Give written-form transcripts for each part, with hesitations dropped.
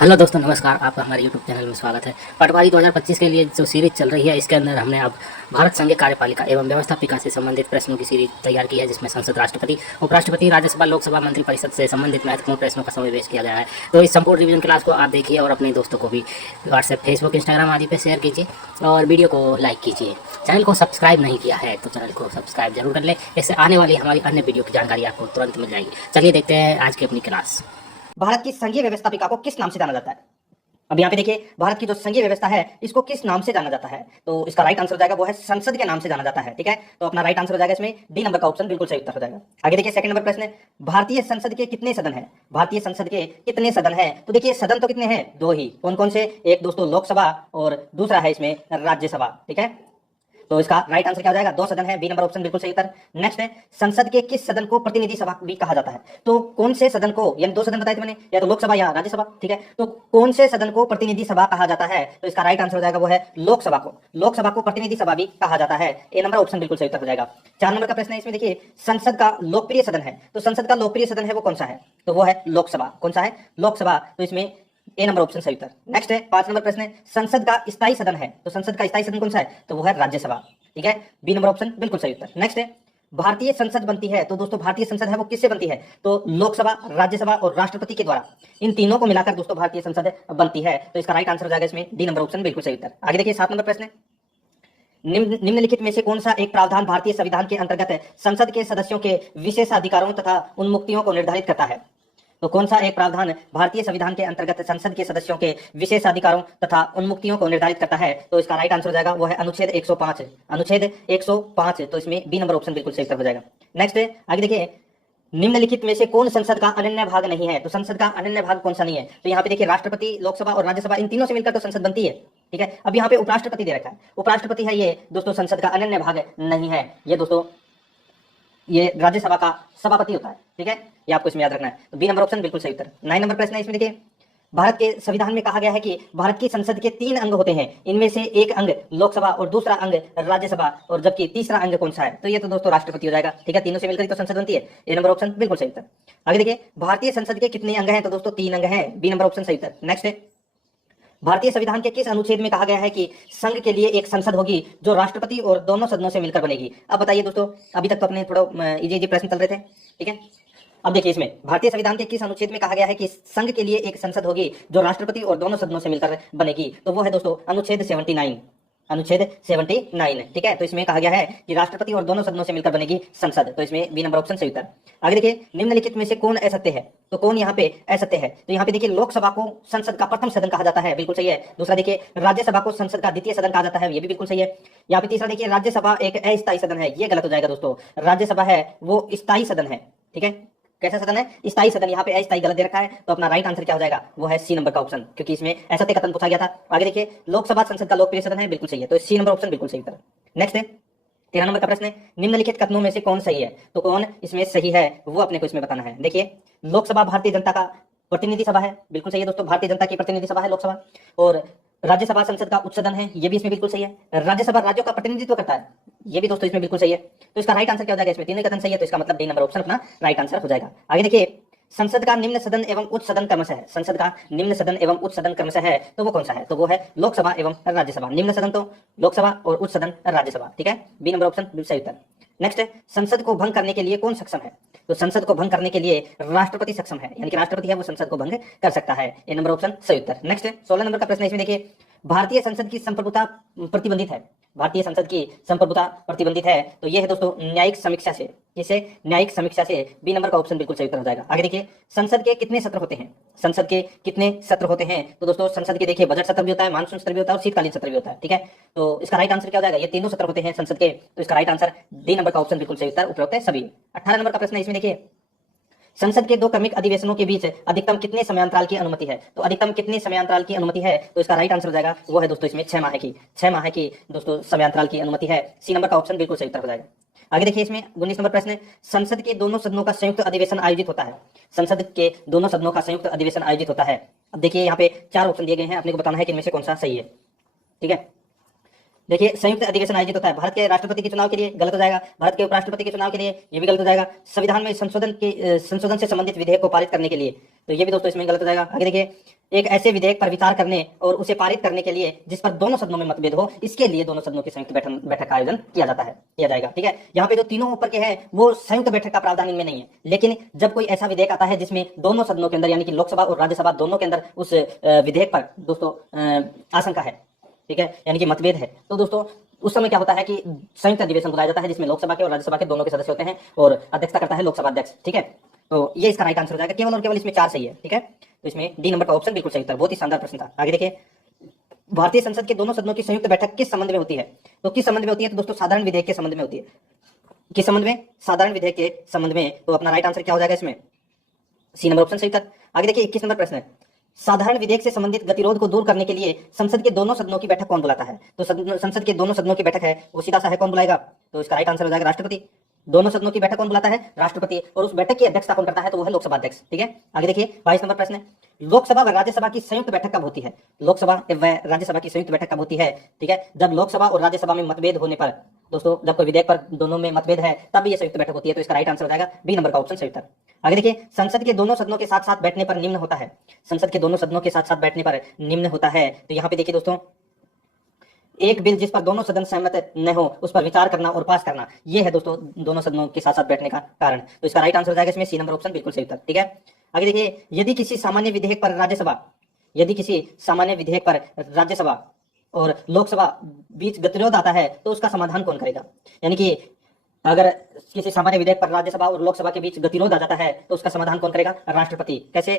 Hello दोस्तों, नमस्कार। आपका हमारे यूट्यूब चैनल में स्वागत है। पटवारी 2025 के लिए जो सीरीज चल रही है, इसके अंदर हमने अब भारत संघीय कार्यपालिका एवं व्यवस्थापिका से संबंधित प्रश्नों की सीरीज तैयार की है, जिसमें संसद, राष्ट्रपति, उपराष्ट्रपति, राज्यसभा, लोकसभा, मंत्रिपरिषद से संबंधित महत्वपूर्ण प्रश्नों का समावेश किया गया है। तो इस संपूर्ण रिवीजन क्लास को आप देखिए और अपने दोस्तों को भी व्हाट्सएप, फेसबुक, इंस्टाग्राम आदि पर शेयर कीजिए और वीडियो को लाइक कीजिए। चैनल को सब्सक्राइब नहीं किया है तो चैनल को सब्सक्राइब जरूर कर ले। इससे आने वाली हमारी अन्य वीडियो की जानकारी आपको तुरंत मिल जाएगी। चलिए देखते हैं आज की अपनी क्लास। भारत की संघीय व्यवस्थापिका को किस नाम से जाना जाता है? अब यहाँ पे देखिए, भारत की जो संघीय व्यवस्था है इसको किस नाम से जाना जाता है? तो इसका राइट आंसर हो जाएगा वो है संसद के नाम से जाना जाता है। ठीक है, तो अपना राइट आंसर हो जाएगा इसमें डी नंबर का ऑप्शन बिल्कुल सही उत्तर हो जाएगा। आगे देखिए, सेकंड नंबर प्रश्न है, भारतीय संसद के कितने सदन है? भारतीय संसद के कितने सदन है? तो देखिए, सदन तो कितने हैं? दो ही। कौन कौन से? एक दोस्तों लोकसभा और दूसरा है इसमें राज्यसभा। ठीक है, तो इसका राइट आंसर क्या हो जाएगा? दो सदन है, बी नंबर ऑप्शन बिल्कुल सही उत्तर। नेक्स्ट है, संसद के किस सदन को प्रतिनिधि सभा भी कहा जाता है? तो कौन से सदन को, यानी दो सदन बताए थे मैंने, या तो लोकसभा या राज्यसभा। ठीक है, तो कौन से सदन को प्रतिनिधि सभा कहा जाता है? तो इसका राइट आंसर हो जाएगा वो है लोकसभा को। लोकसभा को प्रतिनिधि सभा भी कहा जाता है। ए नंबर ऑप्शन बिल्कुल सही उत्तर हो जाएगा। 4 नंबर का प्रश्न है, इसमें देखिए, संसद का लोकप्रिय सदन है, तो संसद का लोकप्रिय सदन है वो कौन सा है? तो वो है लोकसभा। कौन सा है? लोकसभा। तो इसमें ए नंबर ऑप्शन सही उत्तर। नेक्स्ट है, 5 नंबर प्रश्न है, संसद का स्थायी सदन है, तो संसद का स्थायी सदन कौन सा है? तो वो है राज्यसभा। ठीक है, बी नंबर ऑप्शन बिल्कुल सही उत्तर। नेक्स्ट है, भारतीय संसद बनती है, तो दोस्तों भारतीय संसद है वो किससे बनती है? तो लोकसभा, राज्यसभा और राष्ट्रपति के द्वारा, इन तीनों को मिलाकर दोस्तों भारतीय संसद बनती है। तो इसका राइट आंसर हो जाएगा इसमें डी नंबर ऑप्शन बिल्कुल सही उत्तर। आगे देखिए, 7 नंबर प्रश्न है, निम्नलिखित में से कौन सा एक प्रावधान भारतीय संविधान के अंतर्गत संसद के सदस्यों के विशेषाधिकारों तथा उन्मुक्तियों को निर्धारित करता है? तो कौन सा एक प्रावधान भारतीय संविधान के अंतर्गत संसद के सदस्यों के विशेषाधिकारों तथा उन्मुक्तियों को निर्धारित करता है? तो इसका राइट आंसर हो जाएगा वो है अनुच्छेद 105। अनुच्छेद 105, तो इसमें बी नंबर ऑप्शन बिल्कुल सही उत्तर हो जाएगा। नेक्स्ट है, आगे देखिए, निम्नलिखित में से कौन संसद का अनन्य भाग नहीं है? तो संसद का अनन्य भाग कौन सा नहीं है? तो यहाँ पे देखिए, राष्ट्रपति, लोकसभा और राज्यसभा, इन तीनों से मिलकर तो संसद बनती है। ठीक है, अब यहाँ पे उपराष्ट्रपति दे रखा है, उपराष्ट्रपति है ये दोस्तों संसद का अनन्य भाग नहीं है। ये दोस्तों ये राज्यसभा का सभापति होता है। ठीक है, ये आपको इसमें याद रखना है। तो बी नंबर ऑप्शन बिल्कुल सही उत्तर। 9 नंबर प्रश्न है, इसमें देखिए, भारत के संविधान में कहा गया है कि भारत की संसद के 3 अंग होते हैं, इनमें से एक अंग लोकसभा और दूसरा अंग राज्यसभा, और जबकि तीसरा अंग कौन सा है? तो ये तो दोस्तों राष्ट्रपति हो जाएगा। ठीक है, तीनों से मिलकर तो संसद बनती है। ए नंबर ऑप्शन बिल्कुल सही उत्तर। आगे देखिए, भारतीय संसद के कितने अंग हैं? तो दोस्तों 3 अंग हैं, बी नंबर ऑप्शन सही उत्तर। नेक्स्ट है, भारतीय संविधान के किस अनुच्छेद में कहा गया है कि संघ के लिए एक संसद होगी जो राष्ट्रपति और दोनों सदनों से मिलकर बनेगी? अब बताइए दोस्तों, अभी तक तो अपने थोड़ा इजी प्रश्न चल रहे थे। ठीक है, अब देखिए, इसमें भारतीय संविधान के किस अनुच्छेद में कहा गया है कि संघ के लिए एक संसद होगी जो राष्ट्रपति और दोनों सदनों से मिलकर बनेगी? तो वो है दोस्तों अनुच्छेद 79। अनुच्छेद 79। ठीक है, तो इसमें कहा गया है कि राष्ट्रपति और दोनों सदनों से मिलकर बनेगी संसद। तो इसमें बी नंबर ऑप्शन सही उत्तर। आगे देखिए, निम्नलिखित में से कौन असत्य है? तो कौन यहाँ पे असत्य है? तो यहाँ पे देखिए, लोकसभा को संसद का प्रथम सदन कहा जाता है, बिल्कुल सही है। दूसरा देखिए, राज्यसभा को संसद का द्वितीय सदन कहा जाता है, ये भी बिल्कुल सही है। यहाँ पे तीसरा देखिए, राज्यसभा एक अस्थायी सदन है, ये गलत हो जाएगा दोस्तों। राज्यसभा है वो स्थायी सदन है। ठीक है, कैसा सदन है? स्थायी सदन। यहाँ पे अस्थायी गलत दे रखा है, तो अपना राइट आंसर क्या हो जाएगा? वो है सी नंबर का ऑप्शन, क्योंकि इसमें ऐसा कथन पूछा गया था। आगे देखिए, लोकसभा संसद का लोकप्रिय सदन है, बिल्कुल सही है, तो सी नंबर ऑप्शन बिल्कुल सही उत्तर। नेक्स्ट है, 13 नंबर का प्रश्न है, निम्नलिखित कथनों में से कौन सही है? तो कौन इसमें सही है वो अपने को इसमें बताना है। देखिए, लोकसभा भारतीय जनता का प्रतिनिधि सभा है, बिल्कुल सही है दोस्तों, भारतीय जनता की प्रतिनिधि सभा है लोकसभा। और राज्यसभा संसद का उच्च सदन है, ये भी इसमें बिल्कुल सही है। राज्यसभा राज्यों का प्रतिनिधित्व करता है, ये भी दोस्तों इसमें बिल्कुल सही है। तो इसका राइट आंसर क्या हो जाएगा? इसमें तीनों कथन सही है, तो इसका मतलब डी नंबर ऑप्शन अपना राइट आंसर हो जाएगा। आगे देखिए, संसद का निम्न सदन एवं उच्च सदन क्रमशः है। संसद का निम्न सदन एवं उच्च सदन क्रमशः है, तो वो कौन सा है? तो वो है लोकसभा एवं राज्यसभा। निम्न सदन तो लोकसभा और उच्च सदन राज्यसभा। ठीक है, बी नंबर ऑप्शन सही उत्तर। नेक्स्ट है, संसद को भंग करने के लिए कौन सक्षम है? तो संसद को भंग करने के लिए राष्ट्रपति सक्षम है, यानी कि राष्ट्रपति है वो संसद को भंग कर सकता है। ए नंबर ऑप्शन सही उत्तर। नेक्स्ट है, 16 नंबर का प्रश्न है, इसमें देखिए, भारतीय संसद की संप्रभुता प्रतिबंधित है। भारतीय संसद की संप्रभुता प्रतिबंधित है, तो ये है दोस्तों न्यायिक समीक्षा से। किसे? न्यायिक समीक्षा से। बी नंबर का ऑप्शन बिल्कुल सही उत्तर हो जाएगा। आगे देखिए, संसद के कितने सत्र होते हैं? संसद के कितने सत्र होते हैं? तो दोस्तों संसद के देखिए, बजट सत्र भी होता है, मानसून सत्र भी होता है और शीतकालीन सत्र भी होता है। ठीक है, तो इसका राइट आंसर क्या हो जाएगा? ये तीनों सत्र होते हैं संसद के, तो इसका राइट आंसर डी नंबर का ऑप्शन बिल्कुल सही उत्तर। उपरोक्त है सभी। 18 नंबर का प्रश्न है, इसमें देखिए, संसद के 2 क्रमिक अधिवेशनों के बीच अधिकतम कितने समयांतराल की अनुमति है? तो अधिकतम कितने समयांतराल की अनुमति है? तो इसका राइट आंसर हो जाएगा वो है दोस्तों इसमें 6 माह की। 6 माह की दोस्तों समयांतराल की अनुमति है। सी नंबर का ऑप्शन बिल्कुल सही उत्तर हो जाएगा। आगे देखिए, इसमें 19 नंबर प्रश्न है, संसद के दोनों सदनों का संयुक्त अधिवेशन आयोजित होता है। संसद के दोनों सदनों का संयुक्त अधिवेशन आयोजित होता है। अब देखिए, यहाँ पे 4 ऑप्शन दिए गए हैं, अपने को बताना है कि इनमें से कौन सा सही है। ठीक है, देखिए, संयुक्त अधिवेशन आयोजित होता है भारत के राष्ट्रपति के चुनाव के लिए, गलत हो जाएगा। भारत के उपराष्ट्रपति के चुनाव के लिए, ये भी गलत हो जाएगा। संविधान में संशोधन से संबंधित विधेयक को पारित करने के लिए, तो ये भी दोस्तों इसमें गलत हो जाएगा। आगे देखिए, एक ऐसे विधेयक पर विचार करने और उसे पारित करने के लिए जिस पर दोनों सदनों में मतभेद हो, इसके लिए दोनों सदनों की संयुक्त बैठक का आयोजन किया जाएगा। ठीक है, यहाँ पे जो तीनों ऊपर के हैं वो संयुक्त बैठक का प्रावधान इनमें नहीं है, लेकिन जब कोई ऐसा विधेयक आता है जिसमें दोनों सदनों के अंदर यानी कि लोकसभा और राज्यसभा दोनों के अंदर उस विधेयक पर दोस्तों आशंका है, ठीक है, यानी कि मतभेद है, तो दोस्तों उस समय क्या होता है कि संयुक्त अधिवेशन बुलाया जाता है जिसमें लोकसभा के और राज्यसभा के दोनों के सदस्य होते हैं और अध्यक्षता करता है लोकसभा अध्यक्ष। ठीक है, तो ये इसका राइट आंसर हो जाएगा। केवल और केवल इसमें 4 सही है। ठीक है, तो इसमें डी नंबर का ऑप्शन बिल्कुल सही उत्तर। बहुत ही शानदार प्रश्न था। आगे देखिए, भारतीय संसद के दोनों सदनों की संयुक्त बैठक किस संबंध में होती है? तो किस संबंध में होती है? तो दोस्तों साधारण विधेयक के संबंध में होती है। किस संबंध में? साधारण विधेयक के संबंध में। तो अपना राइट आंसर क्या हो जाएगा इसमें? सी नंबर ऑप्शन सही उत्तर। आगे देखिए, 21 नंबर प्रश्न है, साधारण विधेयक से संबंधित गतिरोध को दूर करने के लिए संसद के दोनों सदनों की बैठक कौन बुलाता है? तो संसद के दोनों सदनों की बैठक है वो सीधा सा है, कौन बुलाएगा? तो इसका राइट आंसर हो जाएगा राष्ट्रपति। दोनों सदनों की बैठक कौन बुलाता है? राष्ट्रपति। और उस बैठक की अध्यक्षता कौन करता है? तो वो है लोकसभा अध्यक्ष। ठीक है, आगे देखिए 22 नंबर प्रश्न है, लोकसभा व राज्यसभा की संयुक्त बैठक कब होती है? लोकसभा व राज्यसभा की संयुक्त बैठक कब होती है? ठीक है, जब लोकसभा और राज्यसभा में मतभेद होने पर, दोस्तों जब कोई विधेयक पर दोनों में मतभेद है तब ये संयुक्त बैठक होती है। तो इसका राइट आंसर हो जाएगा बी नंबर का ऑप्शन सही उत्तर। आगे देखिए, संसद के दोनों सदनों के साथ साथ बैठने पर निम्न होता है। संसद के दोनों सदनों के साथ साथ बैठने पर निम्न होता है। तो यहाँ पे देखिए दोस्तों, एक बिल जिस पर दोनों सदन सहमत न हो उस पर विचार करना और पास करना, ये है दोस्तों दोनों सदनों के साथ साथ बैठने का कारण। तो इसका राइट आंसर हो जाएगा इसमें सी नंबर ऑप्शन बिल्कुल सही उत्तर। ठीक है, आगे देखिए, यदि किसी सामान्य विधेयक पर राज्यसभा और लोकसभा बीच गतिरोध आता है तो उसका समाधान कौन करेगा? यानी कि अगर किसी सामान्य विधेयक पर राज्यसभा और लोकसभा के बीच गतिरोध आ जाता है तो उसका समाधान कौन करेगा? राष्ट्रपति। कैसे?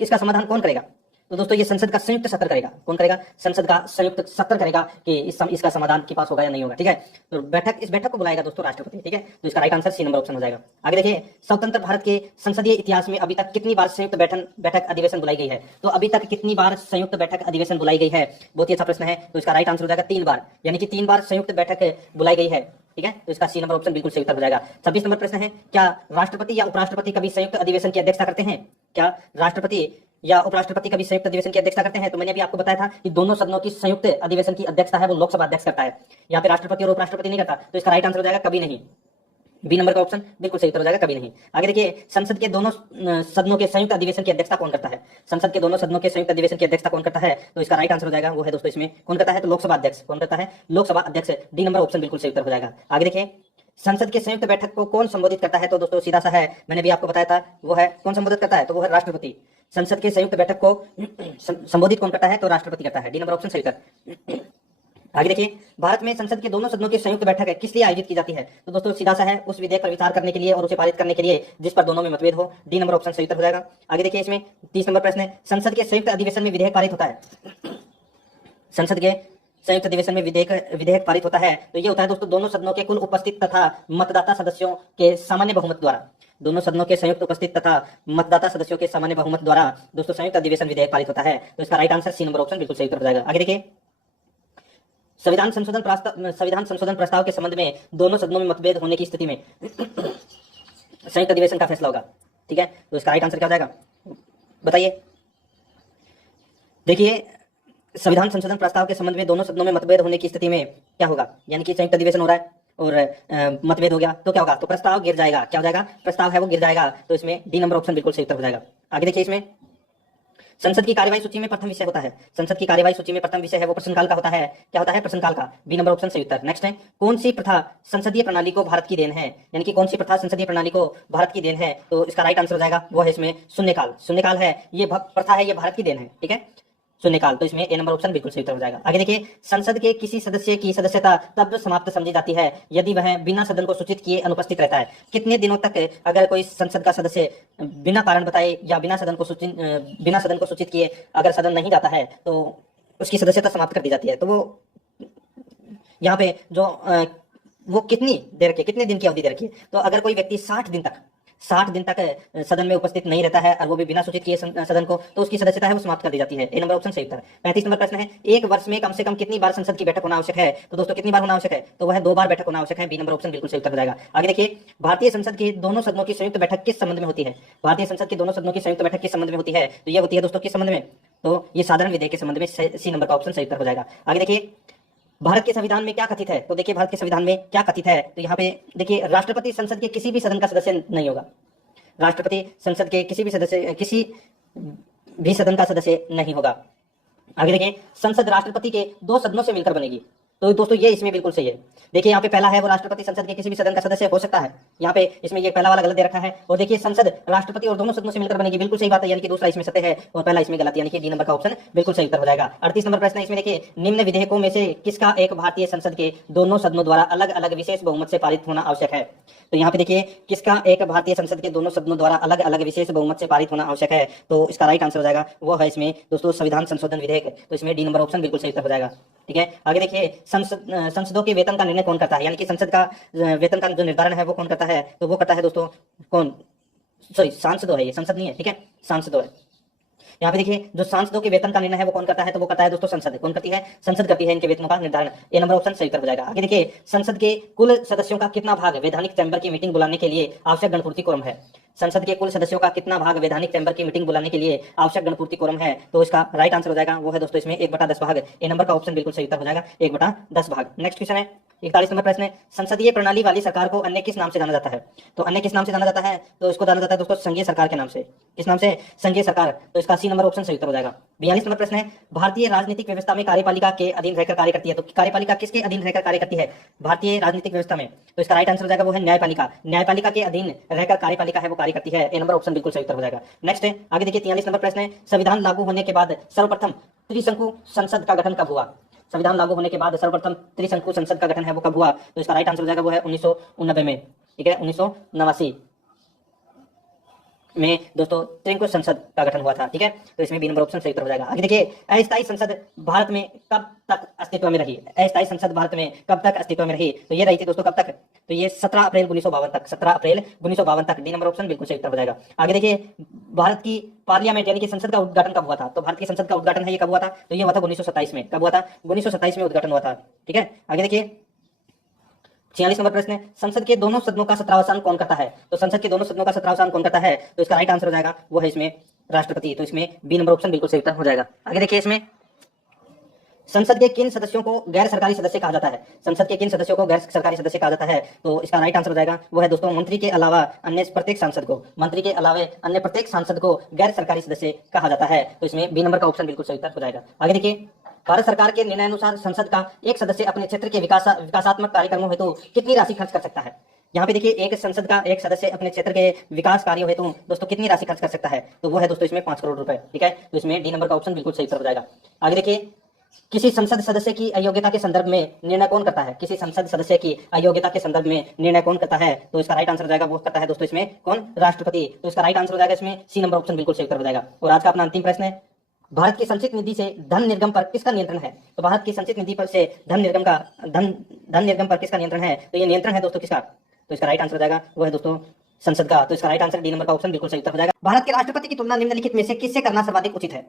इसका समाधान कौन करेगा? तो दोस्तों ये संसद का संयुक्त सत्र करेगा। कौन करेगा? संसद का संयुक्त सत्र करेगा कि इसका समाधान के पास होगा या नहीं होगा। ठीक है, तो इस बैठक को बुलाएगा दोस्तों राष्ट्रपति। ठीक है, तो इसका right answer C number option हो जाएगा। आगे देखिए, स्वतंत्र भारत के संसदीय इतिहास में अभी तक कितनी बार संयुक्त बैठक अधिवेशन बुलाई गई है? तो अभी तक कितनी बार संयुक्त बैठक अधिवेशन बुलाई गई है? बहुत ही अच्छा प्रश्न है। तो इसका राइट आंसर हो जाएगा 3 बार, यानी कि 3 बार संयुक्त बैठक बुलाई गई है। ठीक है, तो इसका सी नंबर ऑप्शन बिल्कुल सही उत्तर हो जाएगा। 26 नंबर प्रश्न है, क्या राष्ट्रपति या उपराष्ट्रपति कभी संयुक्त अधिवेशन की अध्यक्षता करते हैं? क्या राष्ट्रपति या उपराष्ट्रपति कभी संयुक्त अधिवेशन की अध्यक्षता करते हैं? तो मैंने अभी आपको बताया था कि दोनों सदनों की संयुक्त अधिवेशन की अध्यक्षता है वो लोकसभा अध्यक्ष करता है। यहाँ पे राष्ट्रपति और उपराष्ट्रपति नहीं करता। तो इसका राइट आंसर हो जाएगा कभी नहीं। बी नंबर का ऑप्शन बिल्कुल सही उत्तर हो जाएगा, कभी नहीं। आगे देखिए, संसद के दोनों सदनों के संयुक्त अधिवेशन की अध्यक्षता कौन करता है? संसद के दोनों सदनों के संयुक्त अधिवेशन की अध्यक्षता कौन करता है? तो इसका राइट आंसर हो जाएगा वो है दोस्तों इसमें कौन करता है? तो लोकसभा अध्यक्ष। कौन करता है? लोकसभा अध्यक्ष। डी नंबर ऑप्शन बिल्कुल सही उत्तर हो जाएगा। आगे देखिए, संसद के संयुक्त बैठक को कौन संबोधित करता है? तो दोस्तों सीधा सा है, मैंने भी आपको बताया था, वो है कौन संबोधित करता है? तो वो है राष्ट्रपति। संसद के संयुक्त बैठक को संबोधित कौन करता है? तो राष्ट्रपति करता है। डी नंबर ऑप्शन सही उत्तर। आगे देखिए, भारत में संसद के दोनों सदनों की संयुक्त बैठक है किस लिए आयोजित की जाती है? तो दोस्तों सीधा सा है, उस विधेयक पर विचार करने के लिए और उसे पारित करने के लिए जिस पर दोनों में मतभेद हो। डी नंबर ऑप्शन सही उत्तर हो जाएगा। आगे देखिए, इसमें 30 नंबर प्रश्न है, संसद के संयुक्त अधिवेशन में विधेयक पारित होता है। संसद के संयुक्त अधिवेशन में विधेयक पारित होता है तो ये होता है दोस्तों दोनों सदनों के कुल उपस्थित तथा मतदाता सदस्यों के सामान्य बहुमत द्वारा। दोनों सदनों के संयुक्त उपस्थित तथा मतदाता सदस्यों के सामान्य बहुमत द्वारा दोस्तों संयुक्त अधिवेशन विधेयक पारित होता है। तो इसका right answer C number option बिल्कुल सही उत्तर हो जाएगा। आगे देखिए, संविधान संशोधन प्रस्ताव के संबंध में दोनों सदनों में मतभेद होने की स्थिति में संयुक्त अधिवेशन का फैसला होगा। ठीक है, तो इसका राइट आंसर क्या हो जाएगा बताइए? देखिए, संविधान संशोधन प्रस्ताव के संबंध में दोनों सदनों में मतभेद होने की स्थिति में क्या होगा? यानी कि संयुक्त अधिवेशन हो रहा है और मतभेद हो गया तो क्या होगा? तो प्रस्ताव गिर जाएगा। क्या हो जाएगा? प्रस्ताव है वो गिर जाएगा। तो इसमें डी नंबर ऑप्शन बिल्कुल सही उत्तर हो जाएगा। आगे देखिए, इसमें संसद की कार्यवाही सूची में प्रथम विषय होता है। संसद की कार्यवाही सूची में प्रथम विषय है वो प्रश्नकाल का होता है। क्या होता है? प्रश्नकाल का। बी नंबर ऑप्शन सही उत्तर। नेक्स्ट है, कौन सी प्रथा संसदीय प्रणाली को भारत की देन है? यानी कि कौन सी प्रथा संसदीय प्रणाली को भारत की देन है? तो इसका राइट आंसर हो जाएगा वो है इसमें शून्यकाल। शून्यकाल है ये प्रथा है, ये भारत की देन है। ठीक है, शून्यकाल। तो इसमें ए नंबर ऑप्शन बिल्कुल सही उत्तर हो जाएगा। आगे देखिए, संसद के किसी सदस्य की सदस्यता तब समाप्त समझी जाती है यदि वह बिना सदन को सूचित किए अनुपस्थित रहता है। कितने दिनों तक अगर कोई संसद का सदस्य बिना कारण बताए या बिना सदन को सूचित किए अगर सदन नहीं जाता है तो उसकी सदस्यता समाप्त कर दी जाती है। तो वो यहाँ पे जो वो कितने दिन की अवधि दे रखी है? तो अगर कोई व्यक्ति 60 दिन तक सदन में उपस्थित नहीं रहता है और वो भी बिना सूचित किए सदन को, तो उसकी सदस्यता है वो समाप्त कर दी जाती है। ए नंबर ऑप्शन सही उत्तर। 35 नंबर प्रश्न है, एक वर्ष में कम से कम कितनी बार संसद की बैठक होना आवश्यक है? तो दोस्तों कितनी बार होना आवश्यक है? तो वह 2 बार बैठक होना आवश्यक है। बी नंबर ऑप्शन बिल्कुल सही उत्तर हो जाएगा। आगे देखिए, भारतीय संसद की दोनों सदनों की संयुक्त बैठक किस संबंध में होती है? भारतीय संसद की दोनों सदनों की संयुक्त बैठक किस संबंध में होती है? तो यह होती है दोस्तों किस संबंध में? तो ये साधारण विधेयक के संबंध में सी नंबर का ऑप्शन सही उत्तर हो जाएगा। आगे देखिए, भारत के संविधान में क्या कथित है? तो देखिए भारत के संविधान में क्या कथित है, तो यहाँ पे देखिए राष्ट्रपति संसद के किसी भी सदन का सदस्य नहीं होगा। राष्ट्रपति संसद के किसी भी सदन का सदस्य नहीं होगा। आगे देखिए, संसद राष्ट्रपति के 2 सदनों से मिलकर बनेगी। तो दोस्तों ये इसमें बिल्कुल सही है। देखिए यहाँ पे पहला है वो राष्ट्रपति संसद के किसी भी सदन का सदस्य हो सकता है, यहाँ पे इसमें ये पहला वाला गलत दे रखा है। और देखिए संसद राष्ट्रपति और दोनों सदनों से मिलकर बनेगी, बिल्कुल सही बात है, यानी कि दूसरा इसमें सत्य है और पहला इसमें गलत, यानी कि डी नंबर का ऑप्शन बिल्कुल सही उत्तर हो जाएगा। 38 नंबर प्रश्न है, इसमें देखिए निम्न विधेयकों में से किसका एक भारतीय संसद के दोनों सदनों द्वारा अलग अलग विशेष बहुमत से पारित होना आवश्यक है? तो यहाँ पे देखिए किसका एक भारतीय संसद के दोनों सदनों द्वारा अलग अलग विशेष बहुमत से पारित होना आवश्यक है, तो इसका राइट आंसर हो जाएगा वो है इसमें दोस्तों संविधान संशोधन विधेयक। तो इसमें डी नंबर ऑप्शन बिल्कुल सही उत्तर हो जाएगा। ठीक है, आगे देखिए, संसदों के वेतन का निर्णय कौन करता है, यानी कि संसद का वेतन का जो निर्धारण है वो कौन करता है? तो वो करता है दोस्तों कौन, सॉरी सांसदों है, ये संसद नहीं है। ठीक है, सांसदों है। यहाँ पे देखिए जो सांसदों के वेतन का निर्णय है वो कौन करता है? तो वो करता है दोस्तों संसद। कौन करती है? संसद करती है इनके वेतनों का निर्धारण। ए नंबर ऑप्शन सही उत्तर हो जाएगा। आगे देखिए, संसद के कुल सदस्यों का कितना भाग वैधानिक चैंबर की मीटिंग बुलाने के लिए आवश्यक गणपूर्ति कोरम है? संसद के कुल सदस्यों का कितना भाग वैधानिक चैंबर की मीटिंग बुलाने के लिए आवश्यक गणपूर्ति कोरम है? तो इसका राइट आंसर हो जाएगा वो है दोस्तों इसमें 1/10 भाग। ए नंबर का ऑप्शन बिल्कुल सही उत्तर हो जाएगा, 1/10 भाग। नेक्स्ट क्वेश्चन है 41 नंबर प्रश्न है, संसदीय प्रणाली वाली सरकार को अन्य किस नाम से जाना जाता है? तो अन्य किस नाम से जाना जाता है? तो इसको जाना जाता है दोस्तों संघीय सरकार के नाम से। किस नाम से? संघीय सरकार। तो इसका सी नंबर ऑप्शन सही उत्तर हो जाएगा। 42 नंबर प्रश्न है, भारतीय राजनीतिक व्यवस्था में कार्यपालिका के अधीन रहकर कार्य करती है। तो कार्यपालिका किसके अधीन रहकर कार्य करती है भारतीय राजनीतिक व्यवस्था में? तो इसका राइट आंसर हो जाएगा वो है न्यायपालिका। न्यायपालिका के अधीन रहकर कार्यपालिका है वो कार्य करती है। ए नंबर ऑप्शन बिल्कुल सही उत्तर हो जाएगा। नेक्स्ट है आगे देखिए 43 नंबर प्रश्न है, संविधान लागू होने के बाद सर्वप्रथम त्रिशंकु संसद का गठन कब हुआ? संविधान लागू होने के बाद सर्वप्रथम त्रिशंकु संसद का गठन है वो कब हुआ? तो इसका राइट आंसर हो जाएगा वो है 1989 में। ठीक है, 1989 में दोस्तों त्रिशंकु संसद का गठन हुआ था। ठीक है, तो इसमें बी नंबर ऑप्शन सही उत्तर हो जाएगा। आगे देखिए, अस्थायी संसद भारत में कब तक अस्तित्व में रही? अस्थायी संसद भारत में कब तक अस्तित्व में रही? तो ये रही थी दोस्तों कब तक? तो ये 17 अप्रैल 1952 तक। 17 अप्रैल 1952 तक। डी नंबर ऑप्शन बिल्कुल सही उत्तर हो जाएगा। आगे देखिए, भारत की पार्लियामेंट यानी कि संसद का उद्घाटन कब हुआ था? तो भारत की संसद का उद्घाटन है ये कब हुआ था? तो ये हुआ था 1927 में। कब हुआ था? 1927 में उद्घाटन हुआ था। ठीक है, आगे देखिए 46 नंबर प्रश्न है, संसद के दोनों सदनों का सत्रावसान कौन करता है? तो संसद के दोनों सदनों का सत्रावसान कौन करता है? तो इसका राइट आंसर हो जाएगा वो है इसमें राष्ट्रपति। तो इसमें बी नंबर ऑप्शन बिल्कुल सही उत्तर हो जाएगा। आगे देखिए, इसमें संसद के किन सदस्यों को गैर सरकारी सदस्य कहा जाता है? संसद के किन सदस्यों को गैर सरकारी सदस्य कहा जाता है? तो इसका राइट आंसर हो जाएगा वो है दोस्तों मंत्री के अलावा अन्य प्रत्येक सांसद को, मंत्री के अलावा अन्य प्रत्येक सांसद को गैर सरकारी सदस्य कहा जाता है। तो इसमें बी नंबर का ऑप्शन बिल्कुल सही उत्तर हो जाएगा। आगे देखिए, भारत सरकार के निर्णय अनुसार संसद का एक सदस्य अपने क्षेत्र के विकासात्मक कार्यक्रमों हेतु कितनी राशि खर्च कर सकता है? यहाँ पे देखिए एक संसद का एक सदस्य अपने क्षेत्र के विकास कार्यों हेतु दोस्तों कितनी राशि खर्च कर सकता है? तो वो है दोस्तों इसमें 5 करोड़ रुपए। ठीक है, तो इसमें डी नंबर का ऑप्शन बिल्कुल सही उत्तर हो जाएगा। आगे देखिए, किसी संसद सदस्य की अयोग्यता के संदर्भ में निर्णय कौन करता है? किसी संसद सदस्य की अयोग्यता के संदर्भ में निर्णय कौन करता है? तो इसका राइट आंसर हो जाएगा वो करता है दोस्तों इसमें कौन? राष्ट्रपति। तो इसका राइट आंसर हो जाएगा इसमें सी नंबर ऑप्शन बिल्कुल सही उत्तर हो जाएगा। और आज का अपना अंतिम प्रश्न है, भारत की संचित निधि से धन निर्गम पर किसका नियंत्रण है? तो भारत की संचित निधि पर से धन निर्गम पर किसका नियंत्रण है? तो ये नियंत्रण है दोस्तों किसका? तो इसका राइट आंसर हो जाएगा वो है दोस्तों संसद का। तो इसका राइट आंसर डी नंबर का ऑप्शन बिल्कुल सही उत्तर हो जाएगा। भारत के राष्ट्रपति की तुलना निम्नलिखित में से किससे करना सर्वाधिक उचित है?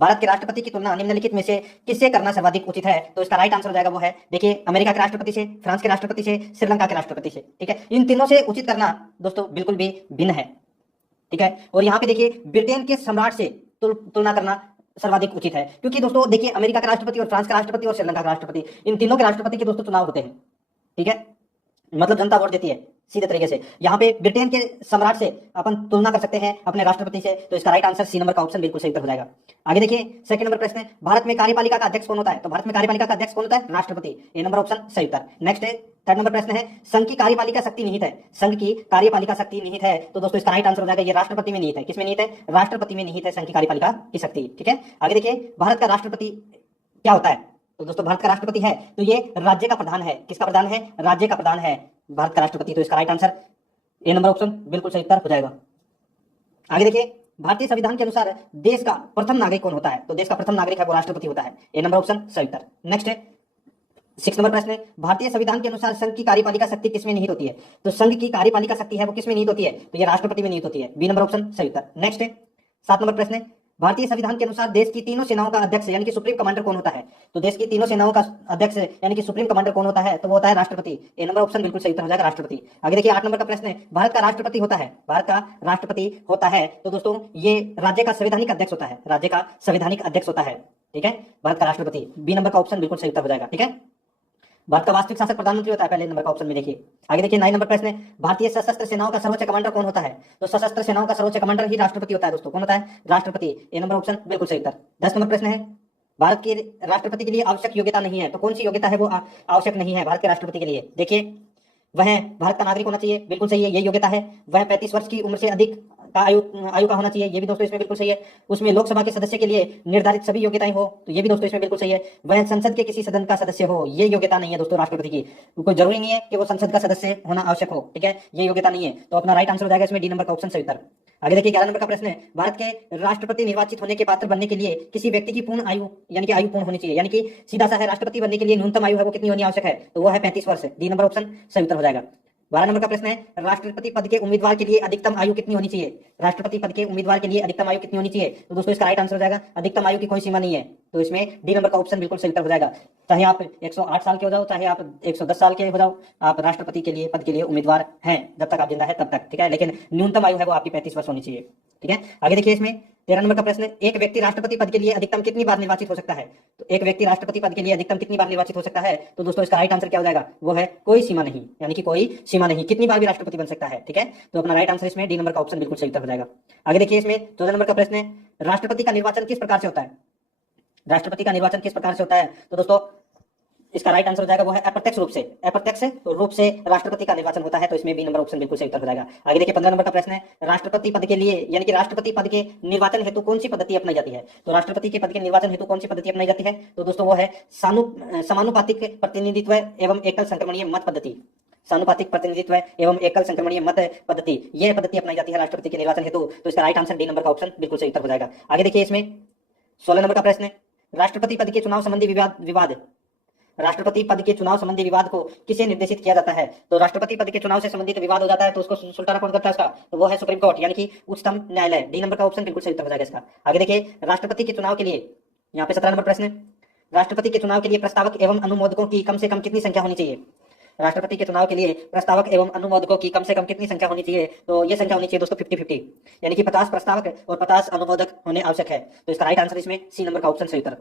भारत के राष्ट्रपति की तुलना निम्नलिखित में से किससे करना सर्वाधिक उचित है? तो इसका राइट आंसर हो जाएगा वो है देखिए अमेरिका के राष्ट्रपति से, फ्रांस के राष्ट्रपति से, श्रीलंका के राष्ट्रपति से। ठीक है, इन तीनों से उचित करना दोस्तों बिल्कुल भी भिन्न है। ठीक है, और यहाँ पे देखिए ब्रिटेन के सम्राट से तुलना करना सर्वाधिक उचित है, क्योंकि दोस्तों देखिए अमेरिका का राष्ट्रपति और फ्रांस का राष्ट्रपति और श्रीलंका का राष्ट्रपति, इन तीनों के राष्ट्रपति के दोस्तों चुनाव होते हैं। ठीक है, मतलब जनता वोट देती है सीधे तरीके से। यहाँ पे ब्रिटेन के सम्राट से अपन तुलना कर सकते हैं अपने राष्ट्रपति से। तो इसका राइट आंसर सी नंबर का ऑप्शन बिल्कुल सही उत्तर हो जाएगा। आगे देखिए सेकंड नंबर प्रश्न है, भारत में कार्यपालिका का अध्यक्ष कौन होता है? तो भारत में कार्यपालिका का अध्यक्ष कौन होता है? राष्ट्रपति। ए नंबर ऑप्शन सही उत्तर। नेक्स्ट है थर्ड नंबर प्रश्न है, संघ की कार्यपालिका शक्ति निहित है। संघ की कार्यपालिका शक्ति निहित है, तो दोस्तों इसका राइट आंसर हो जाएगा ये राष्ट्रपति में निहित है। किसमें निहित है? राष्ट्रपति में निहित है संघ की कार्यपालिका की शक्ति। ठीक है, आगे देखिए भारत का राष्ट्रपति क्या होता है? तो दोस्तों भारत का राष्ट्रपति है तो ये राज्य का प्रधान है। किसका प्रधान है? राज्य का प्रधान है भारत का राष्ट्रपति। तो इसका right answer A number option बिल्कुल सही उत्तर हो जाएगा। आगे देखिए भारतीय संविधान के अनुसार देश का प्रथम नागरिक कौन होता है? तो देश का प्रथम नागरिक है वो राष्ट्रपति होता है। ए नंबर ऑप्शन सही उत्तर। नेक्स्ट है 6 नंबर प्रश्न है, भारतीय संविधान के अनुसार संघ की कार्यपालिका शक्ति किसमें निहित होती है? तो संघ की कार्यपालिका शक्ति है वो किसमें निहित होती है? तो ये राष्ट्रपति में निहित होती है। बी नंबर ऑप्शन सही उत्तर। नेक्स्ट है 7 नंबर प्रश्न है, भारतीय संविधान के अनुसार देश की तीनों सेनाओं का अध्यक्ष यानी कि सुप्रीम कमांडर कौन होता है? तो देश की तीनों सेनाओं का अध्यक्ष यानी कि सुप्रीम कमांडर कौन होता है? तो वो होता है राष्ट्रपति। ए नंबर ऑप्शन बिल्कुल सही उत्तर हो जाएगा, राष्ट्रपति। आगे देखिए 8 नंबर का प्रश्न है, भारत का राष्ट्रपति होता है, भारत का राष्ट्रपति होता है तो दोस्तों ये राज्य का संवैधानिक अध्यक्ष होता है, राज्य का संवैधानिक अध्यक्ष होता है, ठीक है, भारत का राष्ट्रपति। बी नंबर का ऑप्शन बिल्कुल सही उत्तर हो जाएगा, ठीक है। भारत का वास्तविक शासक प्रधानमंत्री होता है, पहले नंबर का ऑप्शन में देखिए। आगे देखिए 9 नंबर प्रश्न है, भारतीय सशस्त्र सेनाओं का सर्वोच्च कमांडर कौन होता है? तो सशस्त्र सेनाओं का सर्वोच्च कमांडर ही राष्ट्रपति होता है दोस्तों। कौन होता है? राष्ट्रपति। ए नंबर ऑप्शन बिल्कुल सही उत्तर। 10 नंबर प्रश्न है, भारत के राष्ट्रपति के लिए आवश्यक योग्यता नहीं है, तो कौन सी योग्यता है वो आवश्यक नहीं है भारत के राष्ट्रपति के लिए? देखिए वह भारत का नागरिक होना चाहिए, बिल्कुल सही है, ये योग्यता है। वह 35 वर्ष की उम्र से अधिक का आयु का होना चाहिए, ये भी दोस्तों इसमें बिल्कुल सही है। उसमें लोकसभा के सदस्य के लिए निर्धारित सभी योग्यताएं हो, तो ये भी दोस्तों इसमें बिल्कुल सही है। वह संसद के किसी सदन का सदस्य हो, ये योग्यता नहीं है दोस्तों राष्ट्रपति की। कोई जरूरी नहीं है कि वो संसद का सदस्य होना आवश्यक हो, ठीक है, ये योग्यता नहीं है। तो अपना राइट आंसर हो जाएगा इसमें डी नंबर का ऑप्शन सही उत्तर। आगे देखिए 11 नंबर का प्रश्न है, भारत के राष्ट्रपति निर्वाचित होने के पात्र बनने के लिए किसी व्यक्ति की पूर्ण आयु यानी कि आयु पूर्ण होनी चाहिए, यानी कि सीधा सा है राष्ट्रपति बनने के लिए न्यूनतम आयु है वो कितनी होनी आवश्यक है? तो वो है 35 वर्ष। डी नंबर ऑप्शन सही उत्तर हो जाएगा। 12 नंबर का प्रश्न है, राष्ट्रपति पद के उम्मीदवार के लिए अधिकतम आयु कितनी होनी चाहिए? राष्ट्रपति पद के उम्मीदवार के लिए अधिकतम आयु कितनी होनी चाहिए? तो दोस्तों इसका राइट आंसर हो जाएगा, अधिकतम आयु की कोई सीमा नहीं है, तो इसमें डी नंबर का ऑप्शन बिल्कुल सही उत्तर हो जाएगा। चाहे आप 108 साल के हो जाओ, चाहे आप 110 साल के हो जाओ, आप राष्ट्रपति के लिए पद के लिए उम्मीदवार हैं जब तक आप जिंदा है तब तक, ठीक है, लेकिन न्यूनतम आयु है वो आपकी 35 वर्ष होनी चाहिए, ठीक है। आगे देखिए इसमें 13 नंबर का प्रश्न है, एक व्यक्ति राष्ट्रपति पद के लिए अधिकतम कितनी बार निर्वाचित हो सकता है? तो एक व्यक्ति राष्ट्रपति पद के लिए अधिकतम कितनी बार निर्वाचित हो सकता है? तो दोस्तों इसका राइट आंसर क्या हो जाएगा? वो है कोई सीमा नहीं, यानी कि कोई सीमा नहीं, कितनी बार भी राष्ट्रपति बन सकता है, ठीक है। तो अपना राइट आंसर इसमें डी नंबर का ऑप्शन बिल्कुल सही उत्तर हो जाएगा। आगे देखिए इसमें 14 नंबर का प्रश्न है, राष्ट्रपति का निर्वाचन किस प्रकार से होता है? राष्ट्रपति का निर्वाचन किस प्रकार से होता है? तो दोस्तों इसका राइट आंसर हो जाएगा वो है अप्रत्यक्ष रूप से, अप्रत्यक्ष रूप से राष्ट्रपति का निर्वाचन होता है, तो इसमें बी नंबर ऑप्शन बिल्कुल सही उत्तर हो जाएगा। आगे देखिए 15 नंबर का प्रश्न है, राष्ट्रपति पद के लिए यानी कि राष्ट्रपति पद के निर्वाचन हेतु कौन सी पद्धति अपनाई जाती है? तो राष्ट्रपति के पद के निर्वाचन हेतु कौन सी पद्धति अपनाई जाती है? तो दोस्तों वो है समानुपातिक प्रतिनिधित्व एवं एकल संक्रमणीय मत पद्धति, समानुपातिक प्रतिनिधित्व एवं एकल संक्रमणीय मत पद्धति, यह पद्धति अपनाई जाती है राष्ट्रपति के निर्वाचन हेतु, तो इसका राइट आंसर डी नंबर का ऑप्शन बिल्कुल सही उत्तर हो जाएगा। आगे देखिए इसमें 16 नंबर का प्रश्न है, राष्ट्रपति पद के चुनाव संबंधी विवाद राष्ट्रपति पद के चुनाव संबंधी विवाद को किसे निर्देशित किया जाता है? तो राष्ट्रपति पद के चुनाव से संबंधित विवाद हो जाता है तो उसको सुलटाना कौन करता है उसका? तो वो है सुप्रीम कोर्ट यानी कि उच्चतम न्यायालय। डी नंबर का ऑप्शन बिल्कुल सही उत्तर हो जाएगा इसका। आगे देखिए राष्ट्रपति के चुनाव के लिए यहाँ पे 17 नंबर प्रश्न है, राष्ट्रपति के चुनाव के लिए प्रस्तावक एवं अनुमोदकों की कम से कम कितनी संख्या होनी चाहिए? राष्ट्रपति के चुनाव के लिए प्रस्तावक एवं अनुमोदकों की कम से कम कितनी संख्या होनी चाहिए? तो ये संख्या होनी चाहिए दोस्तों 50-50, यानी कि 50 प्रस्तावक और 50 अनुमोदक होने आवश्यक है, तो इसका राइट आंसर इसमें सी नंबर का ऑप्शन सही उत्तर।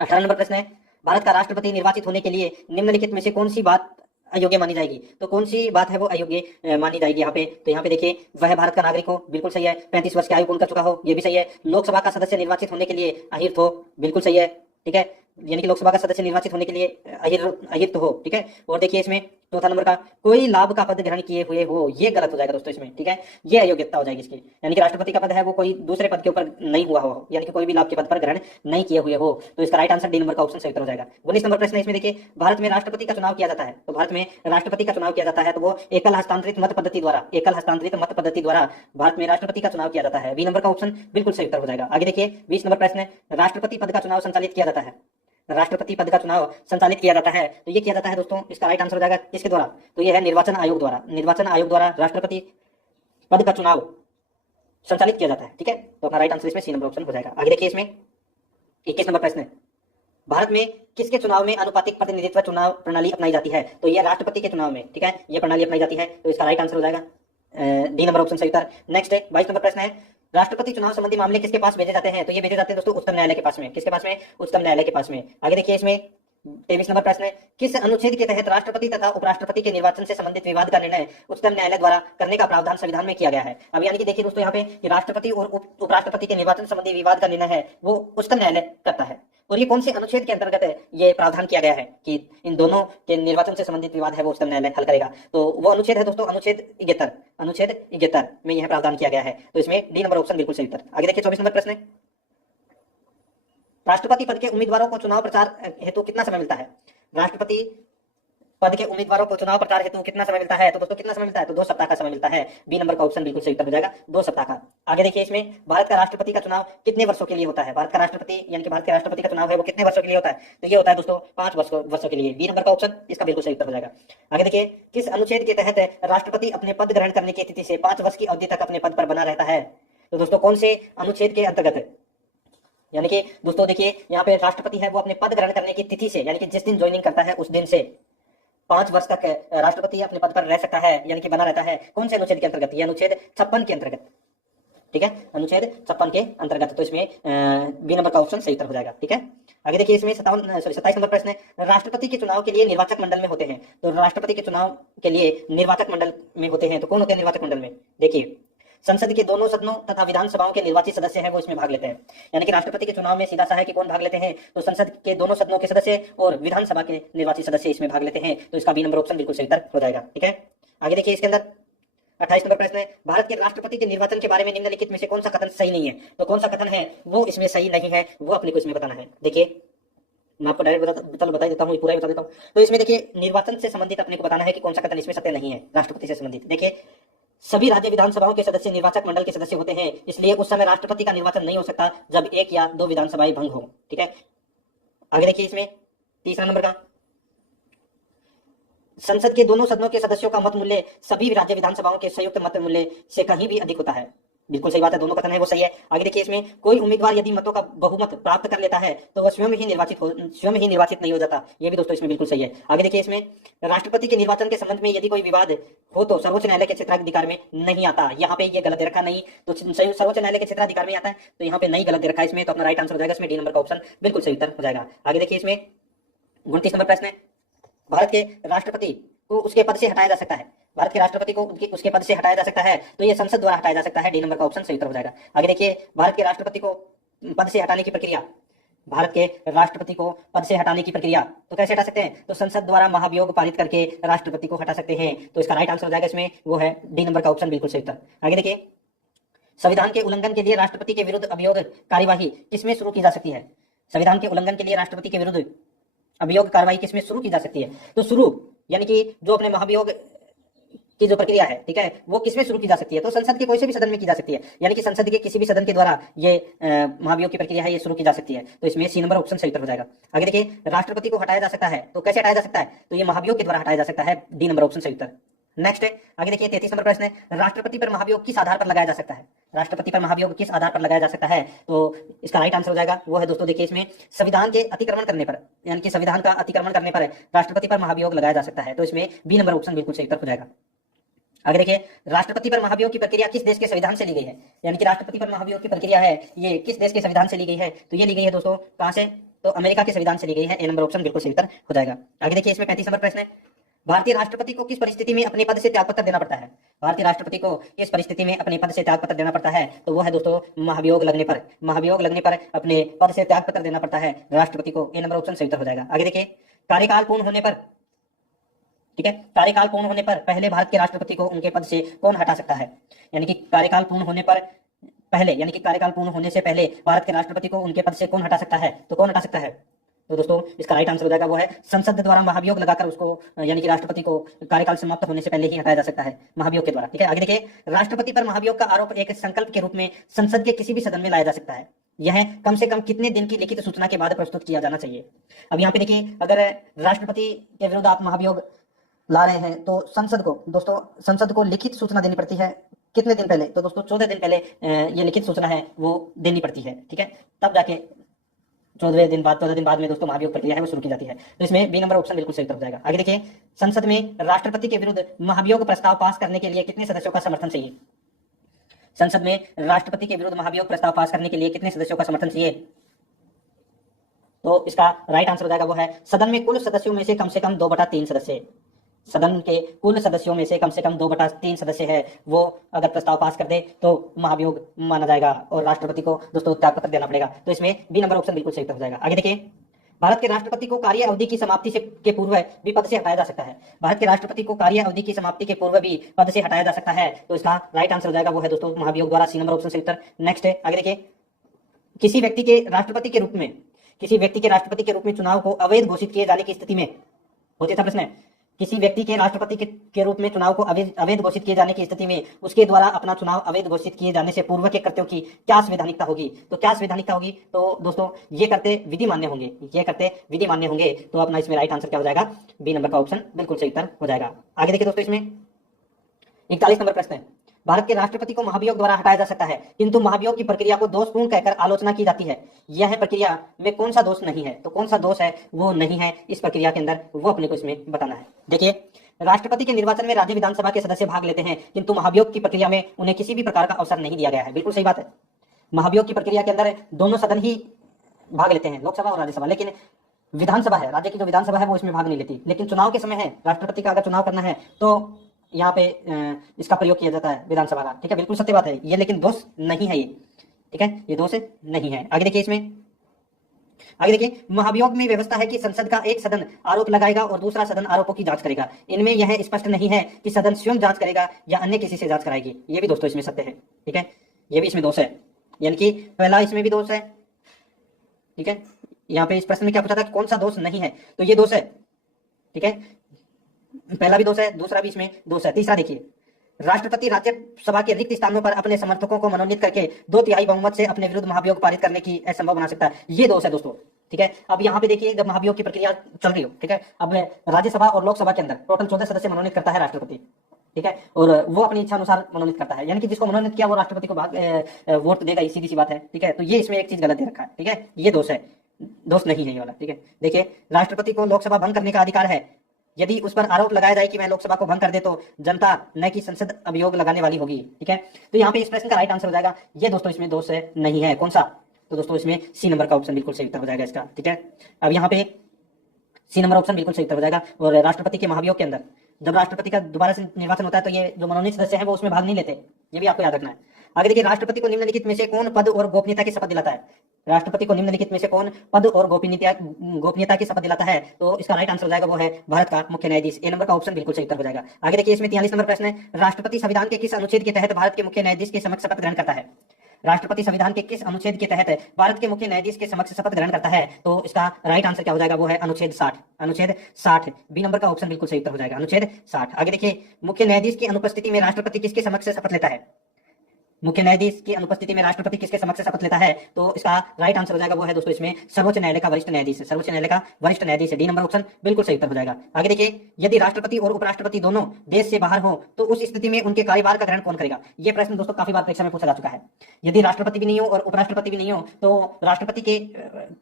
18 नंबर प्रश्न है, भारत का राष्ट्रपति निर्वाचित होने के लिए निम्नलिखित में से कौन सी बात अयोग्य मानी जाएगी? तो कौन सी बात है वो अयोग्य मानी जाएगी यहाँ पे? तो यहाँ पे देखिए वह भारत का नागरिक हो, बिल्कुल सही है। 35 वर्ष की आयु पूर्ण कर चुका हो, ये भी सही है। लोकसभा का सदस्य निर्वाचित होने के लिए अहिर्त हो, बिल्कुल सही है, ठीक है, यानी कि लोकसभा का सदस्य निर्वाचित होने के लिए अहिर्त हो, ठीक है। और देखिए इसमें चौथा नंबर का, कोई लाभ का पद ग्रहण किए हुए हो, ये गलत हो जाएगा दोस्तों इसमें, ठीक है, ये अयोग्यता हो जाएगी इसकी, यानी कि राष्ट्रपति का पद है वो कोई दूसरे पद के ऊपर नहीं हुआ हो, यानी कि कोई भी लाभ के पद पर ग्रहण नहीं किए हुए हो, तो इसका राइट आंसर डी नंबर का ऑप्शन सही उत्तर हो जाएगा। 19 नंबर प्रश्न है, इसमें देखिए भारत में राष्ट्रपति का चुनाव किया जाता है, तो भारत में राष्ट्रपति का चुनाव किया जाता है तो वो एकल हस्तांतरित मत पद्धति द्वारा, एकल हस्तांतरित मत पद्धति द्वारा भारत में राष्ट्रपति का चुनाव किया जाता है। बी नंबर का ऑप्शन बिल्कुल सही उत्तर हो जाएगा। आगे देखिए 20 नंबर प्रश्न है, राष्ट्रपति पद का चुनाव संचालित किया जाता है, राष्ट्रपति पद का चुनाव संचालित किया जाता है, तो ये किया जाता है दोस्तों, इसका राइट आंसर हो जाएगा किसके द्वारा? तो ये है निर्वाचन आयोग द्वारा, निर्वाचन आयोग द्वारा राष्ट्रपति पद का चुनाव संचालित किया जाता है, ठीक है, तो अपना राइट आंसर इसमें सी नंबर ऑप्शन हो जाएगा। आगे देखिए इसमें 21 नंबर प्रश्न है, भारत में किसके चुनाव में अनुपातिक प्रतिनिधित्व चुनाव प्रणाली अपनाई जाती है? तो ये राष्ट्रपति के चुनाव में, ठीक है, ये प्रणाली अपनाई जाती है, तो इसका राइट आंसर हो जाएगा डी नंबर ऑप्शन सही उत्तर। नेक्स्ट है 22 नंबर प्रश्न है, राष्ट्रपति चुनाव संबंधी मामले किसके पास भेजे जाते हैं? तो ये भेजे जाते हैं दोस्तों उच्चतम न्यायालय के पास में, किसके पास में? उच्चतम न्यायालय के पास में। आगे देखिए इसमें 23 नंबर प्रश्न है, किस अनुच्छेद के तहत राष्ट्रपति तथा उपराष्ट्रपति के निर्वाचन से संबंधित विवाद का निर्णय उच्चतम न्यायालय द्वारा करने का प्रावधान संविधान में किया गया है? अब यानी कि देखिए दोस्तों यहाँ पे कि राष्ट्रपति और उपराष्ट्रपति के निर्वाचन संबंधी विवाद का निर्णय है वो उच्चतम न्यायालय करता है, और ये कौन से अनुच्छेद के अंतर्गत ये प्रावधान किया गया है कि इन दोनों के निर्वाचन से संबंधित विवाद है वो उच्चतम न्यायालय हल करेगा? तो वो अनुच्छेद है दोस्तों अनुच्छेद 71 में यह प्रावधान किया गया है, तो इसमें डी नंबर ऑप्शन बिल्कुल सही उत्तर। आगे देखिए 24 नंबर प्रश्न है, राष्ट्रपति पद के उम्मीदवारों को चुनाव प्रचार हेतु कितना समय मिलता है? राष्ट्रपति पद के उम्मीदवारों को चुनाव प्रचार हेतु कितना समय मिलता है? तो दोस्तों कितना समय मिलता है? तो 2 सप्ताह का समय मिलता है। बी नंबर का ऑप्शन बिल्कुल सही उत्तर हो जाएगा, 2 सप्ताह का। आगे देखिए इसमें भारत का राष्ट्रपति का चुनाव कितने वर्षों के लिए होता है? भारत का राष्ट्रपति यानी कि भारत के राष्ट्रपति का चुनाव है वो कितने वर्षों के लिए होता है? तो ये होता है दोस्तों 5 वर्षों के लिए। बी नंबर का ऑप्शन इसका बिल्कुल सही उत्तर हो जाएगा। आगे देखिए किस अनुच्छेद के तहत राष्ट्रपति अपने पद ग्रहण करने की तिथि से 5 वर्ष की अवधि तक अपने पद पर बना रहता है? तो दोस्तों कौन से अनुच्छेद के अंतर्गत यानी कि दोस्तों देखिए यहाँ पे राष्ट्रपति है वो अपने पद ग्रहण करने की तिथि से, यानी कि जिस दिन ज्वाइनिंग करता है उस दिन से 5 वर्ष तक राष्ट्रपति अपने पद पर रह सकता है, यानी कि बना रहता है। कौन से अनुच्छेद के अंतर्गत? ये अनुच्छेद 56 के अंतर्गत, ठीक है, अनुच्छेद 56 के अंतर्गत। तो इसमें बी नंबर का ऑप्शन सही उत्तर हो जाएगा, ठीक है। आगे देखिए इसमें 27 नंबर प्रश्न है, राष्ट्रपति के चुनाव के लिए निर्वाचक मंडल में होते हैं। तो राष्ट्रपति के चुनाव के लिए निर्वाचक मंडल में होते हैं, तो कौन होते हैं निर्वाचक मंडल में? देखिए संसद के दोनों सदनों तथा विधानसभाओं के निर्वाचित सदस्य हैं वो इसमें भाग लेते हैं। यानी कि राष्ट्रपति के चुनाव में सीधा सा है कि कौन भाग लेते हैं, तो संसद के दोनों सदनों के सदस्य और विधानसभा के निर्वाचित सदस्य इसमें भाग लेते हैं। तो इसका बी नंबर ऑप्शन बिल्कुल सही उत्तर हो जाएगा, ठीक है। आगे देखिए इसके अंदर 28 नंबर प्रश्न है, भारत के राष्ट्रपति के निर्वाचन के बारे में निम्नलिखित में से कौन सा कथन सही नहीं है? तो कौन सा कथन है वो इसमें सही नहीं है, वो अपने को इसमें बताना है। देखिए मैं आपको डायरेक्ट बता देता हूँ, पूरा ही बता देता हूँ। तो इसमें देखिए निर्वाचन से संबंधित अपने को बताना है कि कौन सा कथन इसमें सत्य नहीं है राष्ट्रपति से संबंधित। देखिए सभी राज्य विधानसभाओं के सदस्य निर्वाचक मंडल के सदस्य होते हैं, इसलिए उस समय राष्ट्रपति का निर्वाचन नहीं हो सकता जब 1 या 2 विधानसभाएं भंग हो, ठीक है। आगे देखिए इसमें तीसरा नंबर का, संसद के दोनों सदनों के सदस्यों का मत मूल्य सभी राज्य विधानसभाओं के संयुक्त मत मूल्य से कहीं भी अधिक होता है। बिल्कुल सही बात है, दोनों कथन है वो सही है। आगे देखिए इसमें कोई उम्मीदवार यदि मतों का बहुमत प्राप्त कर लेता है तो वह स्वयं ही निर्वाचित नहीं हो जाता, ये भी दोस्तों इसमें बिल्कुल सही है। आगे देखिए इसमें राष्ट्रपति के निर्वाचन के संबंध में यदि कोई विवाद हो तो सर्वोच्च न्यायालय के क्षेत्राधिकार में नहीं आता। यहाँ पे ये गलत दे रखा नहीं, तो सर्वोच्च न्यायालय के क्षेत्राधिकार में आता है, तो यहाँ पे नहीं गलत दे रखा है इसमें, तो अपना राइट आंसर हो जाएगा इसमें डी नंबर का ऑप्शन बिल्कुल सही उत्तर हो जाएगा। आगे देखिए इसमें 29 नंबर प्रश्न है, भारत के राष्ट्रपति को उसके पद से हटाया जा सकता है। भारत के राष्ट्रपति को उसके पद से हटाया जा सकता है, तो ये संसद द्वारा हटाया जा सकता है, डी नंबर का ऑप्शन सही उत्तर हो जाएगा। आगे देखिए भारत के राष्ट्रपति को पद से हटाने की प्रक्रिया, भारत के राष्ट्रपति को पद से हटाने की प्रक्रिया तो कैसे हटा सकते हैं? तो संसद द्वारा महाभियोग पारित करके राष्ट्रपति को हटा सकते हैं, तो इसका राइट आंसर हो जाएगा इसमें वो है डी नंबर का ऑप्शन बिल्कुल सही उत्तर। आगे देखिए संविधान के उल्लंघन के लिए राष्ट्रपति के विरुद्ध अभियोग कार्यवाही किसमें शुरू की जा सकती है? संविधान के उल्लंघन के लिए राष्ट्रपति के विरुद्ध अभियोग कार्रवाई किसमें शुरू की जा सकती है? तो शुरू यानी कि जो अपने महाभियोग की जो प्रक्रिया है, ठीक है, वो किसमें शुरू की जा सकती है? तो संसद के कोई से भी सदन में की जा सकती है, यानी कि संसद के किसी भी सदन के द्वारा ये महाभियोग की प्रक्रिया है ये शुरू की जा सकती है, तो इसमें सी नंबर ऑप्शन सही उत्तर हो जाएगा। आगे देखिए राष्ट्रपति को हटाया जा सकता है, तो कैसे हटाया जा सकता है? तो ये महाभियोग के द्वारा हटाया जा सकता है, डी नंबर ऑप्शन सही उत्तर। नेक्स्ट आगे देखिए 33 नंबर प्रश्न है, राष्ट्रपति पर महाभियोग किस आधार पर लगाया जा सकता है? राष्ट्रपति पर महाभियोग किस आधार पर लगाया जा सकता है? तो इसका राइट आंसर हो जाएगा वो है दोस्तों देखिए इसमें संविधान के अतिक्रमण करने पर, यानी कि संविधान का अतिक्रमण करने पर राष्ट्रपति पर महाभियोग लगाया जा सकता है, तो इसमें बी नंबर ऑप्शन बिल्कुल सही उत्तर हो जाएगा। आगे देखिए राष्ट्रपति पर महाभियोग की प्रक्रिया किस देश के संविधान से ली गई है? यानी कि राष्ट्रपति पर महाभियोग की प्रक्रिया है ये किस देश के संविधान से ली गई है? तो ये ली गई है दोस्तों कहां से? तो अमेरिका के संविधान से ली गई है, ए नंबर ऑप्शन बिल्कुल सही उत्तर हो जाएगा। आगे देखिए इसमें 35 नंबर प्रश्न है, भारतीय राष्ट्रपति को किस परिस्थिति में अपने पद से त्यागपत्र देना पड़ता है? भारतीय राष्ट्रपति को किस परिस्थिति में अपने पद से त्यागपत्र देना पड़ता है? तो वो है दोस्तों महाभियोग लगने पर, महाभियोग लगने पर अपने पद से त्यागपत्र देना पड़ता है राष्ट्रपति को, ए नंबर ऑप्शन सही उत्तर हो जाएगा। आगे देखिए कार्यकाल पूर्ण होने पर, ठीक है, कार्यकाल पूर्ण होने पर पहले भारत के राष्ट्रपति को उनके पद से कौन हटा सकता है? यानी कि कार्यकाल पूर्ण होने पर पहले, यानी कि कार्यकाल पूर्ण होने से पहले भारत के राष्ट्रपति को उनके पद से कौन हटा सकता है? तो कौन हटा सकता है? तो दोस्तों इसका राइट आंसर हो जाएगा वो है संसद द्वारा महाभियोग लगाकर उसको, यानी कि राष्ट्रपति को कार्यकाल समाप्त होने से पहले ही हटाया जा सकता है महाभियोग के द्वारा, ठीक है। आगे देखिए राष्ट्रपति पर महाभियोग का आरोप एक संकल्प के रूप में संसद के किसी भी सदन में लाया जा सकता है, यह कम से कम कितने दिन की लिखित सूचना के बाद प्रस्तुत किया जाना चाहिए? अब यहाँ पे देखिए अगर राष्ट्रपति के विरुद्ध आप महाभियोग ला रहे हैं तो संसद को दोस्तों, संसद को लिखित सूचना देनी पड़ती है कितने दिन पहले? तो दोस्तों 14 दिन पहले ये लिखित सूचना है वो देनी पड़ती है, ठीक है, तब जाके 14 दिन बाद में दोस्तों महाभियोग प्रक्रिया है वो शुरू की जाती है, तो इसमें बी नंबर ऑप्शन बिल्कुल सही उत्तर हो जाएगा। आगे देखिए संसद में राष्ट्रपति के विरुद्ध महाभियोग प्रस्ताव पास करने के लिए कितने सदस्यों का समर्थन चाहिए? संसद में राष्ट्रपति के विरुद्ध महाभियोग प्रस्ताव पास करने के लिए कितने सदस्यों का समर्थन चाहिए? तो इसका राइट आंसर हो जाएगा वो है सदन में कुल सदस्यों में से कम 2/3 सदस्य, सदन के कुल सदस्यों में से कम 2/3 सदस्य है वो अगर प्रस्ताव पास कर दे तो महाभियोग माना जाएगा और राष्ट्रपति को दोस्तों त्यागपत्र देना पड़ेगा, तो इसमें बी नंबर ऑप्शन बिल्कुल सही हो जाएगा। आगे देखिए भारत के राष्ट्रपति को कार्य अवधि की समाप्ति के पूर्व भी पद से हटाया जा सकता है। भारत के राष्ट्रपति को कार्य अवधि की समाप्ति के पूर्व भी पद से हटाया जा सकता है, तो इसका राइट आंसर हो जाएगा वो है दोस्तों महाभियोग द्वारा, सी नंबर ऑप्शन सही उत्तर। नेक्स्ट है आगे देखिए किसी व्यक्ति के राष्ट्रपति के रूप में चुनाव को अवैध घोषित किए जाने की स्थिति में, होते था प्रश्न है, किसी व्यक्ति के राष्ट्रपति के रूप में चुनाव को अवैध घोषित किए जाने की स्थिति में उसके द्वारा अपना चुनाव अवैध घोषित किए जाने से पूर्व के कृत्यों की क्या संवैधानिकता होगी? तो क्या संवैधानिकता होगी? तो दोस्तों ये करते विधि मान्य होंगे, तो अपना इसमें राइट आंसर क्या हो जाएगा? बी नंबर का ऑप्शन बिल्कुल सही उत्तर हो जाएगा। आगे देखिए दोस्तों इसमें 41 नंबर प्रश्न है, भारत के राष्ट्रपति को महाभियोग द्वारा हटाया जा सकता है, किंतु महाभियोग की प्रक्रिया को दोषपूर्ण कहकर आलोचना की जाती है। यह प्रक्रिया में कौन सा दोष नहीं है? तो कौन सा दोष है वो नहीं है इस प्रक्रिया के अंदर, वो अपने को इसमें बताना है। देखिए, राष्ट्रपति के निर्वाचन में राज्य विधानसभा के सदस्य भाग लेते हैं, किंतु महाभियोग की प्रक्रिया में उन्हें किसी भी प्रकार का अवसर नहीं दिया गया है। बिल्कुल सही बात है। महाभियोग की प्रक्रिया के अंदर दोनों सदन ही भाग लेते हैं, लोकसभा और राज्यसभा, लेकिन विधानसभा है, राज्य की जो विधानसभा है वो इसमें भाग नहीं लेती। लेकिन चुनाव के समय है, राष्ट्रपति का अगर चुनाव करना है तो यहाँ पे इसका प्रयोग किया जाता है विधानसभा का। ठीक है, बिल्कुल सत्य बात है ये, लेकिन दोष नहीं है ये। ठीक है, ये दोष नहीं है। आगे देखिए, इसमें आगे देखिए, महाभियोग में व्यवस्था है कि संसद का एक सदन आरोप लगाएगा और दूसरा सदन आरोपों की जांच करेगा। इनमें यह स्पष्ट नहीं है कि सदन स्वयं जांच करेगा या अन्य किसी से जांच कराएगी। ये भी दोस्तों इसमें सत्य है। ठीक है, ये भी इसमें दोष है, यानी कि पहला इसमें भी दोष है। ठीक है, यहाँ पे इस प्रश्न में क्या पूछा था कि कौन सा दोष नहीं है, तो ये दोष है। ठीक है, पहला भी दोष है, दूसरा भी इसमें दोष है। तीसरा देखिए, राष्ट्रपति राज्यसभा के रिक्त स्थानों पर अपने समर्थकों को मनोनीत करके 2/3 बहुमत से अपने विरुद्ध महाभियोग पारित करने की असंभव बना सकता है। ये दोष है दोस्तों। ठीक है, अब यहाँ पे देखिए, जब महाभियोग की प्रक्रिया चल रही हो, ठीक है, अब राज्यसभा और लोकसभा के अंदर टोटल 14 सदस्य मनोनीत करता है राष्ट्रपति। ठीक है, और वो अपनी इच्छा अनुसार मनोनीत करता है, यानी कि जिसको मनोनीत किया वो राष्ट्रपति को वोट देगा, सीधी सी बात है। ठीक है, तो ये इसमें एक चीज गलत दे रखा है। ठीक है, ये दोष है, दोष नहीं है ये वाला। ठीक है, देखिए, राष्ट्रपति को लोकसभा भंग करने का अधिकार है। यदि उस पर आरोप लगाया जाए कि वह लोकसभा को भंग कर दे तो जनता न कि संसद अभियोग लगाने वाली होगी। ठीक है, तो यहाँ पे इस प्रश्न का राइट आंसर हो जाएगा ये दोस्तों, इसमें दोष नहीं है। कौन सा? तो दोस्तों इसमें सी नंबर का ऑप्शन बिल्कुल सही उत्तर हो जाएगा इसका। ठीक है, अब यहाँ पे सी नंबर ऑप्शन बिल्कुल सही उत्तर हो जाएगा। और राष्ट्रपति के महाभियोग के अंदर जब राष्ट्रपति का दोबारा से निर्वाचन होता है तो ये जो मनोनीत सदस्य हैं वो उसमें भाग नहीं लेते, ये भी आपको याद रखना है। आगे देखिए, राष्ट्रपति को निम्नलिखित में से कौन पद और गोपनीयता की शपथ दिलाता है? राष्ट्रपति को निम्नलिखित में से कौन पद और गोपनीयता की शपथ दिलाता है? तो इसका राइट आंसर हो जाएगा वो है भारत का मुख्य न्यायाधीश। ए नंबर का ऑप्शन बिल्कुल सही उत्तर हो जाएगा। आगे देखिए, इसमें 43 नंबर प्रश्न है, राष्ट्रपति संविधान के किस अनुच्छेद के तहत भारत के मुख्य न्यायाधीश के समक्ष शपथ ग्रहण करता है? राष्ट्रपति संविधान के किस अनुच्छेद के तहत भारत के मुख्य न्यायाधीश के समक्ष शपथ ग्रहण करता है? तो इसका राइट आंसर क्या हो जाएगा? वो है अनुच्छेद 60। अनुच्छेद 60, बी नंबर का ऑप्शन बिल्कुल सही उत्तर हो जाएगा, अनुच्छेद 60। आगे देखिए, मुख्य न्यायाधीश की अनुपस्थिति में राष्ट्रपति किसके समक्ष शपथ लेता है? मुख्य न्यायाधीश की अनुपस्थिति में राष्ट्रपति किसके समक्ष शपथ लेता है? तो इसका राइट आंसर हो जाएगा वो है दोस्तों इसमें सर्वोच्च न्यायालय का वरिष्ठ न्यायाधीश। सर्वोच्च न्यायालय का वरिष्ठ न्यायाधीश, डी नंबर ऑप्शन बिल्कुल सही उत्तर हो जाएगा। आगे देखिए, यदि राष्ट्रपति और उपराष्ट्रपति दोनों देश से बाहर हो तो उस स्थिति में उनके कार्यभार का ग्रहण कौन करेगा? ये प्रश्न दोस्तों काफी बार परीक्षा में पूछा जा चुका है। यदि राष्ट्रपति भी नहीं हो और उपराष्ट्रपति भी नहीं हो तो राष्ट्रपति के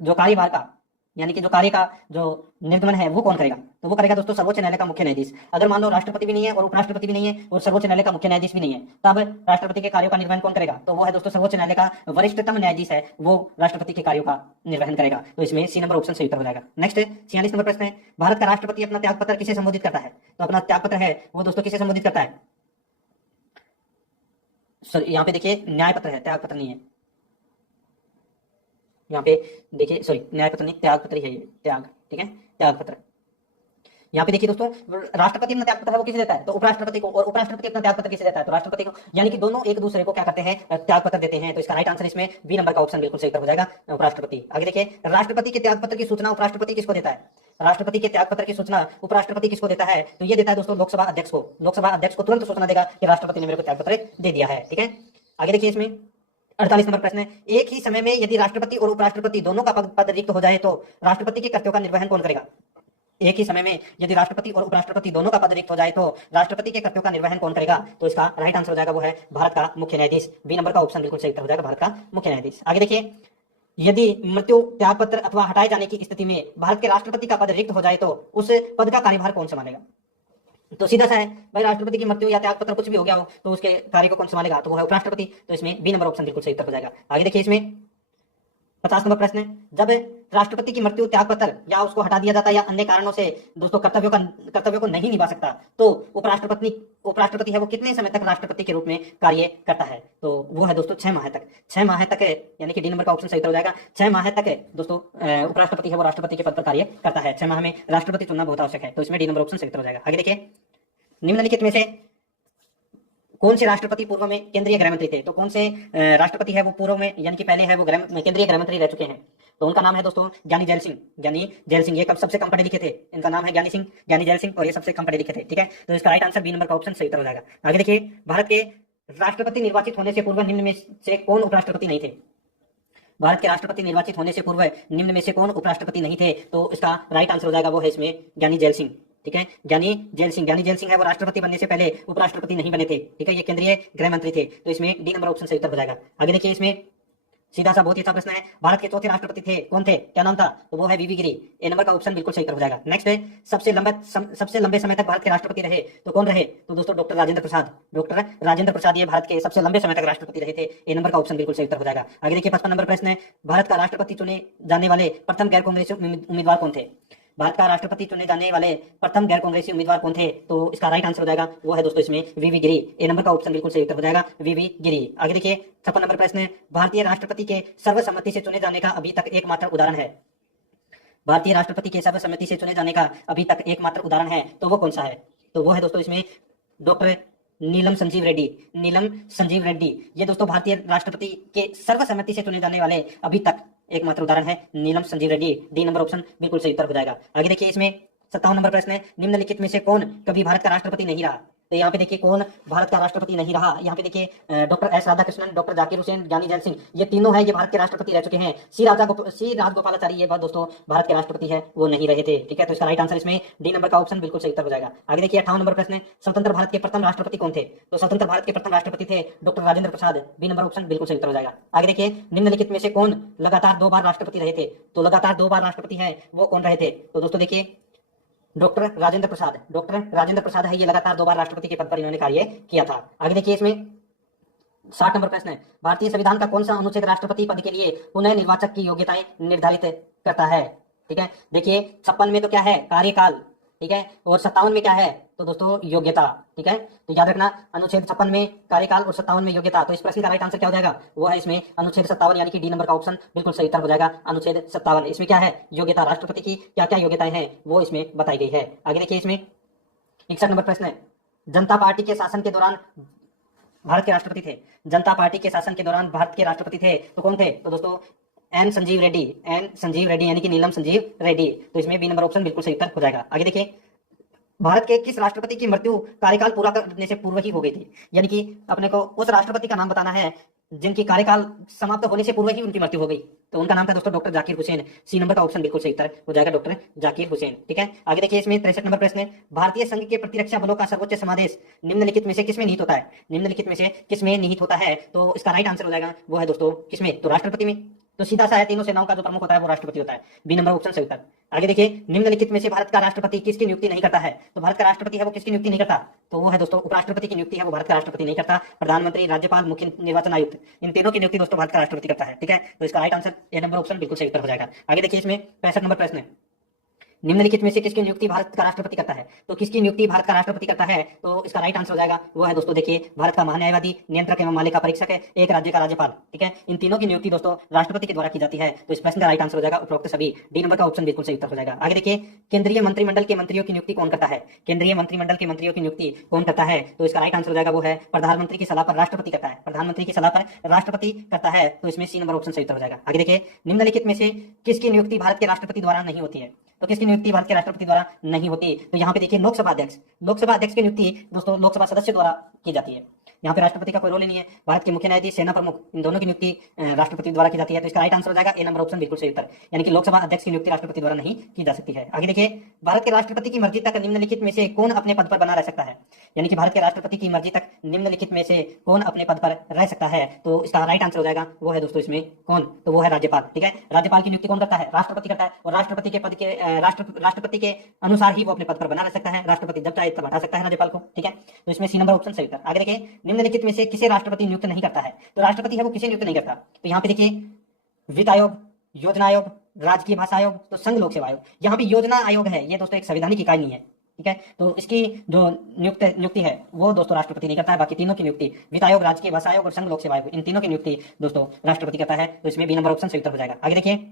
जो कार्यभार का, यानी कि जो कार्य का जो निर्गमन है वो कौन करेगा? तो वो करेगा दोस्तों सर्वोच्च न्यायालय का मुख्य न्यायाधीश। अगर मान लो राष्ट्रपति भी नहीं है और उपराष्ट्रपति भी नहीं है और सर्वोच्च न्यायालय का मुख्य न्यायाधीश भी नहीं है, तब राष्ट्रपति के कार्यों का निर्वहन कौन करेगा? तो वो है दोस्तों सर्वोच्च न्यायालय का वरिष्ठतम न्यायाधीश है, वो राष्ट्रपति के कार्यों का निर्वहन करेगा। तो इसमें सी नंबर ऑप्शन सही उत्तर हो जाएगा। नेक्स्ट 46 नंबर प्रश्न है, भारत का राष्ट्रपति अपना त्यागपत्र किसे संबोधित करता है? तो अपना त्यागपत्र है वो दोस्तों किसे संबोधित करता है? सर यहाँ पे देखिए, न्याय पत्र है, त्यागपत्र नहीं है। यहाँ पे देखिए, सॉरी, न्याय पत्र नहीं, त्याग पत्र ही है ये, त्याग। ठीक है, त्याग पत्र। यहाँ पे देखिए दोस्तों, राष्ट्रपति अपना त्याग पत्र है वो किसे देता है? तो उपराष्ट्रपति को। और उपराष्ट्रपति अपना त्याग पत्र किसे देता है? तो राष्ट्रपति को। यानी कि दोनों एक दूसरे को क्या करते हैं? त्याग पत्र देते हैं। तो इसका राइट आंसर इसमें बी नंबर का ऑप्शन बिल्कुल सही उत्तर हो जाएगा, उपराष्ट्रपति। आगे देखिए, राष्ट्रपति के त्याग पत्र की सूचना उपराष्ट्रपति किसको देता है? राष्ट्रपति के त्याग पत्र की सूचना उपराष्ट्रपति किसको देता है? तो ये देता है दोस्तों लोकसभा अध्यक्ष को। लोकसभा अध्यक्ष को तुरंत सूचना देगा कि राष्ट्रपति ने मेरे को त्याग पत्र दे दिया है। ठीक है, आगे देखिए, इसमें 48 नंबर प्रश्न है, एक ही समय में यदि राष्ट्रपति और उपराष्ट्रपति दोनों का पद रिक्त हो जाए तो राष्ट्रपति के कर्तव्यों का निर्वहन कौन करेगा? एक ही समय में यदि राष्ट्रपति और उपराष्ट्रपति दोनों का पद रिक्त हो जाए तो राष्ट्रपति के कर्तव्यों का निर्वहन कौन करेगा? तो इसका राइट आंसर हो जाएगा वो है भारत का मुख्य न्यायाधीश। बी नंबर का ऑप्शन बिल्कुल सही उत्तर हो जाएगा, भारत का मुख्य न्यायाधीश। आगे देखिए, यदि मृत्यु, त्यागपत्र अथवा हटाए जाने की स्थिति में भारत के राष्ट्रपति का पद रिक्त हो जाए तो उस पद का कार्यभार कौन संभालेगा? तो सीधा सा है भाई, राष्ट्रपति की मृत्यु या त्यागपत्र कुछ भी हो गया हो तो उसके कार्य को कौन संभालेगा? तो वो है उपराष्ट्रपति। तो इसमें बी नंबर ऑप्शन बिल्कुल सही उत्तर हो जाएगा। आगे देखिए, इसमें 50 नंबर प्रश्न है, जब राष्ट्रपति की मृत्यु, त्यागपत्र या उसको हटा दिया जाता है या अन्य कारणों से दोस्तों कर्तव्यों को नहीं निभा सकता तो उपराष्ट्रपति है वो कितने समय तक राष्ट्रपति के रूप में कार्य करता है? तो वो है दोस्तों 6 माह तक। 6 माह तक है, यानी कि डी नंबर का ऑप्शन सही उत्तर हो जाएगा। 6 माह तक है दोस्तों उपराष्ट्रपति है वो राष्ट्रपति के पद पर कार्य करता है। 6 माह में राष्ट्रपति चुनना बहुत आवश्यक है। तो इसमें डी नंबर ऑप्शन सही उत्तर हो जाएगा। आगे देखिए, निम्नलिखित में से कौन से राष्ट्रपति पूर्व में केंद्रीय गृह मंत्री थे? तो कौन से राष्ट्रपति है वो पूर्व में, यानी कि पहले है वो केंद्रीय गृह मंत्री रह चुके हैं? तो उनका नाम है दोस्तों ज्ञानी जैल सिंह। ज्ञानी जैल सिंह, ये कब सबसे कम पढ़े लिखे थे? इनका नाम है ज्ञानी जैल सिंह और ये सबसे कम पढ़े लिखे थे। ठीक है, तो इसका राइट आंसर बी नंबर का ऑप्शन सही उत्तर हो जाएगा। आगे देखिए, भारत के राष्ट्रपति निर्वाचित होने से पूर्व निम्न में से कौन उपराष्ट्रपति नहीं थे? भारत के राष्ट्रपति निर्वाचित होने से पूर्व निम्न में से कौन उपराष्ट्रपति नहीं थे? तो इसका राइट आंसर हो जाएगा वो है इसमें ज्ञानी जैल सिंह। ठीक है। ज्ञानी जैल सिंह, ज्ञानी जैल सिंह है वो राष्ट्रपति बनने से पहले उपराष्ट्रपति नहीं बने थे, ठीक है, ये केंद्रीय गृह मंत्री थे। तो इसमें डी नंबर ऑप्शन सही उत्तर हो जाएगा। आगे देखिए, इसमें सीधा सा बहुत ही अच्छा प्रश्न है। भारत के चौथे राष्ट्रपति थे, कौन थे, क्या नाम था, तो वो है वीवी गिरी। ए नंबर का ऑप्शन बिल्कुल सही उत्तर हो जाएगा। नेक्स्ट है, सबसे लंबे समय तक भारत के राष्ट्रपति रहे, तो कौन रहे, तो दोस्तों डॉक्टर राजेंद्र प्रसाद। डॉक्टर राजेंद्र प्रसाद ये भारत के सबसे लंबे समय तक राष्ट्रपति रहे थे। ए नंबर का ऑप्शन बिल्कुल सही उत्तर हो जाएगा। आगे देखिए, 55 नंबर प्रश्न है, भारत का राष्ट्रपति चुने जाने वाले प्रथम गैर कांग्रेसी उम्मीदवार कौन थे। भारत का राष्ट्रपति चुने जाने वाले प्रथम गैर कांग्रेसी उम्मीदवार कौन थे, तो इसका राइट आंसर हो जाएगा वो है दोस्तों इसमें वीवी गिरी। ए नंबर का ऑप्शन बिल्कुल सही उत्तर हो जाएगा, वीवी गिरी। आगे देखिए, 56 नंबर प्रश्न है, भारतीय राष्ट्रपति के सर्वसम्मति से चुने जाने का अभी तक एकमात्र उदाहरण है। भारतीय राष्ट्रपति के सर्वसम्मति से चुने जाने का अभी तक एकमात्र उदाहरण है, तो वो कौन सा है, तो वो है दोस्तों इसमें डॉक्टर नीलम संजीव रेड्डी। नीलम संजीव रेड्डी ये दोस्तों भारतीय राष्ट्रपति के सर्वसम्मति से चुने जाने वाले अभी तक एकमात्र उदाहरण है Neelam Sanjiva Reddy. D number option बिल्कुल सही उत्तर हो जाएगा। आगे देखिए, इसमें 57 नंबर प्रश्न है, निम्नलिखित में से कौन कभी भारत का राष्ट्रपति नहीं रहा। तो यहाँ पे देखिए कौन भारत का राष्ट्रपति नहीं रहा। यहाँ पे देखिए doctor S Radhakrishnan, doctor Zakir Hussain, ज्ञानी जैल सिंह, ये तीनों है ये भारत के राष्ट्रपति रह चुके हैं। सी राजगोपालाचारी ये बात दोस्तों भारत के राष्ट्रपति है वो नहीं रहे थे, ठीक है। तो इसका राइट आंसर इसमें डी नंबर का ऑप्शन बिल्कुल सही उत्तर हो जाएगा। आगे देखिए, 58 नंबर प्रश्न है, स्वतंत्र भारत के प्रथम राष्ट्रपति कौन थे। तो स्वतंत्र भारत के प्रथम राष्ट्रपति थे doctor Rajendra Prasad. B number option बिल्कुल सही उत्तर हो जाएगा। आगे देखिए, निम्नलिखित में से कौन लगातार 2 बार राष्ट्रपति रहे थे। तो लगातार 2 बार राष्ट्रपति है वो कौन रहे थे, तो दोस्तों देखिए डॉक्टर राजेंद्र प्रसाद। डॉक्टर राजेंद्र प्रसाद है ये लगातार 2 बार राष्ट्रपति के पद पर इन्होंने कार्य किया था। आगे देखिए, इसमें 60 नंबर प्रश्न है, भारतीय संविधान का कौन सा अनुच्छेद राष्ट्रपति पद के लिए पुनः निर्वाचक की योग्यताएं निर्धारित करता है। ठीक है, देखिए 56 में तो क्या है, कार्यकाल, ठीक है, और 57 में क्या है, तो दोस्तों योग्यता। ठीक है, तो याद रखना अनुच्छेद 56 में कार्यकाल और 57 में योग्यता। तो इस प्रश्न का राइट आंसर क्या हो जाएगा, वो है इसमें अनुच्छेद 57 यानी कि डी नंबर का ऑप्शन बिल्कुल सही उत्तर हो जाएगा। अनुच्छेद 57 इसमें क्या है, योग्यता, राष्ट्रपति की क्या क्या योग्यताएं हैं वो इसमें बताई गई है। आगे देखिए, इसमें 61 नंबर प्रश्न है, जनता पार्टी के शासन के दौरान भारत के राष्ट्रपति थे। जनता पार्टी के शासन के दौरान भारत के राष्ट्रपति थे तो कौन थे, तो दोस्तों एन संजीव रेड्डी। एन संजीव रेड्डी यानी कि नीलम संजीव रेड्डी। तो इसमें बी नंबर ऑप्शन बिल्कुल सही उत्तर हो जाएगा। आगे देखिए, भारत के किस राष्ट्रपति की मृत्यु कार्यकाल पूरा करने से पूर्व ही हो गई थी, यानी कि अपने को उस राष्ट्रपति का नाम बताना है जिनकी कार्यकाल समाप्त होने से पूर्व ही उनकी मृत्यु हो गई। तो उनका नाम था दोस्तों doctor Zakir Hussain. C number का ऑप्शन बिल्कुल सही उत्तर हो जाएगा, डॉक्टर जाकिर हुसैन। ठीक है, आगे देखिए, इसमें 63 नंबर प्रश्न है, भारतीय संघ के प्रतिरक्षा बलों का सर्वोच्च समादेश निम्नलिखित में से किसमें निहित होता है। निम्नलिखित में से किसमें निहित होता है, तो इसका राइट आंसर हो जाएगा वो है दोस्तों किसमें, तो राष्ट्रपति में। तो सीधा सा है, तीनों सेनाओं का जो प्रमुख होता है वो राष्ट्रपति होता है। बी नंबर ऑप्शन सही उत्तर। आगे देखिए, निम्नलिखित में से भारत का राष्ट्रपति किसकी नियुक्ति नहीं करता है। तो भारत का राष्ट्रपति है वो किसकी नियुक्ति नहीं करता, तो वो है दोस्तों उपराष्ट्रपति की नियुक्ति है वो भारत का राष्ट्रपति नहीं करता। प्रधानमंत्री, राज्यपाल, मुख्य निर्वाचन आयुक्त, इन तीनों की नियुक्ति दोस्तों भारत का राष्ट्रपति करता है। ठीक है, तो इसका right answer A number option बिल्कुल सही उत्तर हो जाएगा। आगे देखिए, इसमें 65 नंबर प्रश्न है, निम्नलिखित में से किसकी नियुक्ति भारत का राष्ट्रपति करता है। तो किसकी नियुक्ति भारत का राष्ट्रपति करता है, तो इसका राइट आंसर हो जाएगा वो है दोस्तों देखिए भारत का महान्यायवादी, नियंत्रक एवं मालिका परीक्षक है, एक राज्य का राज्यपाल। ठीक है, इन तीनों की नियुक्ति दोस्तों राष्ट्रपति के द्वारा की जाती है। तो इस प्रश्न का राइट आंसर हो जाएगा उपरोक्त सभी। डी नंबर का ऑप्शन बिल्कुल सही उत्तर हो जाएगा। आगे देखिए, केंद्रीय मंत्रिमंडल के मंत्रियों की नियुक्ति कौन करता है। केंद्रीय मंत्रिमंडल के मंत्रियों की नियुक्ति कौन करता है, तो इसका राइट आंसर हो जाएगा वो है प्रधानमंत्री की सलाह पर राष्ट्रपति करता है। प्रधानमंत्री की सलाह पर राष्ट्रपति करता है, तो इसमें सी नंबर ऑप्शन सही उत्तर हो जाएगा। आगे देखिए, निम्नलिखित में से किसकी नियुक्ति भारत के राष्ट्रपति द्वारा नहीं होती है। तो किसकी नियुक्ति भारत के राष्ट्रपति द्वारा नहीं होती, तो यहाँ पे देखिए लोकसभा अध्यक्ष। लोकसभा अध्यक्ष की नियुक्ति दोस्तों लोकसभा सदस्य द्वारा की जाती है। यहाँ पे राष्ट्रपति का कोई रोल नहीं है। भारत के मुख्य न्यायाधीश, सेना प्रमुख, इन दोनों की नियुक्ति राष्ट्रपति द्वारा की जाती है। तो इसका राइट आंसर हो जाएगा ए नंबर ऑप्शन बिल्कुल सही उत्तर, यानी कि लोकसभा अध्यक्ष की नियुक्ति राष्ट्रपति द्वारा नहीं की जा सकती है। आगे देखिए, भारत के राष्ट्रपति की मर्जी तक निम्नलिखित में से कौन अपने पद पर बना रह सकता है। यानी कि भारत के राष्ट्रपति की मर्जी तक निम्नलिखित में से कौन अपने पद पर रह सकता है, तो इसका राइट आंसर हो जाएगा वो है दोस्तों इसमें कौन, तो वो है राज्यपाल। ठीक है, राज्यपाल की नियुक्ति कौन करता है, राष्ट्रपति करता है, और राष्ट्रपति के पद के राष्ट्रपति के अनुसार ही वो अपने पद पर बना रह सकता है। राष्ट्रपति जब चाहे तब हटा सकता है राज्यपाल को। ठीक है, तो इसमें सी नंबर ऑप्शन सही उत्तर। आगे देखिए, निम्नलिखित में से किसे राष्ट्रपति नियुक्त नहीं करता है। तो राष्ट्रपति है वो किसे नियुक्त नहीं करता, तो यहाँ पे देखिए वित्त आयोग, योजना आयोग, राजकीय भाषा आयोग, तो संघ लोक सेवा आयोग। यहाँ पे योजना आयोग है ये दोस्तों एक संवैधानिक इकाई नहीं है। ठीक है, तो इसकी जो नियुक्ति है वो दोस्तों राष्ट्रपति नहीं करता है। बाकी तीनों की नियुक्ति वित्त आयोग, राजकीय भाषा आयोग और संघ लोक सेवा आयोग, इन तीनों की नियुक्ति दोस्तों राष्ट्रपति करता है। तो इसमें बी नंबर ऑप्शन सही उत्तर हो जाएगा। आगे देखिए,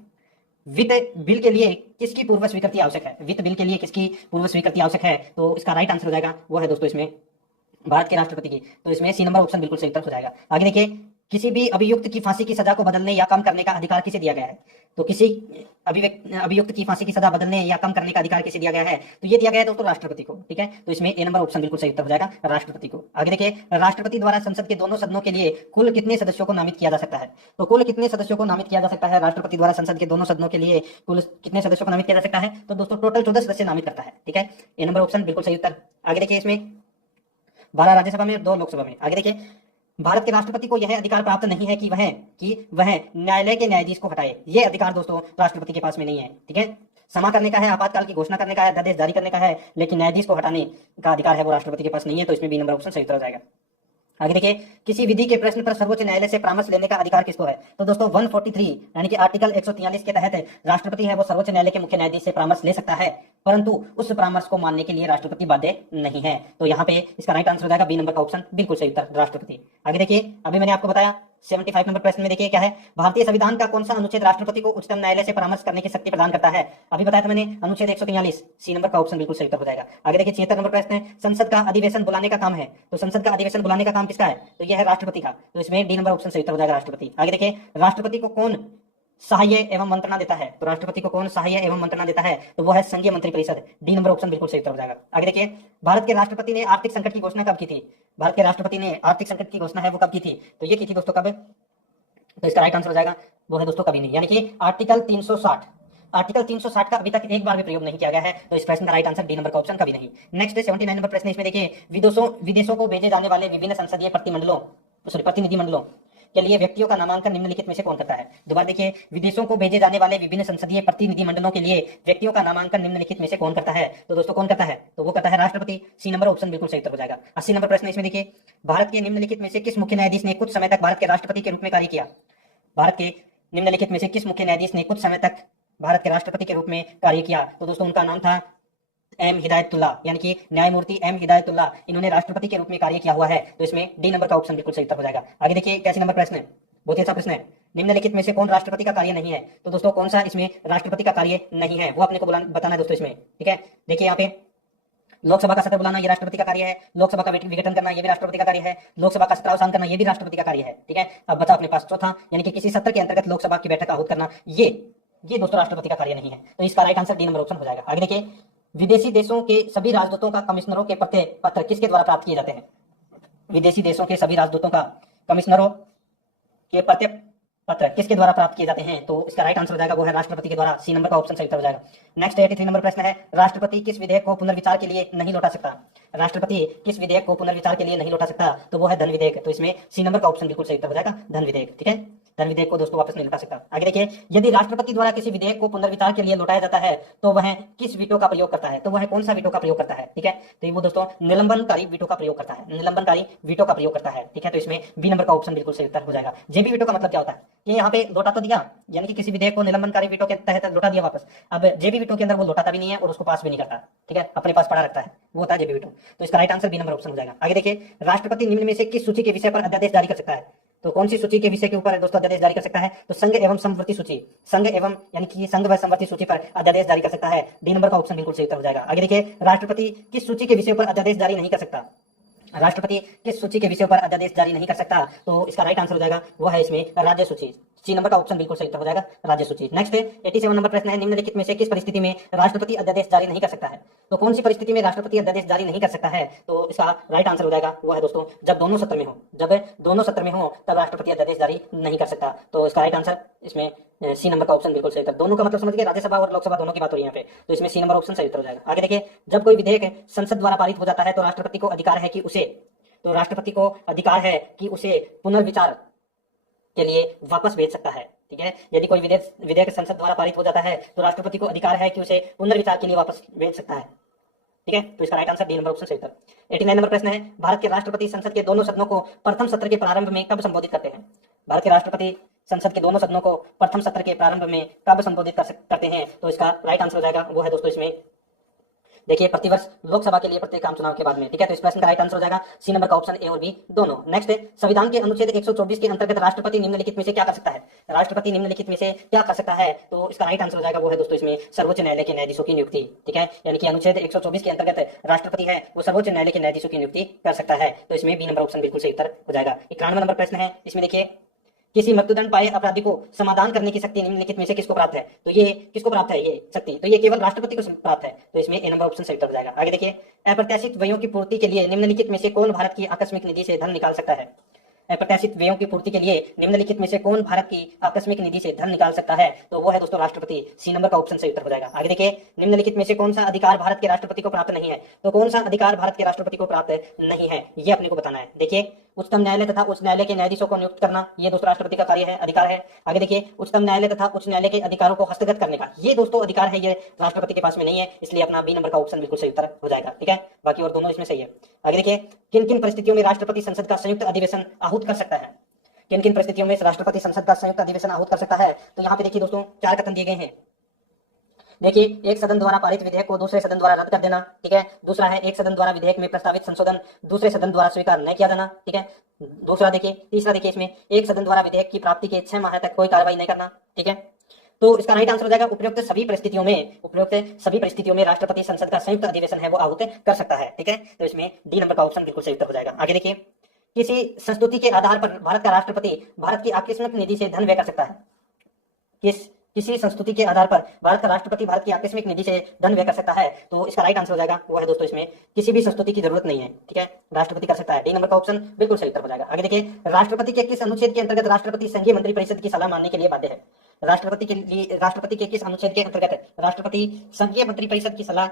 वित्त बिल के लिए किसकी पूर्व स्वीकृति आवश्यक है। वित्त बिल के लिए किसकी पूर्व स्वीकृति आवश्यक है, तो इसका राइट आंसर हो जाएगा वो है दोस्तों इसमें भारत के राष्ट्रपति की। तो इसमें सी नंबर ऑप्शन बिल्कुल सही उत्तर हो जाएगा। आगे देखिए, किसी भी अभियुक्त की फांसी की सजा को बदलने या कम करने का अधिकार किसे दिया गया है? तो किसी अभियुक्त की फांसी की सजा बदलने या कम करने का अधिकार किसे दिया गया है? तो ये दिया गया है दोस्तों राष्ट्रपति को। ठीक है, तो इसमें ए नंबर ऑप्शन बिल्कुल सही उत्तर हो जाएगा, राष्ट्रपति को। आगे देखिए, राष्ट्रपति द्वारा संसद के दोनों सदनों के लिए कुल कितने सदस्यों को नामित किया जा सकता है? तो कुल कितने सदस्यों को नामित किया जा सकता है राष्ट्रपति द्वारा संसद के दोनों सदनों के लिए? कुल कितने सदस्यों को नामित किया जा सकता है? तो दोस्तों टोटल 14 सदस्य नामित करता है। ठीक है, ए नंबर ऑप्शन बिल्कुल सही उत्तर। आगे देखिए, इसमें 12 राज्यसभा में और 2 लोकसभा में। आगे देखिए, भारत के राष्ट्रपति को यह अधिकार प्राप्त नहीं है कि वह न्यायालय के न्यायाधीश को हटाए। यह अधिकार दोस्तों राष्ट्रपति के पास में नहीं है। ठीक है, क्षमा करने का है, आपातकाल की घोषणा करने का है, अध्यादेश जारी करने का है, लेकिन न्यायाधीश को हटाने का अधिकार है वो राष्ट्रपति के पास नहीं है। तो इसमें बी नंबर ऑप्शन सही उत्तर हो जाएगा। आगे देखिए, किसी विधि के प्रश्न पर सर्वोच्च न्यायालय से परामर्श लेने का अधिकार किसको है? तो दोस्तों 143 यानी कि आर्टिकल 143 के तहत राष्ट्रपति है वो सर्वोच्च न्यायालय के मुख्य न्यायाधीश से परामर्श ले सकता है, परंतु उस परामर्श को मानने के लिए राष्ट्रपति बाध्य नहीं है। तो यहाँ पे इसका राइट आंसर हो जाएगा बी नंबर का ऑप्शन बिल्कुल सही उत्तर, राष्ट्रपति। आगे देखिए, अभी मैंने आपको बताया 75 नंबर प्रश्न में देखिए क्या है, भारतीय संविधान का कौन सा अनुच्छेद राष्ट्रपति को उच्चतम न्यायालय से परामर्श करने की शक्ति प्रदान करता है? अभी बताया था मैंने, अनुच्छेद 143, सी नंबर का ऑप्शन बिल्कुल सही उत्तर हो जाएगा। आगे देखिए, 76 नंबर प्रश्न है, संसद का अधिवेशन बुलाने का काम है, तो संसद का अधिवेशन बुलाने का काम किसका है? तो यह है राष्ट्रपति का। तो इसमें डी नंबर ऑप्शन सही उत्तर हो जाएगा, राष्ट्रपति। आगे देखिए, राष्ट्रपति को कौन सहाय्य एवं मंत्रणा देता है? तो राष्ट्रपति को कौन सहाय्य एवं मंत्रणा देता है? तो वो है संघीय मंत्रिपरिषद। डी नंबर ऑप्शन बिल्कुल सही उत्तर हो जाएगा। आगे देखिए, भारत के राष्ट्रपति ने आर्थिक संकट की घोषणा कब की थी? भारत के राष्ट्रपति ने आर्थिक संकट की घोषणा है वो कब की थी? तो ये की थी दोस्तों कब? तो इसका राइट आंसर हो जाएगा वो है दोस्तों कभी नहीं, यानी कि आर्टिकल 360। आर्टिकल 360 का अभी तक एक बार भी प्रयोग नहीं किया गया है। तो इस प्रश्न का राइट आंसर डी नंबर का ऑप्शन कभी नहीं। नेक्स्ट 79 नंबर प्रश्न, इसमें देखिए, विदेशों को भेजे जाने वाले विभिन्न संसदीय प्रतिनिधिमंडलों के लिए व्यक्तियों का नामांकन निम्नलिखित में से कौन करता है? दोबारा देखिए, विदेशों को भेजे जाने वाले विभिन्न संसदीय प्रतिनिधिमंडलों के लिए व्यक्तियों का नामांकन निम्नलिखित में से कौन करता है? तो दोस्तों कौन करता है? तो वो करता है राष्ट्रपति। सी नंबर ऑप्शन बिल्कुल सही उत्तर हो जाएगा। 80 नंबर प्रश्न, इसमें देखिए, भारत के निम्नलिखित में से किस मुख्य न्यायाधीश ने कुछ समय तक भारत के राष्ट्रपति के रूप में कार्य किया? भारत के निम्नलिखित में से किस मुख्य न्यायाधीश ने कुछ समय तक भारत के राष्ट्रपति के रूप में कार्य किया? तो दोस्तों उनका नाम था एम हिदायतुल्ला, यानी कि न्यायमूर्ति एम हिदायतुल्ला। इन्होंने राष्ट्रपति के रूप में कार्य किया हुआ है। तो इसमें डी नंबर का ऑप्शन बिल्कुल सही उत्तर हो जाएगा। आगे देखिए, 81 नंबर प्रश्न है, बहुत ही अच्छा प्रश्न है, निम्नलिखित में से कौन राष्ट्रपति का कार्य नहीं है? तो दोस्तों कौन सा इसमें राष्ट्रपति का कार्य नहीं है वो अपने को बताना है दोस्तों इसमें। ठीक है, देखिए यहाँ पे लोकसभा का सत्र बुलाना ये राष्ट्रपति का कार्य है, लोकसभा का विघटन करना ये भी राष्ट्रपति का कार्य है, लोकसभा का सत्रावसान करना ये भी राष्ट्रपति का कार्य है। ठीक है, अब बचा अपने पास चौथा, यानी कि किसी सत्र के अंतर्गत लोकसभा की बैठक आहूत करना, ये दोस्तों राष्ट्रपति का कार्य नहीं है। तो इसका right answer D number option हो जाएगा। आगे देखिए, विदेशी देशों के सभी राजदूतों का कमिश्नरों के पत्र किसके द्वारा प्राप्त किए जाते हैं? विदेशी देशों के सभी राजदूतों का कमिश्नरों के पत्र किसके द्वारा प्राप्त किए जाते हैं? तो इसका राइट आंसर हो जाएगा वो है राष्ट्रपति के द्वारा। सी नंबर का ऑप्शन सही उत्तर हो जाएगा। नेक्स्ट 83 नंबर प्रश्न है, राष्ट्रपति किस विधेयक को पुनर्विचार के लिए नहीं लौटा सकता? राष्ट्रपति किस विधेयक को पुनर्विचार के लिए नहीं लौटा सकता? तो वो है धन विधेयक। तो इसमें सी नंबर का ऑप्शन बिल्कुल सही उत्तर हो जाएगा, धन विधेयक। ठीक है, धन विधेयक को दोस्तों वापस नहीं लौटा सकता। आगे देखिए, यदि राष्ट्रपति द्वारा किसी विधेयक को पुनर्विचार के लिए लौटाया जाता है तो वह किस वीटो का प्रयोग करता है? तो वह कौन सा वीटो का प्रयोग करता है? ठीक है, तो वो दोस्तों निलंबनकारी वीटो का प्रयोग करता है, निलंबनकारी वीटो का प्रयोग करता है। ठीक है, तो इसमें बी नंबर का ऑप्शन बिल्कुल सही उत्तर हो जाएगा। जेबी वीटो का मतलब क्या होता है कि यहाँ पे लौटा तो दिया, यानी कि किसी विधेयक को निलंबनकारी वीटो के तहत लौटा दिया वापस। अब जेबी वीटो के अंदर वो लौटाता भी नहीं है और उसको पास भी नहीं करता। ठीक है, अपने पास पड़ा रखता है, वो होता है जेबी वीटो। तो इसका right answer B number option हो जाएगा। आगे देखिए, राष्ट्रपति निम्न में से किस सूची के विषय पर अध्यादेश जारी कर सकता है? तो कौन सी सूची के विषय के ऊपर दोस्तों अध्यादेश जारी कर सकता है? तो संघ एवं समवर्ती सूची, संघ एवं यानी कि संघ व समवर्ती सूची पर अध्यादेश जारी कर सकता है। डी नंबर का ऑप्शन बिल्कुल सही उत्तर हो जाएगा। आगे देखिए, राष्ट्रपति किस सूची के विषय पर अध्यादेश जारी नहीं कर सकता? राष्ट्रपति किस सूची के विषय पर अध्यादेश जारी नहीं कर सकता? तो इसका राइट आंसर हो जाएगा वो है इसमें राज्य सूची। सी नंबर का ऑप्शन बिल्कुल सही उत्तर हो जाएगा, राज्य सूची। नेक्स्ट 87 नंबर प्रश्न है, निम्नलिखित में से किस परिस्थिति में राष्ट्रपति अध्यादेश जारी नहीं कर सकता है? तो कौन सी परिस्थिति में राष्ट्रपति अध्यादेश जारी नहीं कर सकता है? तो इसका राइट आंसर हो जाएगा वो है दोस्तों जब दोनों सत्र में हो, जब दोनों सत्र में हो तब राष्ट्रपति अध्यादेश जारी नहीं कर सकता। तो इसका राइट आंसर इसमें सी नंबर का ऑप्शन बिल्कुल सही उत्तर। दोनों का मतलब समझ गए, राज्यसभा और लोकसभा दोनों की बात हो रही है यहाँ पे। तो इसमें सी नंबर ऑप्शन सही उत्तर हो जाएगा। आगे देखिए, जब कोई विधेयक संसद द्वारा पारित हो जाता है तो राष्ट्रपति को अधिकार है कि उसे पुनर्विचार के लिए वापस भेज सकता है। ठीक है, यदि कोई विधेयक संसद द्वारा पारित हो जाता है तो राष्ट्रपति को अधिकार है कि उसे पुनर्विचार के लिए वापस भेज सकता है। ठीक है, तो इसका right answer D number option सही उत्तर। 89 नंबर प्रश्न है, भारत के राष्ट्रपति संसद के दोनों सदनों को प्रथम सत्र के प्रारंभ में कब संबोधित करते हैं? भारत के राष्ट्रपति संसद के दोनों सदनों को प्रथम सत्र के प्रारंभ में कब संबोधित करते हैं? तो इसका राइट आंसर हो जाएगा वो है दोस्तों इसमें देखिए प्रतिवर्ष लोकसभा के लिए प्रत्येक आम चुनाव के बाद में, ठीक है। तो इस प्रश्न का राइट आंसर हो जाएगा सी नंबर का ऑप्शन ए और बी दोनों। नेक्स्ट है, संविधान के अनुच्छेद 124 के अंतर्गत राष्ट्रपति निम्नलिखित में से क्या कर सकता है? राष्ट्रपति निम्नलिखित में से क्या कर सकता है? तो इसका राइट आंसर हो जाएगा वो है दोस्तों इसमें सर्वोच्च न्यायालय के न्यायाधीशों की नियुक्ति, ठीक है। यानी कि अनुच्छेद 124 के अंतर्गत राष्ट्रपति है वो सर्वोच्च न्यायालय के न्यायाधीशों की नियुक्ति कर सकता है। तो इसमें बी नंबर ऑप्शन बिल्कुल सही उत्तर हो जाएगा। 91 नंबर प्रश्न है, इसमें देखिए, किसी मृत्युदंड पाए अपराधी को समाधान करने की शक्ति निम्नलिखित में से किसको प्राप्त है? तो ये किसको प्राप्त है ये शक्ति? तो ये केवल राष्ट्रपति को प्राप्त है। तो इसमें ए नंबर ऑप्शन सही उत्तर हो जाएगा। आगे देखिए, अप्रत्याशित व्ययों की पूर्ति के लिए निम्नलिखित में से कौन भारत की आकस्मिक निधि से धन निकाल सकता है? अप्रत्याशित व्ययों की पूर्ति के लिए निम्नलिखित में से कौन भारत की आकस्मिक निधि से धन निकाल सकता है? तो वो है दोस्तों राष्ट्रपति। सी नंबर का ऑप्शन सही उत्तर हो जाएगा। आगे देखिए, निम्नलिखित में से कौन सा अधिकार भारत के राष्ट्रपति को प्राप्त नहीं है? तो कौन सा अधिकार भारत के राष्ट्रपति को प्राप्त नहीं है ये अपने को बताना है। देखिए, उच्चतम न्यायालय तथा उच्च न्यायालय के न्यायाधीशों को नियुक्त करना, ये दोस्तों राष्ट्रपति का कार्य है, अधिकार है। आगे देखिए, उच्चतम न्यायालय तथा उच्च न्यायालय के अधिकारों को हस्तगत करने का ये दोस्तों अधिकार है, ये राष्ट्रपति के पास में नहीं है, इसलिए अपना बी नंबर का ऑप्शन बिल्कुल सही उत्तर हो जाएगा, ठीक है। बाकी और दोनों इसमें सही है। आगे देखिए, किन किन परिस्थितियों में राष्ट्रपति संसद का संयुक्त अधिवेशन आहूत कर सकता है? किन किन परिस्थितियों में राष्ट्रपति संसद का संयुक्त अधिवेशन आहूत कर सकता है? तो यहाँ पे देखिए दोस्तों 4 कथन दिए गए हैं। देखिए, एक सदन द्वारा पारित विधेयक को दूसरे सदन द्वारा रद्द कर देना, ठीक है। दूसरा है, एक सदन द्वारा विधेयक में प्रस्तावित संशोधन दूसरे सदन द्वारा स्वीकार नहीं किया जाना, ठीक है। दूसरा देखिए, तीसरा देखिए, इसमें एक सदन द्वारा विधेयक की प्राप्ति के 6 माह तक कोई कार्रवाई नहीं करना, ठीक है। तो इसका राइट आंसर हो जाएगा उपयुक्त सभी परिस्थितियों में राष्ट्रपति संसद का संयुक्त अधिवेशन है वो आहूत कर सकता है, ठीक है। तो इसमें डी नंबर का ऑप्शन बिल्कुल सही उत्तर हो जाएगा। आगे देखिए, किसी संस्तुति के आधार पर भारत का राष्ट्रपति भारत की आकस्मिक निधि से धन व्यय कर सकता है? किसी संस्तुति के आधार पर भारत का राष्ट्रपति भारत की आकस्मिक निधि से धन व्यय कर सकता है? तो इसका राइट आंसर हो जाएगा वो है दोस्तों इसमें किसी भी संस्तुति की जरूरत नहीं है, ठीक है। राष्ट्रपति कर सकता है, डी नंबर का ऑप्शन बिल्कुल सही उत्तर हो जाएगा। आगे देखिए, राष्ट्रपति के किस अनुच्छेद के अंतर्गत राष्ट्रपति संघीय मंत्रिपरिषद की सलाह मानने के लिए बाध्य है? राष्ट्रपति के किस अनुच्छेद के अंतर्गत राष्ट्रपति संघीय मंत्रिपरिषद की सलाह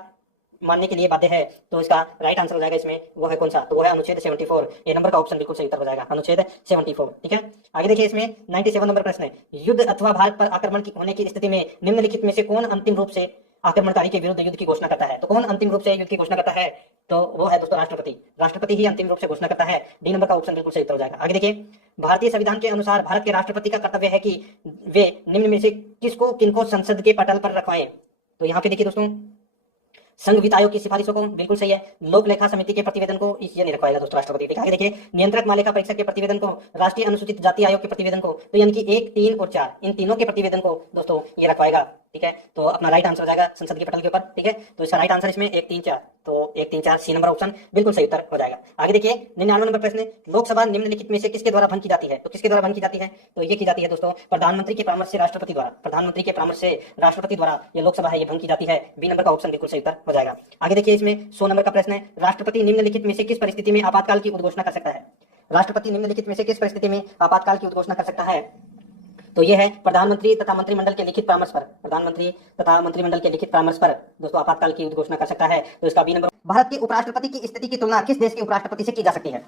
मानने के लिए बाध्य है? तो इसका राइट आंसर हो जाएगा इसमें वो है कौन सा? तो वो है अनुच्छेद 74। ए नंबर का ऑप्शन बिल्कुल सही उत्तर हो जाएगा, अनुच्छेद 74, ठीक है। आगे देखिए, इसमें 97 नंबर प्रश्न है, युद्ध अथवा भारत पर आक्रमण होने की स्थिति में निम्नलिखित में से कौन अंतिम रूप से आक्रमणकारी के विरुद्ध युद्ध की घोषणा करता है? तो कौन अंतिम रूप से युद्ध की घोषणा करता है? तो वो है दोस्तों राष्ट्रपति ही अंतिम रूप से घोषणा करता है। डी नंबर का ऑप्शन बिल्कुल सही उत्तर हो जाएगा। आगे देखिए, भारतीय संविधान के अनुसार भारत के राष्ट्रपति का कर्तव्य है कि वे निम्न में से किनको संसद के पटल पर रखवाएं? तो यहाँ पे देखिए दोस्तों, संघ वित्त आयोग की सिफारिशों को बिल्कुल सही है, लोक लेखा समिति के प्रतिवेदन को ये नहीं रखवाएगा दोस्तों राष्ट्रपति। आगे देखिए, नियंत्रक मालिका परीक्षक के प्रतिवेदन को, राष्ट्रीय अनुसूचित जाति आयोग के प्रतिवेदन को, तो यानी कि 1, 3 और 4 इन तीनों के प्रतिवेदन को दोस्तों ये रखवाएगा, ठीक है। तो अपना राइट आंसर हो जाएगा संसद के पटल के ऊपर, ठीक है। तो इसका राइट आंसर इसमें 1, 3, 4, तो 1, 3, 4 सी नंबर ऑप्शन बिल्कुल सही उत्तर हो जाएगा। आगे देखिए, 99 नंबर प्रश्न, लोकसभा निम्नलिखित में से किसके द्वारा भंग की जाती है? तो किसके द्वारा भंग की जाती है? तो ये की जाती है दोस्तों प्रधानमंत्री के परामर्श से राष्ट्रपति द्वारा, प्रधानमंत्री के परामर्श से राष्ट्रपति द्वारा ये लोकसभा है ये भंग की जाती है। बी नंबर का ऑप्शन बिल्कुल सही उत्तर हो जाएगा। आगे देखिए, इसमें 100 नंबर का प्रश्न है, राष्ट्रपति निम्नलिखित में से किस परिस्थिति में आपातकाल की उद्घोषणा कर सकता है? राष्ट्रपति निम्नलिखित में से किस परिस्थिति में आपातकाल की उद्घोषणा कर सकता है? तो ये है प्रधानमंत्री तथा मंत्रिमंडल के लिखित परामर्श पर, प्रधानमंत्री तथा मंत्रिमंडल के लिखित परामर्श पर दोस्तों आपातकाल की उद्घोषणा कर सकता है। तो इसका बी नंबर। भारत के उपराष्ट्रपति की स्थिति की तुलना किस देश के उपराष्ट्रपति से की जा सकती है?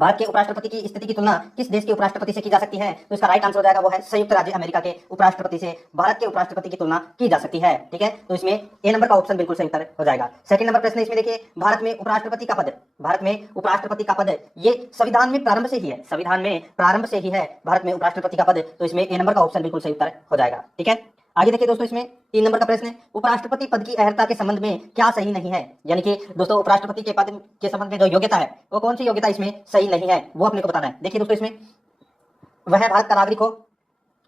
भारत के उपराष्ट्रपति की स्थिति की तुलना किस देश के उपराष्ट्रपति से की जा सकती है? तो इसका राइट आंसर हो जाएगा वो है संयुक्त राज्य अमेरिका के उपराष्ट्रपति से भारत के उपराष्ट्रपति की तुलना की जा सकती है, ठीक है। तो इसमें ए नंबर का ऑप्शन बिल्कुल सही उत्तर हो जाएगा। सेकंड नंबर प्रश्न इसमें देखिए, भारत में उपराष्ट्रपति का पद ये संविधान में प्रारंभ से ही है, संविधान में प्रारंभ से ही है भारत में उपराष्ट्रपति का पद। तो इसमें ए नंबर का ऑप्शन बिल्कुल सही उत्तर हो जाएगा, ठीक है। आगे देखिए दोस्तों, इसमें 3 नंबर का प्रश्न है, उपराष्ट्रपति पद की अर्हता के संबंध में क्या सही नहीं है? यानी कि दोस्तों उपराष्ट्रपति के पद के संबंध में जो योग्यता है वो कौन सी योग्यता इसमें सही नहीं है वो अपने को बताना है। देखिए दोस्तों, इसमें वह भारत का नागरिक हो,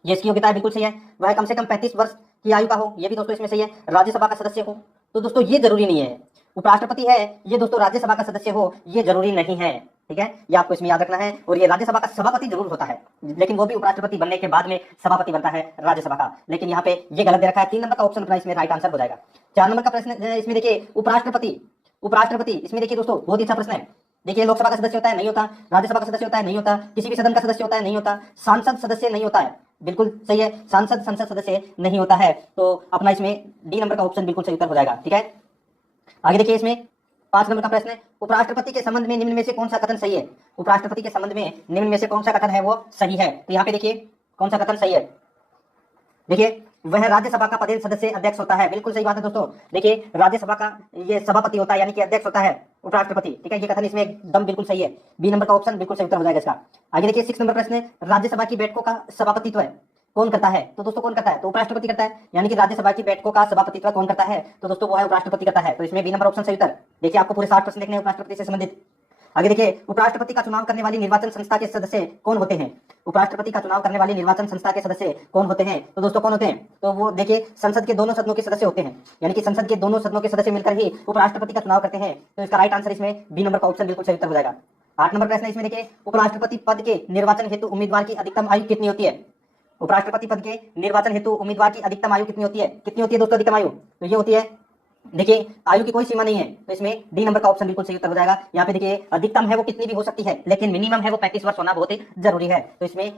ये इसकी योग्यता बिल्कुल सही है। वह कम से कम 35 वर्ष की आयु का हो, ये भी दोस्तों इसमें सही है। राज्यसभा का सदस्य हो, तो दोस्तों ये जरूरी नहीं है। उपराष्ट्रपति है ये दोस्तों राज्यसभा का सदस्य हो, ये जरूरी नहीं है, ठीक है। ये आपको इसमें याद रखना है। और ये राज्यसभा का सभापति जरूर होता है, लेकिन वो भी उपराष्ट्रपति बनने के बाद में सभापति बनता है राज्यसभा का, लेकिन यहाँ पे ये गलत दे रखा है। 3 नंबर का ऑप्शन अपना इसमें राइट आंसर हो जाएगा। 4 नंबर का प्रश्न इसमें देखिए, उपराष्ट्रपति इसमें देखिए दोस्तों बहुत ही अच्छा प्रश्न है। देखिए, लोकसभा का सदस्य होता है, नहीं होता। राज्यसभा का सदस्य होता है, नहीं होता। किसी भी सदन का सदस्य होता है, नहीं होता। सांसद सदस्य नहीं होता है, बिल्कुल सही है, संसद सदस्य नहीं होता है। तो अपना इसमें डी नंबर का ऑप्शन बिल्कुल सही उत्तर हो जाएगा, ठीक है। आगे देखिए, इसमें 5 नंबर का प्रश्न है, उपराष्ट्रपति के संबंध में निम्न में से कौन सा कथन सही है? उपराष्ट्रपति के संबंध में निम्न में से कौन सा कथन है वो सही है? तो यहाँ पे देखिए कौन सा कथन सही है। देखिए, वह राज्यसभा का पदेन सदस्य अध्यक्ष होता है, बिल्कुल सही बात है दोस्तों। देखिए, राज्यसभा का ये सभापति होता है, यानी कि अध्यक्ष होता है उपराष्ट्रपति, ठीक है। ये कथन इसमें एकदम बिल्कुल सही है। बी नंबर का ऑप्शन बिल्कुल सही उत्तर हो जाएगा इसका। आगे देखिए, 6 नंबर प्रश्न है, राज्यसभा की बैठकों का सभापतित्व है, कौन करता है? तो दोस्तों कौन करता है? तो उपराष्ट्रपति करता है। यानी कि राज्यसभा की बैठकों का सभापतित्व कौन करता है? तो दोस्तों वो है उपराष्ट्रपति करता है। तो इसमें बी नंबर ऑप्शन सही उत्तर। देखिए आपको पूरे 60 प्रश्न लिखने हैं उपराष्ट्रपति से संबंधित। आगे देखिए, उपराष्ट्रपति का चुनाव करने वाली निर्वाचन संस्था के सदस्य कौन होते हैं? उपराष्ट्रपति का चुनाव करने वाली निर्वाचन संस्था के सदस्य कौन होते हैं? तो दोस्तों कौन होते हैं? तो वो देखिए संसद के दोनों सदनों के सदस्य होते हैं। यानी कि संसद के दोनों सदनों के सदस्य मिलकर ही उपराष्ट्रपति का चुनाव करते हैं। तो इसका राइट आंसर इसमें बी नंबर का ऑप्शन बिल्कुल सही उत्तर हो जाएगा। 8 नंबर प्रश्न इसमें देखिए, उपराष्ट्रपति पद के निर्वाचन हेतु उम्मीदवार की अधिकतम आयु कितनी होती है? उपराष्ट्रपति पद के निर्वाचन हेतु उम्मीदवार की अधिकतम आयु कितनी होती है? कितनी होती है दोस्तों अधिकतम आयु? तो ये होती है, देखिए आयु की कोई सीमा नहीं है। तो इसमें डी नंबर का ऑप्शन बिल्कुल सही उत्तर हो जाएगा। यहाँ पे देखिए अधिकतम है वो कितनी भी हो सकती है, लेकिन मिनिमम है वो 35 वर्ष होना बहुत ही जरूरी है। तो इसमें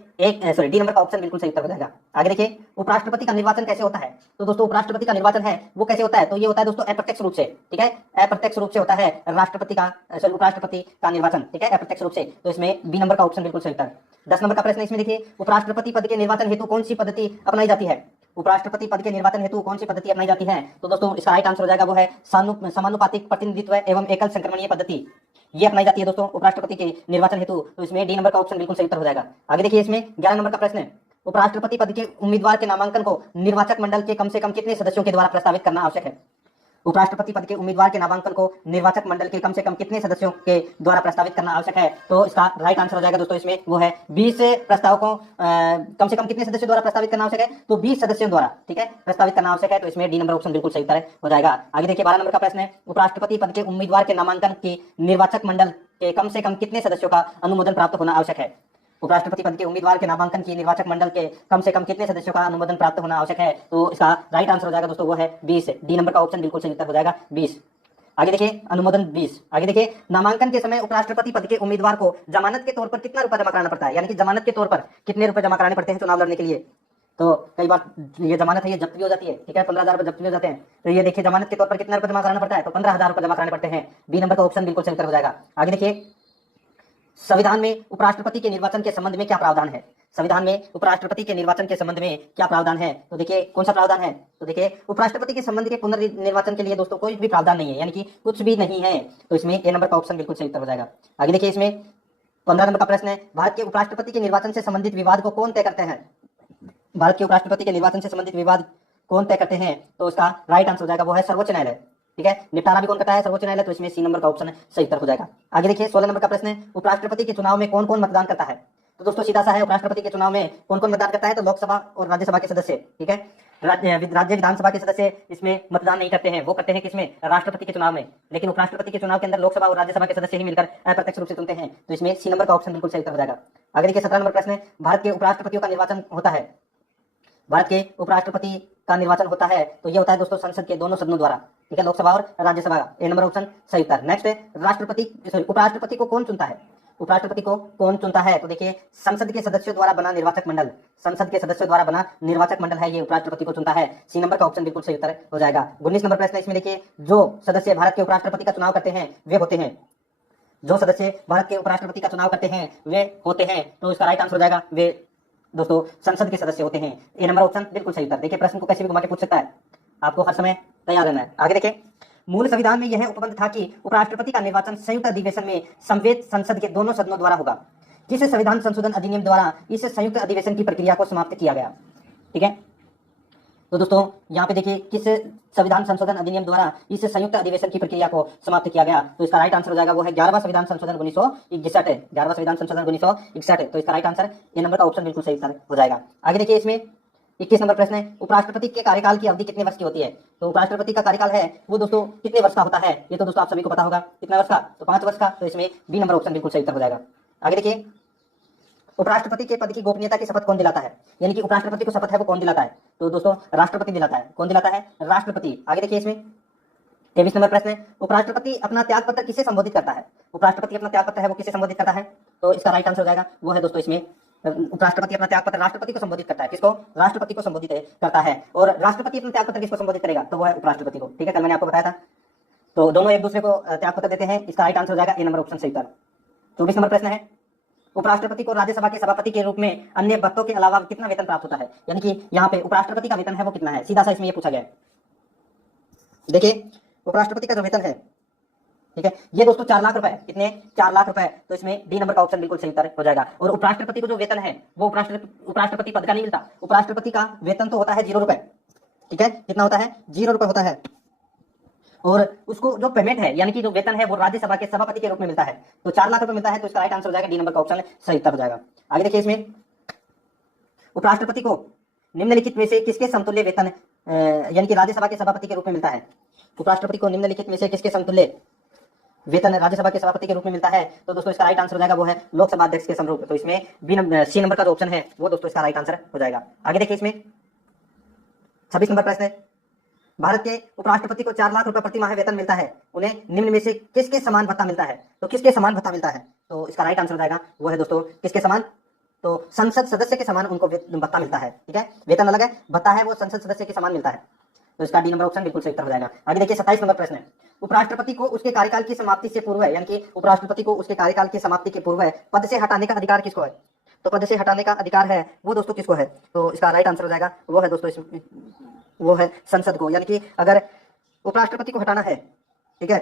डी नंबर का ऑप्शन बिल्कुल सही उत्तर हो जाएगा। आगे देखिए, उपराष्ट्रपति का निर्वाचन कैसे होता है? तो दोस्तों उपराष्ट्रपति का निर्वाचन है वो कैसे होता है? तो ये होता है दोस्तों अप्रत्यक्ष रूप से। ठीक है, अप्रत्यक्ष रूप से होता है उपराष्ट्रपति का निर्वाचन। ठीक है, अप्रत्यक्ष रूप से। तो इसमें बी नंबर का ऑप्शन बिल्कुल सही उत्तर। 10 नंबर का प्रश्न इसमें देखिए, उपराष्ट्रपति पद के निर्वाचन हेतु कौन सी पद्धति अपनाई जाती है? उपराष्ट्रपति पद के निर्वाचन हेतु कौन सी पद्धति अपनाई जाती है? तो दोस्तों इसका राइट आंसर हो जाएगा वो है समानुपातिक प्रतिनिधित्व एवं एकल संक्रमणीय पद्धति। ये अपनाई जाती है दोस्तों उपराष्ट्रपति के निर्वाचन हेतु। तो इसमें डी नंबर का ऑप्शन बिल्कुल सही उत्तर हो जाएगा। आगे देखिए, इसमें 11 नंबर का प्रश्न है, उपराष्ट्रपति पद के उम्मीदवार के नामांकन को निर्वाचक मंडल के कम से कम कितने सदस्यों के द्वारा प्रस्तावित करना आवश्यक है? उपराष्ट्रपति पद के उम्मीदवार के नामांकन को निर्वाचक मंडल के कम से कम कितने सदस्यों के द्वारा प्रस्तावित करना आवश्यक है? तो इसका राइट आंसर हो जाएगा दोस्तों इसमें वो है 20 प्रस्तावकों कम से कम कितने सदस्यों द्वारा प्रस्तावित करना आवश्यक है? तो 20 सदस्यों द्वारा, ठीक है, प्रस्तावित करना आवश्यक है। तो इसमें डी नंबर ऑप्शन बिल्कुल सही उत्तर हो जाएगा। आगे देखिए, 12 नंबर का प्रश्न है, उपराष्ट्रपति पद के उम्मीदवार के नामांकन की निर्वाचक मंडल के कम से कम कितने सदस्यों का अनुमोदन प्राप्त होना आवश्यक है? उपराष्ट्रपति पद के उम्मीदवार के नामांकन की निर्वाचक मंडल के कम से कम कितने सदस्यों का अनुमोदन प्राप्त होना आवश्यक है? तो इसका राइट आंसर हो जाएगा दोस्तों वो है 20। डी नंबर का ऑप्शन बिल्कुल सही उत्तर हो जाएगा 20। आगे देखिए, अनुमोदन 20। आगे देखिए, नामांकन के समय उपराष्ट्रपति पद के उम्मीदवार को जमानत के तौर पर कितना रुपया जमा कराना पड़ता है? यानी कि जमानत के तौर पर कितने रुपए जमा कराने पड़ते हैं चुनाव लड़ने के लिए? तो कई बार ये जमानत है ये जब्त भी हो जाती है। ठीक है, 15,000 रुपए जब्त भी हो जाते हैं। तो ये देखिए जमानत के तौर पर कितना रुपए जमा कराना पड़ता है? तो 15,000 रुपए जमा कराने पड़ते हैं। बी नंबर का ऑप्शन बिल्कुल सही उत्तर हो जाएगा। आगे देखिए, संविधान में उपराष्ट्रपति के निर्वाचन के संबंध में क्या प्रावधान है? संविधान में उपराष्ट्रपति के निर्वाचन के संबंध में क्या प्रावधान है? तो देखिए कौन सा प्रावधान है? तो देखिए उपराष्ट्रपति के संबंध के पुनर्निर्वाचन के लिए दोस्तों कोई भी प्रावधान नहीं है, यानी कि कुछ भी नहीं है। तो इसमें ए नंबर का ऑप्शन बिल्कुल सही उत्तर हो जाएगा। आगे देखिए, इसमें 15 नंबर का प्रश्न है, भारत के उपराष्ट्रपति के निर्वाचन से संबंधित विवाद को कौन तय करते हैं? भारत के उपराष्ट्रपति के निर्वाचन से संबंधित विवाद कौन तय करते हैं? तो इसका राइट आंसर हो जाएगा वो है सर्वोच्च न्यायालय। ठीक है, निपटारा भी कौन करता है? सर्वोच्च न्यायालय। तो इसमें सी नंबर का ऑप्शन सही उत्तर हो जाएगा। आगे देखिए, 16 नंबर का प्रश्न है, उपराष्ट्रपति के चुनाव में कौन कौन मतदान करता है? तो दोस्तों सीधा सा है, उपराष्ट्रपति के चुनाव में कौन कौन मतदान करता है? तो लोकसभा और राज्यसभा के सदस्य। ठीक है, राज्य विधानसभा के सदस्य इसमें मतदान नहीं करते हैं, वो करते हैं किसमें? राष्ट्रपति के चुनाव में। लेकिन उपराष्ट्रपति के चुनाव के अंदर लोकसभा और राज्यसभा के सदस्य ही मिलकर अप्रत्यक्ष रूप से चुनते हैं। तो इसमें सी नंबर का ऑप्शन बिल्कुल सही उत्तर हो जाएगा। आगे देखिए, 17 नंबर प्रश्न है, भारत के उपराष्ट्रपतियों का निर्वाचन होता है, भारत के उपराष्ट्रपति का निर्वाचन होता है तो ये होता है दोस्तों संसद के दोनों सदनों द्वारा। ठीक है, लोकसभा और राज्यसभा का। ए नंबर ऑप्शन सही उत्तर। नेक्स्ट है, उपराष्ट्रपति को कौन चुनता है? उपराष्ट्रपति को कौन चुनता है? तो देखिए संसद के सदस्यों द्वारा बना निर्वाचक मंडल, संसद के सदस्यों द्वारा बना निर्वाचक मंडल है ये उपराष्ट्रपति को चुनता है। सी नंबर का ऑप्शन बिल्कुल सही उत्तर हो जाएगा। 19 नंबर प्रश्न इसमें देखिए, जो सदस्य भारत के उपराष्ट्रपति का चुनाव करते हैं वे होते हैं, जो सदस्य भारत के उपराष्ट्रपति का चुनाव करते हैं वे होते हैं। तो इसका राइट आंसर हो जाएगा वे दोस्तों संसद के सदस्य होते हैं। ए नंबर ऑप्शन बिल्कुल सही उत्तर। देखिए प्रश्न को कैसे भी घुमा के पूछ सकता है, आपको हर समय तैयार रहना है। आगे देखिए, मूल संविधान में यह उपबंध था कि उपराष्ट्रपति का निर्वाचन संयुक्त अधिवेशन में संवेद संसद के दोनों सदनों द्वारा होगा, जिस संविधान संशोधन अधिनियम द्वारा इस संयुक्त अधिवेशन की प्रक्रिया को समाप्त किया गया। ठीक है, तो दोस्तों यहाँ पे देखिए किस संविधान संशोधन अधिनियम द्वारा इस संयुक्त अधिवेशन की प्रक्रिया को समाप्त किया गया। तो इसका राइट आंसर हो जाएगा वो है 11वां संविधान संशोधन 1961 है। 11वां संविधान संशोधन 1961 है। तो इसका राइट आंसर ए नंबर का ऑप्शन बिल्कुल सही हो जाएगा। आगे देखिए, इसमें 21 नंबर प्रश्न है, उपराष्ट्रपति के कार्यकाल की अवधि कितने वर्ष की होती है? तो उपराष्ट्रपति का कार्यकाल है वो दोस्तों कितने वर्ष का होता है? ये तो दोस्तों आप सभी को पता होगा, कितने वर्ष का? तो 5 वर्ष का। तो इसमें बी नंबर ऑप्शन बिल्कुल सही हो जाएगा। आगे देखिए, उपराष्ट्रपति के पद की गोपनीयता की शपथ कौन दिलाता है? यानी कि उपराष्ट्रपति को शपथ है वो कौन दिलाता है? तो दोस्तों राष्ट्रपति दिलाता है। कौन दिलाता है? राष्ट्रपति। आगे देखिए, इसमें 23 नंबर प्रश्न है, उपराष्ट्रपति अपना त्यागपत्र किसे संबोधित करता है? उपराष्ट्रपति अपना त्यागपत्र है वो किसे संबोधित करता है? तो इसका राइट आंसर हो जाएगा वो है दोस्तों इसमें उपराष्ट्रपति अपना त्यागपत्र राष्ट्रपति को संबोधित करता है। किसको? राष्ट्रपति को संबोधित करता है। और राष्ट्रपति अपना त्यागपत्र किसको संबोधित करेगा? तो वो है उपराष्ट्रपति को। ठीक है, कल मैंने आपको बताया था। तो दोनों एक दूसरे को त्यागपत्र देते हैं। इसका राइट आंसर हो जाएगा ए नंबर ऑप्शन सही उत्तर। 24 नंबर प्रश्न है, उपराष्ट्रपति को राज्यसभा के सभापति के रूप में अन्य भत्तों के अलावा कितना वेतन प्राप्त होता है? यानी कि यहाँ पे उपराष्ट्रपति का वेतन है वो कितना है? सीधा सा इसमें ये पूछा गया है। देखिए उपराष्ट्रपति का जो वेतन है ठीक है। ये दोस्तों 4 लाख रुपए, कितने, 4 लाख रुपए, तो इसमें डी नंबर का ऑप्शन बिल्कुल सही उत्तर हो जाएगा। और उपराष्ट्रपति को जो वेतन है वो उपराष्ट्रपति पद का नहीं मिलता, उपराष्ट्रपति का वेतन तो होता है 0 रुपए, ठीक है, कितना होता है, 0 रुपए होता है। और उसको जो पेमेंट है यानी कि जो वेतन है वो राज्यसभा के सभापति के रूप में मिलता है, तो 4 लाख रुपए मिलता है, तो इसका राइट आंसर हो जाएगा डी नंबर का ऑप्शन सही उत्तर हो जाएगा। आगे देखिए, इसमें उपराष्ट्रपति को निम्नलिखित में से किसके समतुल्य वेतन यानी कि राज्यसभा के सभापति के रूप में मिलता है। उपराष्ट्रपति को निम्नलिखित में से किसके समतुल्य वेतन राज्यसभा के सभापति के रूप में मिलता है, तो दोस्तों इसका राइट आंसर हो जाएगा वो है लोकसभा अध्यक्ष के समरूप, तो इसमें सी नंबर का जो ऑप्शन है वो दोस्तों इसका राइट आंसर हो जाएगा। आगे देखिए, इसमें 26 नंबर प्रश्न है, भारत के उपराष्ट्रपति को 4 लाख रुपए प्रति माह वेतन मिलता है, उन्हें निम्न में से किसके समान भत्ता मिलता है, तो किसके समान भत्ता मिलता है, तो इसका राइट आंसर हो जाएगा वो है दोस्तों किसके समान, तो संसद सदस्य के समान उनको भत्ता मिलता है, ठीक है, वेतन अलग है, भत्ता है वो संसद सदस्य के समान मिलता है, तो इसका डी नंबर ऑप्शन बिल्कुल सही उत्तर हो जाएगा। आगे देखिए, 27 नंबर प्रश्न है, उपराष्ट्रपति को उसके कार्यकाल की समाप्ति से पूर्व यानी कि उपराष्ट्रपति को उसके कार्यकाल की समाप्ति के पूर्व पद से हटाने का अधिकार किसको है, तो पद से हटाने का अधिकार है वो दोस्तों किसको है, तो इसका राइट आंसर हो जाएगा वो है दोस्तों वो है संसद को, यानी कि अगर उपराष्ट्रपति को हटाना है, ठीक है,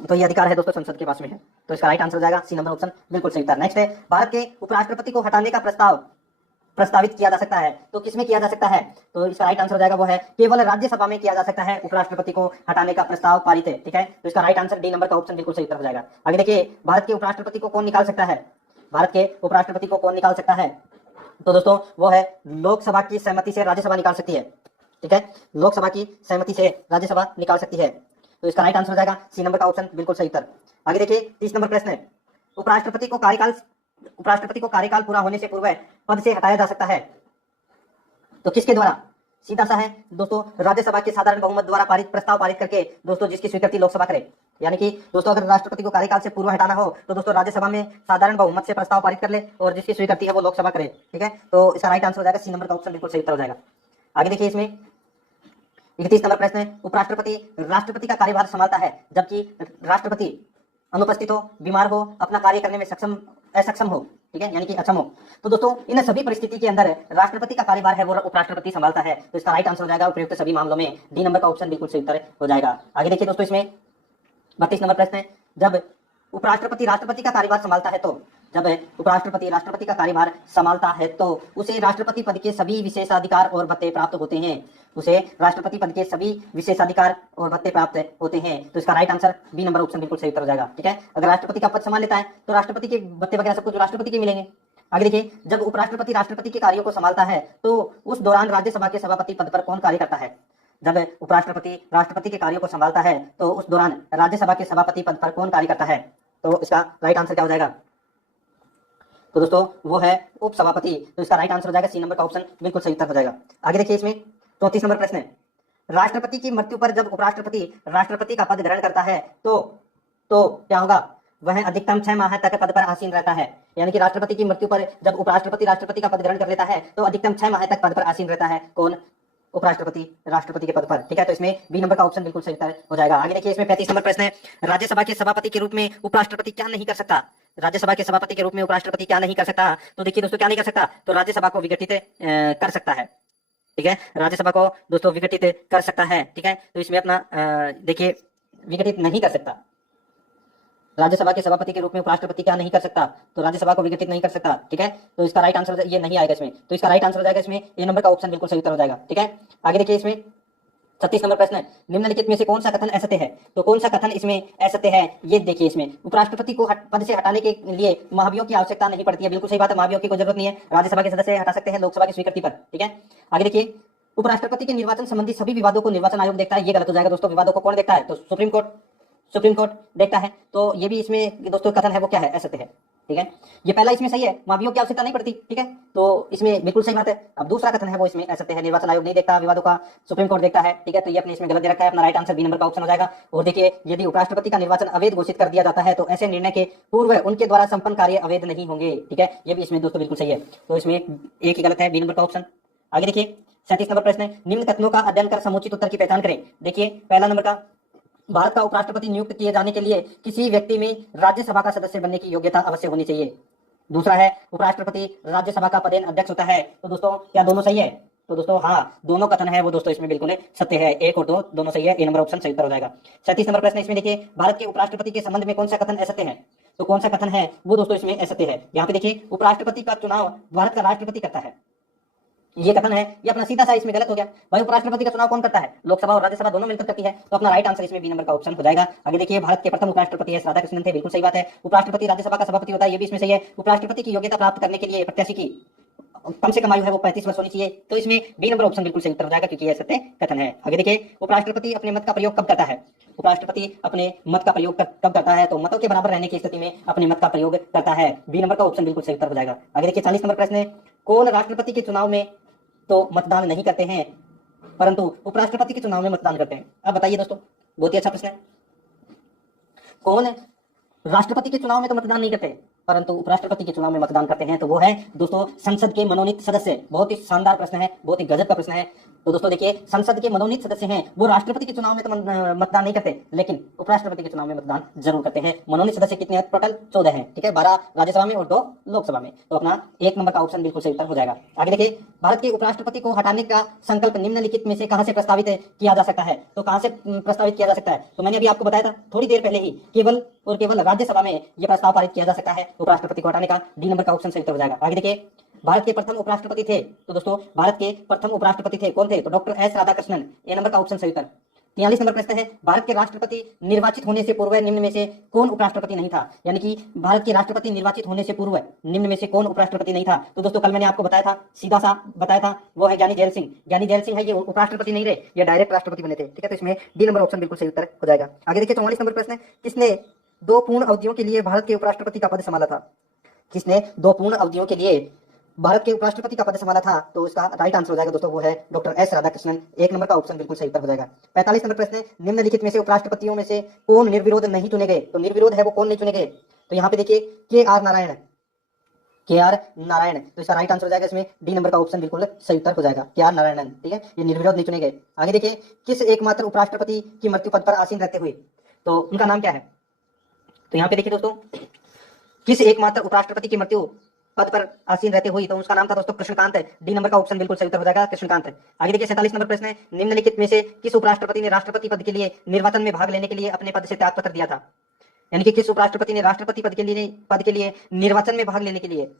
तो ये अधिकार है दोस्तों संसद के पास में है, तो इसका राइट आंसर हो जाएगा सी नंबर ऑप्शन बिल्कुल सही उत्तर। नेक्स्ट है, भारत के उपराष्ट्रपति को हटाने का प्रस्तावित किया जा सकता है, तो किसमें किया जा सकता है, तो इसका राइट आंसर हो जाएगा वो है केवल राज्यसभा में किया जा सकता है, उपराष्ट्रपति को हटाने का प्रस्ताव पारित है, ठीक है, तो इसका राइट आंसर डी नंबर का ऑप्शन बिल्कुल सही उत्तर हो जाएगा। आगे देखिए, भारत के उपराष्ट्रपति को कौन निकाल सकता है, भारत के उपराष्ट्रपति को कौन निकाल सकता है, तो दोस्तों वो है लोकसभा की सहमति से राज्यसभा निकाल सकती है, ठीक है, लोकसभा की सहमति से राज्यसभा निकाल सकती है, तो इसका राइट आंसर हो जाएगा सी नंबर का ऑप्शन बिल्कुल सही उत्तर। आगे देखिए, 30 नंबर प्रश्न है, उपराष्ट्रपति को कार्यकाल पूरा होने से पूर्व पद से हटाया जा सकता है, तो किसके द्वारा, सीधा सा है दोस्तों, राज्यसभा के साधारण बहुमत द्वारा प्रस्ताव पारित करके दोस्तों जिसकी स्वीकृति लोकसभा करे, यानी कि दोस्तों अगर राष्ट्रपति को कार्यकाल से पूर्व हटाना हो तो दोस्तों राज्यसभा में साधारण बहुमत से प्रस्ताव पारित कर ले और जिसकी स्वीकृति है वो लोकसभा करे, ठीक है, तो इसका राइट आंसर हो जाएगा सी नंबर का ऑप्शन बिल्कुल सही उत्तर हो जाएगा। आगे देखिए, इसमें 31 नंबर प्रश्न है, उपराष्ट्रपति राष्ट्रपति का कार्यभार संभालता है जबकि राष्ट्रपति अनुपस्थित हो, बीमार हो, अपना कार्य करने में असक्षम हो, ठीक है, यानी कि अक्षम हो, तो दोस्तों इन सभी परिस्थिति के अंदर राष्ट्रपति का कार्यभार है वो उपराष्ट्रपति संभालता है, तो इसका राइट आंसर हो जाएगा उपयुक्त सभी मामलों में डी नंबर का ऑप्शन बिल्कुल सही उत्तर हो जाएगा। आगे देखिए दोस्तों, इसमें 32 नंबर प्रश्न है, जब उपराष्ट्रपति राष्ट्रपति का कार्यभार संभालता है तो जब उपराष्ट्रपति राष्ट्रपति का कार्यभार संभालता है तो उसे राष्ट्रपति पद के सभी विशेषाधिकार और भत्ते प्राप्त होते हैं, उसे राष्ट्रपति पद के सभी विशेषाधिकार और भत्ते प्राप्त होते हैं, तो इसका right answer B number option बिल्कुल सही उत्तर हो जाएगा, ठीक है, अगर राष्ट्रपति का पद संभाल लेता है तो राष्ट्रपति के भत्ते वगैरह सब कुछ राष्ट्रपति के मिलेंगे। आगे देखिए, जब उपराष्ट्रपति राष्ट्रपति के कार्यों को संभालता है तो उस दौरान राज्यसभा के सभापति पद पर कौन कार्य करता है, जब उपराष्ट्रपति राष्ट्रपति के कार्यों को संभालता है तो उस दौरान राज्यसभा के सभापति पद पर कौन कार्य करता है, तो इसका राइट आंसर क्या हो जाएगा, तो दोस्तों वो है उपसभापति, तो इसका राइट आंसर हो जाएगा सी नंबर का ऑप्शन बिल्कुल सही उत्तर हो जाएगा। आगे देखिए, इसमें 34 नंबर प्रश्न है, राष्ट्रपति की मृत्यु पर जब उपराष्ट्रपति राष्ट्रपति का पद ग्रहण करता है तो क्या होगा, वह अधिकतम 6 माह तक पद पर आसीन रहता है, यानी कि राष्ट्रपति की मृत्यु पर जब उपराष्ट्रपति राष्ट्रपति का पद ग्रहण कर लेता है तो अधिकतम 6 माह तक पद पर आसीन रहता है, कौन, उपराष्ट्रपति राष्ट्रपति के पद पर, ठीक है, तो इसमें बी नंबर का ऑप्शन बिल्कुल सही उत्तर हो जाएगा। आगे देखिए, इसमें 35 नंबर प्रश्न है, राज्यसभा के सभापति के रूप में उपराष्ट्रपति क्या नहीं कर सकता, राज्यसभा के सभापति के रूप में उपराष्ट्रपति क्या नहीं कर सकता, तो देखिए दोस्तों क्या नहीं कर सकता, तो राज्यसभा को विघटित कर सकता है, ठीक है, राज्यसभा को दोस्तों विघटित कर सकता है, ठीक है, तो इसमें अपना देखिए विघटित नहीं कर सकता, राज्यसभा के सभापति के रूप में उपराष्ट्रपति क्या नहीं कर सकता, तो राज्यसभा को विघटित नहीं कर सकता, ठीक है, तो इसका राइट आंसर ये नहीं आएगा इसमें, तो इसका राइट आंसर हो जाएगा इसमें ए नंबर का ऑप्शन बिल्कुल सही उत्तर हो जाएगा, ठीक है। आगे देखिए, इसमें 36 नंबर प्रश्न है, निम्नलिखित में से कौन सा कथन असत्य है, तो कौन सा कथन इसमें असत्य है, ये देखिए, इसमें उपराष्ट्रपति को पद से हटाने के लिए महाभियोग की आवश्यकता नहीं पड़ती है, बिल्कुल सही बात है, महाभियोग की कोई जरूरत नहीं है, राज्यसभा के सदस्य हटा सकते हैं लोकसभा की स्वीकृति पर, ठीक है। आगे देखिए, उपराष्ट्रपति के निर्वाचन संबंधी सभी विवादों को निर्वाचन आयोग देखता है, ये गलत हो जाएगा दोस्तों, विवादों को कौन देखता है, तो सुप्रीम कोर्ट देखता है, तो ये भी इसमें दोस्तों कथन है वो क्या है, असत्य है, ठीक है, ये पहला इसमें सही है, महाभियोग की आवश्यकता नहीं पड़ती, ठीक है, तो इसमें बिल्कुल सही बात है। अब दूसरा कथन है वो इसमें असत्य है, निर्वाचन आयोग नहीं देखता विवादों का, सुप्रीम कोर्ट देखता है, ठीक है, तो ये अपने इसमें गलत दे रखा है, अपना राइट आंसर बी नंबर का ऑप्शन हो जाएगा। और देखिए, यदि उपराष्ट्रपति का निर्वाचन अवैध घोषित कर दिया जाता है तो ऐसे निर्णय के पूर्व उनके द्वारा संपन्न कार्य अवैध नहीं होंगे, ठीक है, ये भी इसमें दोस्तों बिल्कुल सही है, तो इसमें एक ही गलत है, बी नंबर का ऑप्शन। आगे देखिए, 37 नंबर प्रश्न है, निम्न कथनों का अध्ययन कर समुचित उत्तर की पहचान करें। देखिए, पहला नंबर का, भारत का उपराष्ट्रपति नियुक्त किए जाने के लिए किसी व्यक्ति में राज्यसभा का सदस्य बनने की योग्यता अवश्य होनी चाहिए। दूसरा है, उपराष्ट्रपति राज्यसभा का पदेन अध्यक्ष होता है, तो दोस्तों क्या दोनों सही है, तो दोस्तों हाँ, दोनों कथन है वो दोस्तों इसमें बिल्कुल सत्य है, 1 और 2 दोनों सही है, ए नंबर ऑप्शन सही उत्तर हो जाएगा। 37 नंबर प्रश्न इसमें देखिए, भारत के उपराष्ट्रपति के संबंध में कौन सा कथन असत्य है? तो कौन सा कथन है वो दोस्तों इसमें असत्य है? यहाँ पे देखिए, उपराष्ट्रपति का चुनाव भारत का राष्ट्रपति करता है, ये कथन है, ये अपना सीधा सा इसमें गलत हो गया। भाई उपराष्ट्रपति का चुनाव कौन करता है? लोकसभा और राज्यसभा दोनों मिलकर करती है, तो अपना राइट आंसर इसमें बी नंबर का ऑप्शन हो जाएगा। आगे देखिए, भारत के प्रथम उपराष्ट्रपति एस राधाकृष्णन थे, बिल्कुल सही बात है। उपराष्ट्रपति राज्यसभा का सभापति होता है, ये भी इसमें सही है। उपराष्ट्रपति की योग्यता प्राप्त करने के लिए प्रत्याशी की कम से कम आयु है वो 35 वर्ष होनी चाहिए, तो इसमें बी नंबर ऑप्शन बिल्कुल सही उत्तर हो जाएगा, क्योंकि यह सत्य कथन है। आगे देखिए, उपराष्ट्रपति अपने मत का प्रयोग कब करता है? उपराष्ट्रपति अपने मत का प्रयोग कब करता है? तो मतों के बराबर रहने की स्थिति में अपने मत का प्रयोग करता है, बी नंबर का ऑप्शन बिल्कुल सही उत्तर हो जाएगा। आगे देखिए, 40 नंबर प्रश्न है, कौन राष्ट्रपति के चुनाव में तो मतदान नहीं करते हैं परंतु उपराष्ट्रपति के चुनाव में मतदान करते हैं? अब बताइए दोस्तों, बहुत ही अच्छा प्रश्न है। कौन राष्ट्रपति के चुनाव में तो मतदान नहीं करते परंतु उपराष्ट्रपति के चुनाव में मतदान करते हैं? तो वो है दोस्तों संसद के मनोनीत सदस्य। बहुत ही शानदार प्रश्न है, बहुत ही गजब का प्रश्न है। तो दोस्तों देखिए, संसद के मनोनीत सदस्य हैं वो राष्ट्रपति के चुनाव में तो मतदान नहीं करते, लेकिन उपराष्ट्रपति के चुनाव में मतदान जरूर करते हैं। मनोनीत सदस्य कितने हैं? टोटल 14 हैं, ठीक है, 12 राज्यसभा में और 2 लोकसभा में, तो अपना 1 नंबर का ऑप्शन बिल्कुल सही उत्तर हो जाएगा। आगे देखिए, भारत के उपराष्ट्रपति को हटाने का संकल्प निम्नलिखित में से कहां से प्रस्तावित किया जा सकता है? तो कहां से प्रस्तावित किया जा सकता है? तो मैंने अभी आपको बताया था थोड़ी देर पहले ही, केवल और केवल राज्यसभा में यह प्रस्ताव पारित किया जा सकता है उपराष्ट्रपति को हटाने का, डी नंबर का ऑप्शन सही उत्तर हो जाएगा। आगे देखिए, भारत के प्रथम उपराष्ट्रपति थे, तो दोस्तों भारत के प्रथम उपराष्ट्रपति थे, कौन थे? तो डॉक्टर एस राधाकृष्णन, ए नंबर का ऑप्शन सही उत्तर। 43 नंबर प्रश्न है, भारत के राष्ट्रपति निर्वाचित होने से पूर्व निम्न में से कौन उपराष्ट्रपति नहीं था? यानी कि भारत के राष्ट्रपति निर्वाचित होने से पूर्व निम्न में से कौन उपराष्ट्रपति नहीं था? तो दोस्तों कल मैंने आपको बताया था, सीधा सा बताया था, वो है ज्ञानी जैल सिंह। ज्ञानी जैल सिंह है, ये उपराष्ट्रपति नहीं रहे, ये डायरेक्ट राष्ट्रपति बने थे, ठीक है, तो इसमें डी नंबर ऑप्शन बिल्कुल सही उत्तर हो जाएगा। आगे देखिए, 44 नंबर प्रश्न है, किसने 2 पूर्ण अवधियों के लिए भारत के उपराष्ट्रपति का पद संभाला था? किसने 2 पूर्ण अवधियों के लिए भारत के उपराष्ट्रपति का पद संभाला था? तो इसका राइट आंसर हो जाएगा दोस्तों, वो है डॉक्टर एस राधाकृष्णन, 1 नंबर का ऑप्शन बिल्कुल सही उत्तर हो जाएगा। 45 नंबर प्रश्न है, निम्नलिखित में से उपराष्ट्रपतियों में से कौन निर्विरोध नहीं चुने गए? तो निर्विरोध है वो कौन नहीं चुने गए? तो यहाँ पे देखिए, के.आर. नारायण, के.आर. नारायण, तो इसका राइट आंसर हो जाएगा इसमें डी नंबर का ऑप्शन बिल्कुल सही उत्तर हो जाएगा, के.आर. नारायणन, ठीक है, ये निर्विरोध नहीं चुने गए। आगे देखिए, किस एकमात्र उपराष्ट्रपति की मृत्यु पद पर आसीन रहते हुए, तो उनका नाम क्या है? तो यहाँ पे देखिए दोस्तों, किस एकमात्र उपराष्ट्रपति की मृत्यु पद पर आसीन रहते हुए, तो उसका नाम था दोस्तों कृष्णकांत, डी नंबर का ऑप्शन बिल्कुल सही उत्तर हो जाएगा, कृष्णकांत। आगे देखिए, 47 नंबर प्रश्न है, निम्नलिखित में से किस उपराष्ट्रपति ने राष्ट्रपति पद के लिए निर्वाचन में भाग लेने के लिए अपने पद से त्यागपत्र दिया था? यानी कि किस उपराष्ट्रपति ने राष्ट्रपति पद के लिए निर्वाचन में भाग लेने के लिए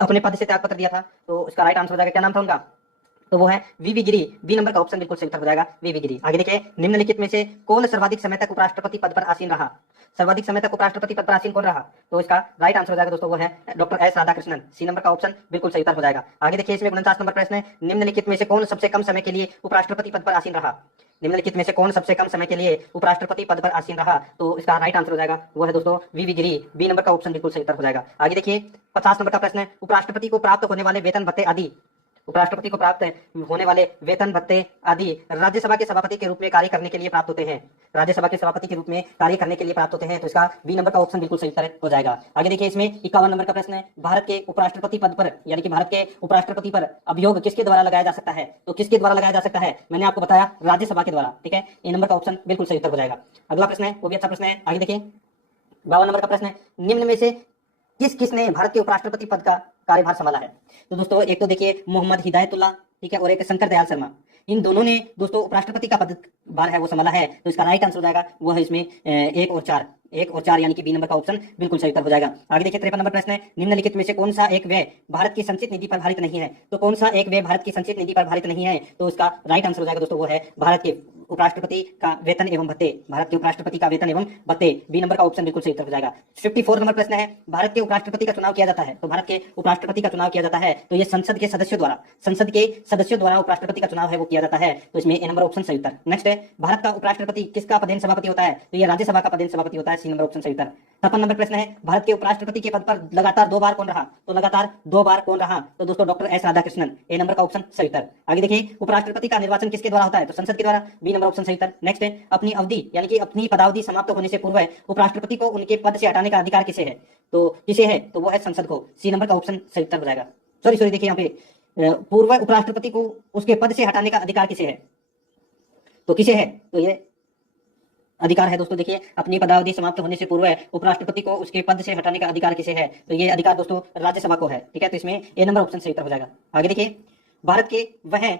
अपने पद से त्यागपत्र दिया था? तो इसका राइट आंसर हो जाएगा, क्या नाम था उनका? तो वो है वीवी गिरी, बी नंबर का ऑप्शन बिल्कुल सही उत्तर हो जाएगा, वीवी गिरी। आगे देखिए, निम्नलिखित में से कौन सर्वाधिक समय तक उपराष्ट्रपति पद पर आसीन रहा? सर्वाधिक समय तक उपराष्ट्रपति पद पर आसीन कौन रहा? तो इसका राइट आंसर हो जाएगा दोस्तों, वो है doctor S Radhakrishnan, C number का ऑप्शन बिल्कुल सही उत्तर हो जाएगा। आगे देखिए, इसमें 49 नंबर प्रश्न है, निम्नलिखित में से कौन सबसे कम समय के लिए उपराष्ट्रपति पद पर आसीन रहा? निम्नलिखित में से कौन सबसे कम समय के लिए उपराष्ट्रपति पद पर आसीन रहा? तो इसका राइट आंसर हो जाएगा, वो है दोस्तों वीवी गिरी, बी नंबर का ऑप्शन बिल्कुल सही उत्तर हो जाएगा। आगे देखिए, 50 नंबर का प्रश्न है, उपराष्ट्रपति को प्राप्त होने वाले वेतन भत्ते आदि, उपराष्ट्रपति को प्राप्त होने वाले वेतन भत्ते आदि राज्यसभा के सभापति के रूप में कार्य करने के लिए प्राप्त होते हैं, राज्यसभा के सभापति के रूप में कार्य करने के लिए प्राप्त होते हैं, तो इसका बी नंबर का ऑप्शन बिल्कुल सही उत्तर हो जाएगा। आगे देखिए, इसमें 51 नंबर का प्रश्न है, भारत के उपराष्ट्रपति पद पर, यानी कि भारत के उपराष्ट्रपति पर अभियोग किसके द्वारा लगाया जा सकता है? तो किसके द्वारा लगाया जा सकता है? मैंने आपको बताया राज्यसभा के द्वारा, ठीक है, ए नंबर का ऑप्शन बिल्कुल सही उत्तर हो जाएगा। अगला प्रश्न है, वो भी अच्छा प्रश्न है। आगे देखिए, 52 नंबर का प्रश्न है, निम्न में से किसने भारत के उपराष्ट्रपति पद का कार्यभार संभाला है? तो दोस्तों एक तो देखिए मोहम्मद हिदायतुल्लाह, ठीक है, और एक शंकर दयाल शर्मा, इन दोनों ने दोस्तों उपराष्ट्रपति का पदभार है वो संभाला है, तो इसका राइट आंसर हो जाएगा, वो है इसमें 1 और 4 यानी कि बी नंबर का ऑप्शन बिल्कुल सही उत्तर हो जाएगा। आगे देखिए, 53 नंबर प्रश्न है, निम्नलिखित में से कौन सा एक व्यय भारत की संचित निधि पर भारित नहीं है? तो कौन सा एक व्यय भारत की संचित निधि पर भारित नहीं है? तो इसका राइट आंसर हो जाएगा दोस्तों, वो है भारत के उपराष्ट्रपति का वेतन एवं भत्ते, भारत के उपराष्ट्रपति का वेतन एवं भत्ते, बी नंबर का ऑप्शन बिल्कुल सही उत्तर हो जाएगा। 54 नंबर प्रश्न है, भारत के उपराष्ट्रपति का चुनाव किया जाता है, तो भारत के उपराष्ट्रपति का चुनाव किया जाता है तो ये संसद के सदस्यों द्वारा उपराष्ट्रपति का चुनाव है वो किया जाता है, तो इसमें ए नंबर ऑप्शन सही उत्तर। नेक्स्ट है, भारत का उपराष्ट्रपति किसका पदेन सभापति होता है? तो ये राज्यसभा का पदेन सभापति होता है, सी नंबर ऑप्शन सही उत्तर। 53 नंबर प्रश्न है, भारत के उपराष्ट्रपति के पद पर लगातार 2 बार कौन रहा? तो लगातार 2 बार कौन रहा? तो दोस्तों डॉक्टर एस राधाकृष्णन, ए नंबर का ऑप्शन सही उत्तर। आगे देखिए, उपराष्ट्रपति का निर्वाचन किसके द्वारा होता है? तो संसद के द्वारा, बी नंबर ऑप्शन सही उत्तर। नेक्स्ट है, अपनी अवधि यानी कि अपनी पदावधि समाप्त होने से पूर्व उपराष्ट्रपति को उनके पद से हटाने का अधिकार किसे है? तो किसे है? तो वो है संसद को, सी नंबर का ऑप्शन सही उत्तर हो जाएगा। सॉरी देखिए, यहाँ पे पूर्व उपराष्ट्रपति को उसके पद से हटाने का अधिकार किसे है? तो किसे है? तो ये अधिकार है दोस्तों, देखिए, अपनी पदावधि समाप्त होने से पूर्व उपराष्ट्रपति को उसके पद से हटाने का अधिकार किसे है? तो ये अधिकार दोस्तों राज्यसभा को है, ठीक है, तो इसमें ए नंबर ऑप्शन सही उत्तर हो जाएगा। आगे देखिए, भारत के वह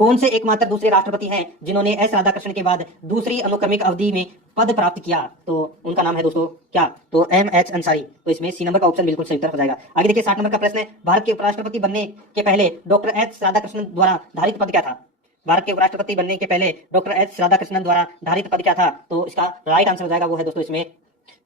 कौन से एकमात्र दूसरे राष्ट्रपति हैं जिन्होंने एस राधाकृष्णन के बाद दूसरी अनुक्रमिक अवधि में पद प्राप्त किया? तो उनका नाम है दोस्तों क्या? तो एम.एच. अंसारी। तो इसमें सी नंबर का ऑप्शन बिल्कुल सही उत्तर हो जाएगा। आगे देखिए 60 नंबर का प्रश्न है, भारत के उपराष्ट्रपति बनने के पहले डॉक्टर एच राधाकृष्णन द्वारा धारित पद क्या था? भारत के उपराष्ट्रपति बनने के पहले डॉक्टर एच राधाकृष्णन द्वारा धारित पद क्या था? तो इसका राइट आंसर हो जाएगा वो है दोस्तों इसमें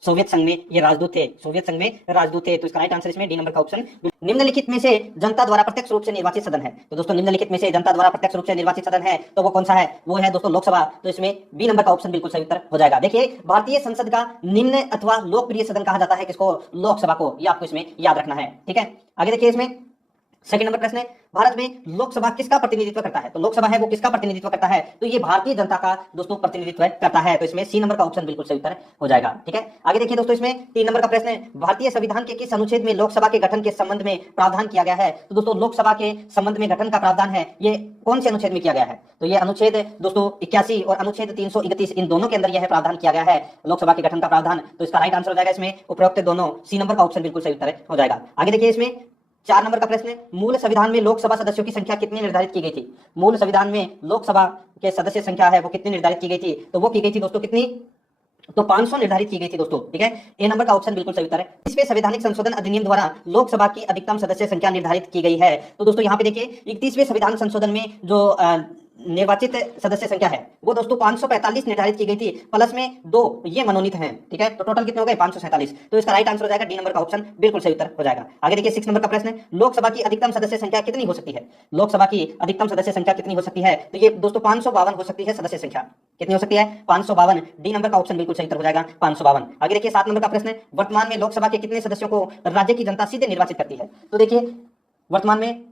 सोवियत संघ में ये राजदूत थे, सोवियत संघ में राजदूत थे। तो इसका राइट आंसर इसमें डी नंबर का ऑप्शन। निम्नलिखित में से जनता द्वारा प्रत्यक्ष रूप से निर्वाचित सदन है? तो दोस्तों निम्नलिखित में से जनता द्वारा प्रत्यक्ष रूप से निर्वाचित सदन है तो वो कौन सा है? वो है दोस्तों लोकसभा। तो इसमें बी नंबर का ऑप्शन बिल्कुल सही उत्तर हो जाएगा। देखिए भारतीय संसद का निम्न अथवा लोकप्रिय सदन कहा जाता है किसको? लोकसभा को। ये आपको इसमें याद रखना है, ठीक है। आगे देखिए इसमें सेकंड नंबर प्रश्न है, भारत में लोकसभा किसका प्रतिनिधित्व करता है? तो लोकसभा है वो किसका प्रतिनिधित्व करता है? तो ये भारतीय जनता का दोस्तों प्रतिनिधित्व करता है। तो इसमें सी नंबर का ऑप्शन बिल्कुल सही उत्तर हो जाएगा, ठीक है। आगे देखिए दोस्तों इसमें 3 नंबर का प्रश्न है, भारतीय संविधान के किस अनुच्छेद में लोकसभा के गठन के संबंध में प्रावधान किया गया है? तो दोस्तों लोकसभा के संबंध में गठन का प्रावधान है ये कौन से अनुच्छेद में किया गया है? तो ये अनुच्छेद दोस्तों 81 और अनुच्छेद 331 इन दोनों के अंदर यह प्रावधान किया गया है लोकसभा के गठन का प्रावधान। तो इसका राइट आंसर हो जाएगा इसमें उपरोक्त दोनों, सी नंबर का ऑप्शन बिल्कुल सही उत्तर हो जाएगा। आगे देखिए इसमें 4 नंबर का प्रश्न है, मूल संविधान में लोकसभा सदस्यों की संख्या कितनी निर्धारित की गई थी? मूल संविधान में लोकसभा के सदस्य संख्या है वो कितनी निर्धारित की गई थी? तो वो की गई थी दोस्तों कितनी? तो 500 निर्धारित की गई थी दोस्तों, ठीक है। ए नंबर का ऑप्शन बिल्कुल सही उत्तर है। इसमें संवैधानिक संशोधन अधिनियम द्वारा लोकसभा की अधिकतम सदस्य संख्या निर्धारित की गई है। तो दोस्तों यहाँ पे देखिए 31वें संविधान संशोधन में जो निर्वाचित सदस्य संख्या है वो दोस्तों 545 निर्धारित की गई थी, प्लस में 2 ये मनोनीत हैं, ठीक है। तो टोटल कितने हो गए? 547। तो इसका राइट आंसर हो जाएगा डी नंबर का ऑप्शन बिल्कुल सही उत्तर हो जाएगा। आगे देखिए 6 नंबर का प्रश्न है, लोकसभा की अधिकतम सदस्य संख्या कितनी हो सकती है? लोकसभा की अधिकतम सदस्य संख्या कितनी हो सकती है? तो ये दोस्तों 552 हो सकती है सदस्य संख्या। कितनी हो सकती है? 552। डी नंबर का ऑप्शन बिल्कुल सही उत्तर हो जाएगा 552। आगे देखिए 7 नंबर का प्रश्न है, वर्तमान में लोकसभा के कितने सदस्यों को राज्य की जनता सीधे निर्वाचित करती है? तो देखिए वर्तमान में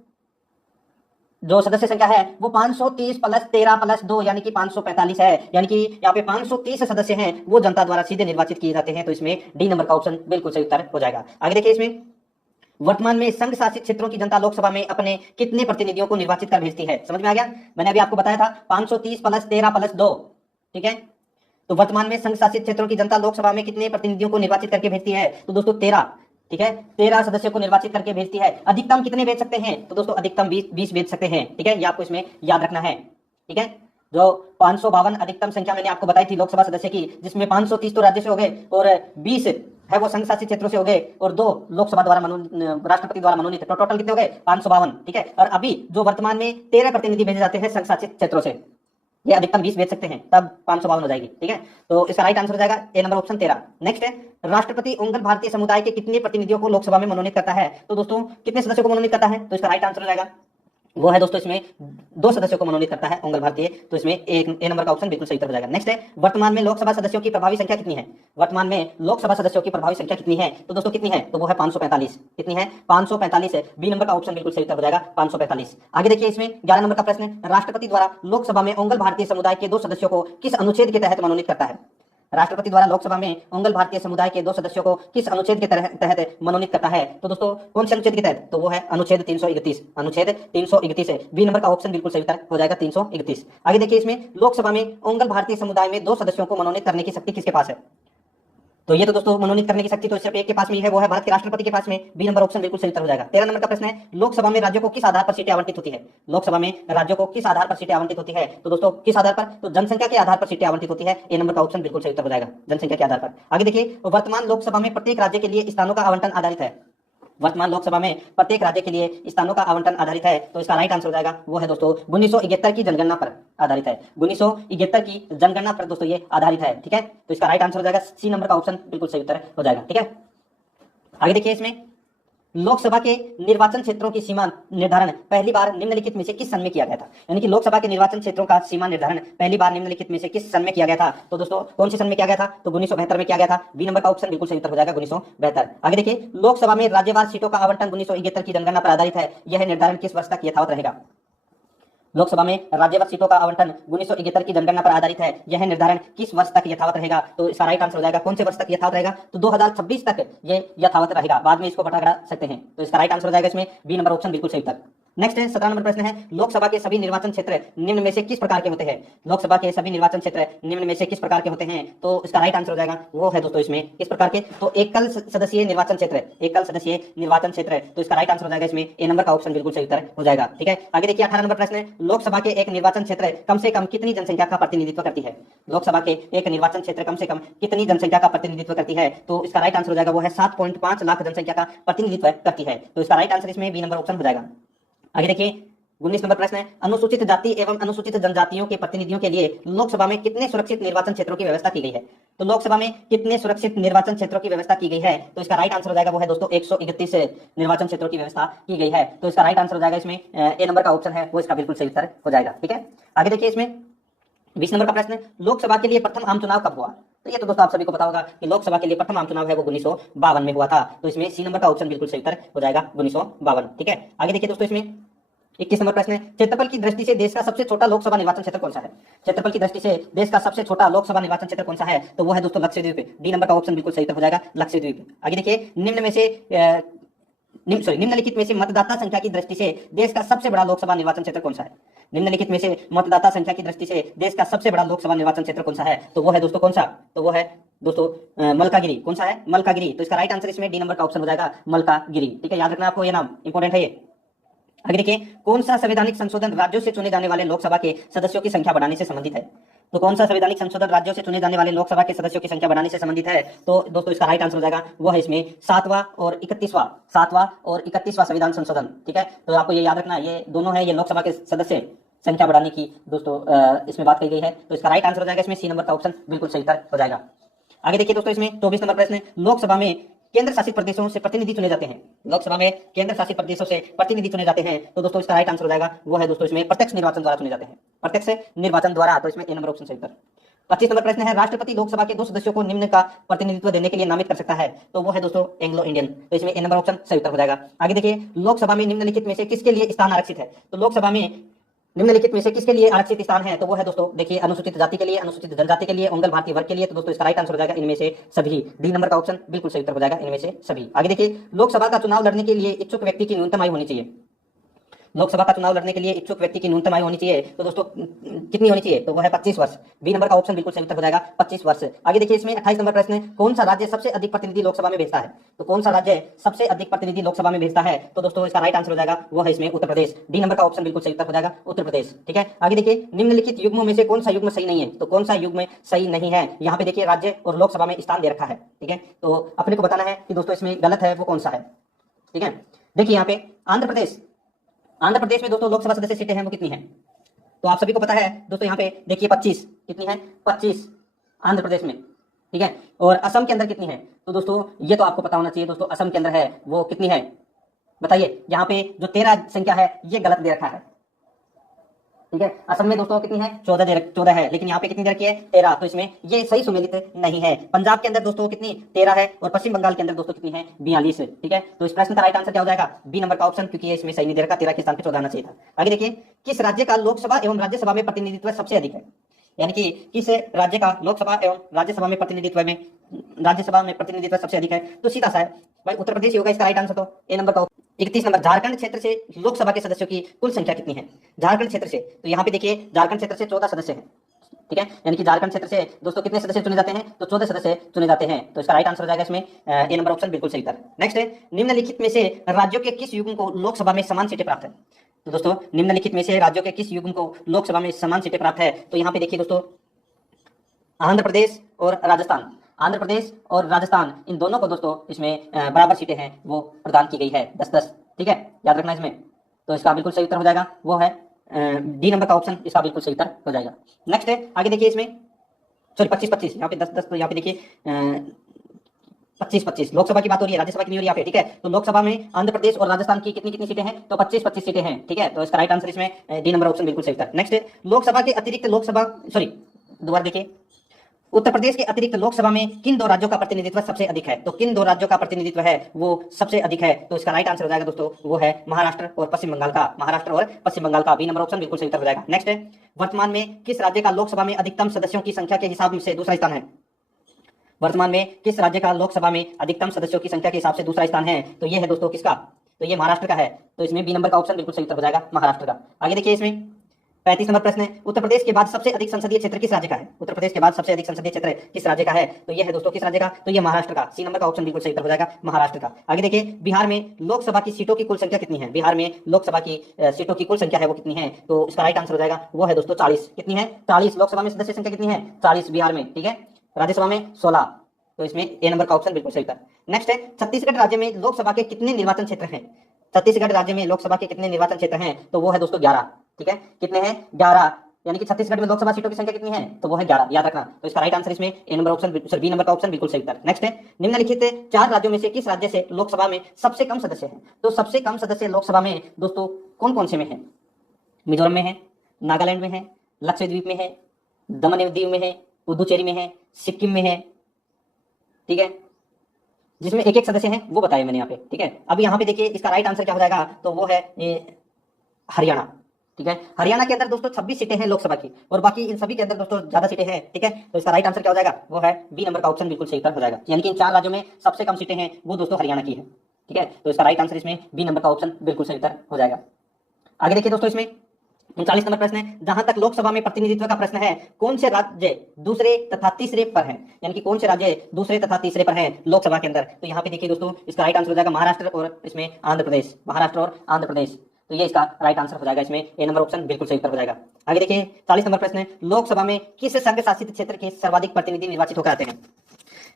जो सदस्य संख्या है वो 530 प्लस 13 प्लस 2 यानी कि 545 है। यानी कि यहाँ पे 530 सदस्य हैं वो जनता द्वारा सीधे निर्वाचित किए जाते हैं। तो इसमें डी नंबर का ऑप्शन बिल्कुल सही उत्तर हो जाएगा। आगे देखिए इसमें वर्तमान में संघ शासित क्षेत्रों की जनता लोकसभा में अपने कितने प्रतिनिधियों को निर्वाचित कर भेजती है? समझ में आ गया? मैंने अभी आपको बताया था 530 प्लस 13 प्लस 2, ठीक है। तो वर्तमान में संघ शासित क्षेत्रों की जनता लोकसभा में कितने प्रतिनिधियों को निर्वाचित करके भेजती है? तो दोस्तों 13, ठीक है। 13 सदस्यों को निर्वाचित करके भेजती है। अधिकतम कितने भेज सकते हैं? तो दोस्तों अधिकतम 20 भेज सकते हैं, ठीक है। ये आपको इसमें याद रखना है, ठीक है। जो 552 अधिकतम संख्या मैंने आपको बताई थी लोकसभा सदस्य की, जिसमें 530 तो राज्य से हो गए और 20 है वो संघ शासित क्षेत्रों से हो गए और 2 लोकसभा द्वारा राष्ट्रपति द्वारा मनोनीत। तो टोटल कितने हो गए? 552, ठीक है। और अभी जो वर्तमान में 13 प्रतिनिधि भेजे जाते हैं संघ शासित क्षेत्रों से, ये अधिकतम 20 भेज सकते हैं, तब 552 हो जाएगी, ठीक है। तो इसका राइट आंसर हो जाएगा ए नंबर ऑप्शन 13। नेक्स्ट है, राष्ट्रपति उंगर भारतीय समुदाय के कितने प्रतिनिधियों को लोकसभा में मनोनीत करता है? तो दोस्तों कितने सदस्यों को मनोनीत करता है? तो इसका राइट आंसर हो जाएगा वो है दोस्तों इसमें 2 सदस्यों को मनोनीत करता है उंगर भारतीय। तो इसमें ए नंबर का ऑप्शन बिल्कुल सही उत्तर हो जाएगा। नेक्स्ट है, वर्तमान में लोकसभा सदस्यों की प्रभावी संख्या कितनी है? वर्तमान में लोकसभा सदस्यों की प्रभावी संख्या कितनी है? तो दोस्तों कितनी है? तो वो है 545। कितनी है? 545 है। बी नंबर का ऑप्शन बिल्कुल सही उत्तर हो जाएगा 545। आगे देखिए इसमें 11 नंबर का प्रश्न है, राष्ट्रपति द्वारा लोकसभा में उंगर भारतीय समुदाय के 2 सदस्यों को किस अनुच्छेद के तहत मनोनीत करता है? राष्ट्रपति द्वारा लोकसभा में उंगल भारतीय समुदाय के 2 सदस्यों को किस अनुच्छेद के तहत मनोनीत करता है? तो दोस्तों कौन से अनुच्छेद के तहत? तो वो है अनुच्छेद 331। अनुच्छेद 331 है। बी नंबर का ऑप्शन बिल्कुल सही उत्तर हो जाएगा 331। आगे देखिए इसमें लोकसभा में उंगल भारतीय समुदाय में 2 सदस्यों को मनोनीत करने की शक्ति किसके पास है? तो ये तो दोस्तों मनोनीत करने की शक्ति तो सिर्फ एक के पास में ही है, वो है भारत के राष्ट्रपति के पास में। बी नंबर ऑप्शन बिल्कुल सही उत्तर हो जाएगा। 13 नंबर का प्रश्न है, लोकसभा में राज्यों को किस आधार पर सीटें आवंटित होती है? लोकसभा में राज्यों को किस आधार पर सीटें आवंटित होती है? तो दोस्तों किस आधार पर? तो जनसंख्या के आधार पर सीटें आवंटित होती है। ए नंबर का ऑप्शन बिल्कुल सही उत्तर हो जाएगा, जनसंख्या के आधार पर। आगे देखिए, वर्तमान लोकसभा में प्रत्येक राज्य के लिए स्थानों का आवंटन आधारित है। वर्तमान लोकसभा में प्रत्येक राज्य के लिए स्थानों का आवंटन आधारित है। तो इसका राइट आंसर हो जाएगा वो है दोस्तों 1971 की जनगणना पर आधारित है। 1971 की जनगणना पर दोस्तों ये आधारित है, ठीक है। तो इसका राइट आंसर हो जाएगा सी नंबर का ऑप्शन बिल्कुल सही उत्तर हो जाएगा, ठीक है। आगे देखिए इसमें लोकसभा के निर्वाचन क्षेत्रों की सीमा निर्धारण पहली बार निम्नलिखित में से किस सन में किया गया था? यानी कि लोकसभा के निर्वाचन क्षेत्रों का सीमा निर्धारण पहली बार निम्नलिखित में से किस सन में किया गया था? तो दोस्तों कौन से सन में किया गया था? तो 1972 में किया गया था। बी नंबर का ऑप्शन बिल्कुल सही उत्तर हो जाएगा 1972। आगे देखिए, लोकसभा में राज्यवार सीटों का आवंटन 1971 की जनगणना पर आधारित है। यह निर्धारण किस वर्ष तक यथावत रहेगा? लोकसभा में राज्यवार सीटों का आवंटन 1971 की जनगणना पर आधारित है। यह निर्धारण किस वर्ष तक यथावत रहेगा? तो इसका राइट आंसर हो जाएगा कौन से वर्ष तक यथावत रहेगा? तो 2026 तक ये यथावत रहेगा, बाद में इसको घटा सकते हैं। तो इसका राइट आंसर हो जाएगा इसमें बी नंबर ऑप्शन बिल्कुल सही उत्तर। नेक्स्ट है 17 नंबर प्रश्न है, लोकसभा के सभी निर्वाचन क्षेत्र निम्न में से किस प्रकार के होते हैं? लोकसभा के सभी निर्वाचन क्षेत्र निम्न में से किस प्रकार के होते हैं? तो इसका राइट आंसर हो जाएगा वो है दोस्तों इसमें किस प्रकार के, तो एकल सदस्यीय निर्वाचन क्षेत्र, एकल सदस्यीय निर्वाचन क्षेत्र, तो इसका राइट आंसर हो जाएगा इसमें ए नंबर का ऑप्शन बिल्कुल सही उत्तर हो जाएगा। ठीक है, आगे देखिए 18 नंबर प्रश्न है, लोकसभा के एक निर्वाचन क्षेत्र कम से कम कितनी जनसंख्या का प्रतिनिधित्व करती है? लोकसभा के एक निर्वाचन क्षेत्र कम से कम कितनी जनसंख्या का प्रतिनिधित्व करती है? तो इसका राइट आंसर हो जाएगा वो है 7.5 लाख जनसंख्या का प्रतिनिधित्व करती है। तो इसका राइट आंसर इसमें बी नंबर ऑप्शन हो जाएगा। आगे देखिए 19 नंबर प्रश्न है, अनुसूचित जाति एवं अनुसूचित जनजातियों के प्रतिनिधियों के लिए लोकसभा में कितने सुरक्षित निर्वाचन क्षेत्रों की व्यवस्था की गई है? तो लोकसभा में कितने सुरक्षित निर्वाचन क्षेत्रों की व्यवस्था की गई है? तो इसका राइट आंसर हो जाएगा वो है दोस्तों 131 निर्वाचन क्षेत्रों की व्यवस्था की गई है। तो इसका राइट आंसर हो जाएगा इसमें ए नंबर का ऑप्शन है वो इसका बिल्कुल सही उत्तर हो जाएगा। ठीक है, आगे देखिए इसमें 20 नंबर का प्रश्न, लोकसभा के लिए प्रथम आम चुनाव कब हुआ? तो ये तो दोस्तों आप सभी को पता होगा कि लोकसभा के लिए प्रथम आम चुनाव है वो 1952 में हुआ था। तो इसमें सी नंबर का ऑप्शन बिल्कुल सही उत्तर हो जाएगा 1952। ठीक है, आगे देखिए दोस्तों इसमें 21 नंबर प्रश्न है, क्षेत्रफल की दृष्टि से देश का सबसे छोटा लोकसभा निर्वाचन क्षेत्र कौन सा है? क्षेत्रफल की दृष्टि से देश का सबसे छोटा लोकसभा निर्वाचन क्षेत्र कौन सा है? तो वो है दोस्तों लक्षद्वीप। डी नंबर का ऑप्शन बिल्कुल सही उत्तर हो जाएगा लक्षद्वीप। आगे देखिए निम्नलिखित में से मतदाता संख्या की दृष्टि से देश का सबसे बड़ा लोकसभा निर्वाचन क्षेत्र कौन सा है? निम्नलिखित में से मतदाता संख्या की दृष्टि से देश का सबसे बड़ा लोकसभा निर्वाचन क्षेत्र कौन सा है? तो वो है दोस्तों कौन सा? तो वो है दोस्तों मलकागिरी। कौन सा है? मलकागिरी। तो इसका राइट आंसर इसमें डी नंबर का ऑप्शन हो जाएगा मलकागिरी। ठीक है, याद रखना आपको ये नाम इंपॉर्टेंट है ये। आगे देखिए कौन सा संवैधानिक संशोधन राज्यों से चुने जाने वाले लोकसभा के सदस्यों की संख्या बढ़ाने से संबंधित है? तो कौन सा संवैधानिक संशोधन राज्यों से चुने जाने वाले लोकसभा के सदस्यों की संख्या बढ़ाने से संबंधित है? तो दोस्तों इसका राइट आंसर हो जाएगा वो है इसमें 7वां और 31वां संविधान संशोधन। ठीक है, तो आपको ये याद रखना, ये दोनों है, ये लोकसभा के सदस्य संख्या बढ़ाने की दोस्तों इसमें बात की गई है। तो इसका राइट आंसर हो जाएगा इसमें सी नंबर का ऑप्शन बिल्कुल सही उत्तर हो जाएगा। आगे देखिए दोस्तों इसमें 24 नंबर प्रश्न, लोकसभा में केंद्र शासित प्रदेशों से प्रतिनिधि चुने जाते हैं। लोकसभा में केंद्र शासित प्रदेशों से प्रतिनिधि चुने जाते हैं। तो दोस्तों इसका राइट आंसर हो जाएगा वो है दोस्तों इसमें प्रत्यक्ष निर्वाचन द्वारा चुने जाते हैं, प्रत्यक्ष निर्वाचन द्वारा। तो इसमें ए नंबर ऑप्शन सही उत्तर। 25 नंबर प्रश्न है, राष्ट्रपति लोकसभा के 2 सदस्यों को निम्न का प्रतिनिधित्व देने के लिए नामित कर सकता है। तो वो है दोस्तों एंग्लो इंडियन। तो इसमें ए नंबर ऑप्शन सही उत्तर हो जाएगा। आगे देखिए लोकसभा में निम्नलिखित में से किसके लिए स्थान आरक्षित है? तो लोकसभा में निम्नलिखित में से किसके लिए आरक्षित स्थान है? तो वो है दोस्तों देखिए अनुसूचित जाति के लिए, अनुसूचित जनजाति के लिए, मंगल भारतीय वर्ग के लिए। तो दोस्तों इसका राइट आंसर हो जाएगा इनमें से सभी। डी नंबर का ऑप्शन बिल्कुल सही उत्तर हो जाएगा इनमें से सभी। आगे देखिए लोकसभा का चुनाव लड़ने के लिए इच्छुक व्यक्ति की न्यूनतम आयु होनी चाहिए। लोकसभा का चुनाव लड़ने के लिए इच्छुक व्यक्ति की न्यूनतम आयु होनी चाहिए। तो दोस्तों कितनी होनी चाहिए? तो वो है 25 वर्ष। बी नंबर का ऑप्शन बिल्कुल सही उत्तर हो जाएगा 25 वर्ष। आगे देखिए इसमें 28 नंबर प्रश्न, कौन सा राज्य सबसे अधिक प्रतिनिधि लोकसभा में भेजता है? तो कौन सा राज्य सबसे अधिक प्रतिनिधि लोकसभा में भेजता है? तो दोस्तों इसका राइट आंसर हो जाएगा वो है इसमें उत्तर प्रदेश। डी नंबर का ऑप्शन बिल्कुल सही उत्तर हो जाएगा उत्तर प्रदेश। ठीक है, आगे देखिए निम्नलिखित युग्मों में से कौन सा युग्म सही नहीं है? तो कौन सा युग्म सही नहीं है? यहाँ पे देखिए राज्य और लोकसभा में स्थान दे रखा है। ठीक है, तो अपने को बताना है कि दोस्तों इसमें गलत है वो कौन सा है। ठीक है, देखिए यहाँ पे आंध्र प्रदेश में दोस्तों लोकसभा सदस्य सीटें हैं वो कितनी हैं? तो आप सभी को पता है दोस्तों, यहाँ पे देखिए 25 कितनी है? 25 आंध्र प्रदेश में। ठीक है, और असम के अंदर कितनी है? तो दोस्तों ये तो आपको पता होना चाहिए दोस्तों, असम के अंदर है वो कितनी है बताइए। यहाँ पे जो 13 संख्या है ये गलत दे रखा है। ठीक है, असम में दोस्तों कितनी है? 14 है, लेकिन यहाँ पे कितनी दे रखी है? 13। तो इसमें ये सही सुमेलित नहीं है। पंजाब के अंदर दोस्तों कितनी? 13 है, और पश्चिम बंगाल के अंदर दोस्तों कितनी है? 42। ठीक है, तो इस प्रश्न का राइट आंसर क्या हो जाएगा? बी नंबर का ऑप्शन, क्योंकि ये इसमें सही नहीं दे रखा, 13 के स्थान पे 14 आना चाहिए था। आगे देखिए किस राज्य का लोकसभा एवं राज्यसभा में प्रतिनिधित्व सबसे अधिक है? यानी कि किस राज्य का लोकसभा एवं राज्यसभा में प्रतिनिधित्व सबसे अधिक है? तो सीधा सा है भाई उत्तर प्रदेश ही होगा इसका राइट आंसर। तो ए नंबर का। 31 नंबर, झारखंड क्षेत्र से लोकसभा के सदस्यों की कुल संख्या कितनी है? झारखंड क्षेत्र से, तो यहाँ पे देखिए झारखंड क्षेत्र से 14 सदस्य हैं। ठीक है, यानी कि झारखंड क्षेत्र से दोस्तों कितने सदस्य चुने जाते हैं? तो 14 सदस्य चुने जाते हैं। तो इसका राइट आंसर हो जाएगा इसमें ए नंबर ऑप्शन बिल्कुल सही उत्तर। नेक्स्ट है, निम्नलिखित में से राज्यों के किस युग्म को लोकसभा में समान सीटें प्राप्त है? तो दोस्तों निम्नलिखित में से राज्यों के किस युग्म को लोकसभा में समान सीटें प्राप्त है? तो यहाँ पे देखिए दोस्तों आंध्र प्रदेश और राजस्थान, आंध्र प्रदेश और राजस्थान, इन दोनों को दोस्तों इसमें बराबर सीटें हैं वो प्रदान की गई है 10-10। ठीक है, याद रखना इसमें। तो इसका बिल्कुल सही उत्तर हो जाएगा वो है डी नंबर का ऑप्शन, इसका बिल्कुल सही उत्तर हो जाएगा। नेक्स्ट है, आगे देखिए इसमें सॉरी 25-25, यहाँ पे 10-10, तो यहाँ पे देखिए 25-25 लोकसभा की बात हो रही है, राज्यसभा की नहीं हो रही यहाँ पे। ठीक है, तो लोकसभा में आंध्र प्रदेश और राजस्थान की कितनी कितनी सीटें हैं? तो 25-25 सीटें हैं। ठीक है, तो इसका राइट आंसर इसमें डी नंबर ऑप्शन बिल्कुल सही उत्तर। नेक्स्ट है, लोकसभा के अतिरिक्त दोबारा देखिए उत्तर प्रदेश के अतिरिक्त लोकसभा में किन 2 राज्यों का प्रतिनिधित्व सबसे अधिक है? तो किन 2 राज्यों का प्रतिनिधित्व है वो सबसे अधिक है? तो इसका राइट आंसर हो जाएगा दोस्तों वो है महाराष्ट्र और पश्चिम बंगाल का। महाराष्ट्र और पश्चिम बंगाल का बी नंबर ऑप्शन बिल्कुल सही उत्तर हो जाएगा। नेक्स्ट है, वर्तमान में किस राज्य का लोकसभा में अधिकतम सदस्यों की संख्या के हिसाब से दूसरा स्थान है? वर्तमान में किस राज्य का लोकसभा में अधिकतम सदस्यों की संख्या के हिसाब से दूसरा स्थान है? तो ये है दोस्तों किसका? तो ये महाराष्ट्र का है, तो इसमें बी नंबर का ऑप्शन बिल्कुल सही उत्तर हो जाएगा, महाराष्ट्र का। आगे देखिए इसमें 35 नंबर प्रश्न है, उत्तर प्रदेश के बाद सबसे अधिक संसदीय क्षेत्र किस राज्य का है? उत्तर प्रदेश के बाद सबसे अधिक संसदीय क्षेत्र किस राज्य का है? तो ये है दोस्तों किस राज्य का? तो ये महाराष्ट्र का। सी नंबर का ऑप्शन बिल्कुल सही उत्तर हो जाएगा, महाराष्ट्र का। आगे देखिए बिहार में लोकसभा की सीटों की कुल संख्या कितनी है? बिहार में लोकसभा की सीटों की कुल संख्या है वो कितनी है? तो इसका राइट आंसर हो जाएगा वो है दोस्तों 40। कितनी है? 40। लोकसभा में सदस्य संख्या कितनी है? 40 बिहार में, ठीक है। राज्यसभा में 16, तो इसमें ए नंबर का ऑप्शन बिल्कुल सही उत्तर। नेक्स्ट है, छत्तीसगढ़ राज्य में लोकसभा के कितने निर्वाचन क्षेत्र हैं? छत्तीसगढ़ राज्य में लोकसभा के कितने निर्वाचन क्षेत्र हैं? तो वो है दोस्तों 11, ठीक है। कितने हैं? 11, यानी कि छत्तीसगढ़ में लोकसभा सीटों की संख्या कितनी है? तो वो है 11, याद रखना। तो इसका राइट आंसर इसमें A number option sir B number का ऑप्शन बिल्कुल सही उत्तर। नेक्स्ट है, निम्नलिखित 4 राज्यों में से किस राज्य से लोकसभा में सबसे कम सदस्य हैं? तो सबसे कम सदस्य लोकसभा में दोस्तों कौन कौन से में है? मिजोरम में है, नागालैंड में है, लक्षद्वीप में है, दमन एवं दीव में है, पुदुचेरी में है, सिक्किम में है, ठीक है। जिसमें एक एक सदस्य हैं वो बताया मैंने यहाँ पे, ठीक है। अब यहाँ पे देखिए इसका राइट आंसर क्या हो जाएगा? तो वो है हरियाणा, ठीक है। हरियाणा के अंदर दोस्तों 26 सीटें हैं लोकसभा की, और बाकी इन सभी के अंदर दोस्तों ज्यादा सीटें हैं, ठीक है। तो इसका राइट आंसर क्या हो जाएगा? वो है बी नंबर का ऑप्शन बिल्कुल सही उत्तर हो जाएगा, यानी कि इन 4 राज्यों में सबसे कम सीटें हैं वो दोस्तों हरियाणा की है, ठीक है। तो इसका राइट आंसर इसमें बी नंबर का ऑप्शन बिल्कुल सही उत्तर हो जाएगा। आगे देखिए दोस्तों इसमें 39 नंबर प्रश्न है, जहां तक लोकसभा में प्रतिनिधित्व का प्रश्न है, कौन से राज्य दूसरे तथा तीसरे पर हैं? यानी कि कौन से राज्य दूसरे तथा तीसरे पर हैं लोकसभा के अंदर? तो यहाँ पे देखिए दोस्तों इसका राइट आंसर हो जाएगा महाराष्ट्र और इसमें आंध्र प्रदेश, महाराष्ट्र और आंध्र प्रदेश। तो ये इसका राइट आंसर हो जाएगा, इसमें ए नंबर ऑप्शन बिल्कुल सही उत्तर हो जाएगा। आगे देखिए 40 नंबर प्रश्न है, लोकसभा में किस संघ शासित क्षेत्र के सर्वाधिक प्रतिनिधि निर्वाचित होकर आते हैं?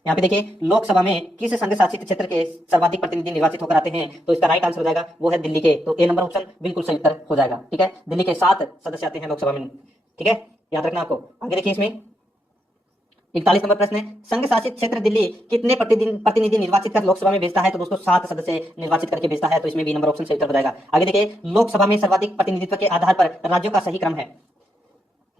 यहाँ पे देखिए लोकसभा में किस संघ शासित क्षेत्र के सर्वाधिक प्रतिनिधि निर्वाचित होकर आते हैं? तो इसका राइट आंसर हो जाएगा वो है दिल्ली के। तो ए नंबर ऑप्शन बिल्कुल सही उत्तर हो जाएगा, ठीक है। दिल्ली के 7 सदस्य आते हैं लोकसभा में, ठीक है, याद रखना आपको। आगे देखिए इसमें 41 नंबर प्रश्न है, संघ शासित क्षेत्र दिल्ली कितने प्रतिनिधि निर्वाचित कर लोकसभा में भेजता है? तो दोस्तों 7 सदस्य निर्वाचित करके भेजता है, तो इसमें बी नंबर ऑप्शन सही उत्तर हो जाएगा। आगे देखिए लोकसभा में सर्वाधिक प्रतिनिधित्व के आधार पर राज्यों का सही क्रम है।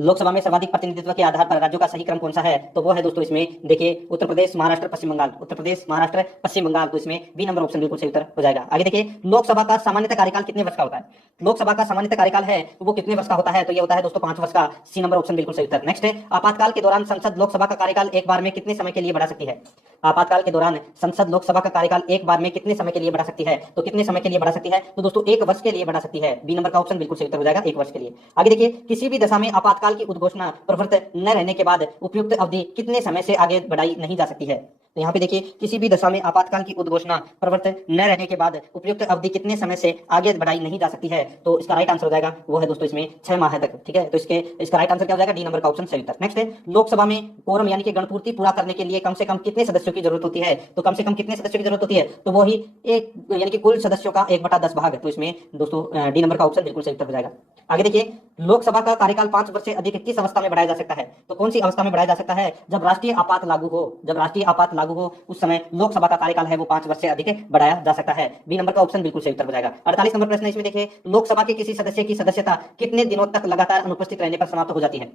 लोकसभा में सर्वाधिक प्रतिनिधित्व के आधार पर राज्यों का सही क्रम कौन सा है? तो वो है दोस्तों इसमें देखिए उत्तर प्रदेश, महाराष्ट्र, पश्चिम बंगाल। उत्तर प्रदेश, महाराष्ट्र, पश्चिम बंगाल, तो इसमें बी नंबर ऑप्शन बिल्कुल सही उत्तर हो जाएगा। आगे देखिए लोकसभा का सामान्यतः कार्यकाल कितने वर्ष का होता है? लोकसभा का सामान्यतः कार्यकाल है वो कितने वर्ष का होता है? तो ये होता है दोस्तों 5 वर्ष का। सी नंबर ऑप्शन बिल्कुल सही उत्तर। नेक्स्ट है, आपातकाल के दौरान संसद लोकसभा का कार्यकाल एक बार में कितने समय के लिए बढ़ा सकती है? आपातकाल के दौरान संसद लोकसभा का कार्यकाल एक बार में कितने समय के लिए बढ़ा सकती है? तो कितने समय के लिए बढ़ा सकती है? तो दोस्तों 1 वर्ष के लिए बढ़ा सकती है। बी नंबर का ऑप्शन बिल्कुल सही उत्तर हो जाएगा, 1 वर्ष के लिए। आगे देखिए किसी भी दशा में आपातकाल की उद्घोषणा प्रवृत्त न रहने के बाद उपयुक्त अवधि कितने समय से आगे बढ़ाई नहीं जा सकती है? तो यहाँ पे देखिए किसी भी दशा में आपातकाल की उद्घोषणा प्रवृत्त न रहने के बाद उपयुक्त अवधि कितने समय से आगे बढ़ाई नहीं जा सकती है? तो इसका राइट आंसर हो जाएगा वो है दोस्तों इसमें 6 माह तक, ठीक है। तो इसका राइट आंसर क्या हो जाएगा? डी नंबर का ऑप्शन सही उत्तर। नेक्स्ट है, लोकसभा में कोरम यानी कि गणपूर्ति पूरा करने के लिए कम से कम कितने सदस्यों की जरूरत होती है? तो कम से कम कितने सदस्यों की जरूरत होती है? तो वही एक यानी कि कुल सदस्यों का 1/10 भाग। तो इसमें दोस्तों डी नंबर का ऑप्शन बिल्कुल सही उत्तर हो जाएगा। आगे देखिए लोकसभा का कार्यकाल 5 वर्ष से अधिक किस अवस्था में बढ़ाया जा सकता है? तो कौन सी अवस्था में बढ़ाया जा सकता है? जब राष्ट्रीय आपात लागू हो। जब राष्ट्रीय आपात लागू हो उस समय लोकसभा का कार्यकाल है वो 5 वर्ष से अधिक बढ़ाया जा सकता है। बी नंबर का ऑप्शन बिल्कुल सही उत्तर हो जाएगा। 48 नंबर प्रश्न है, इसमें देखिए लोकसभा के किसी सदस्य की सदस्यता कितने दिनों तक लगातार अनुपस्थित रहने पर समाप्त हो जाती है?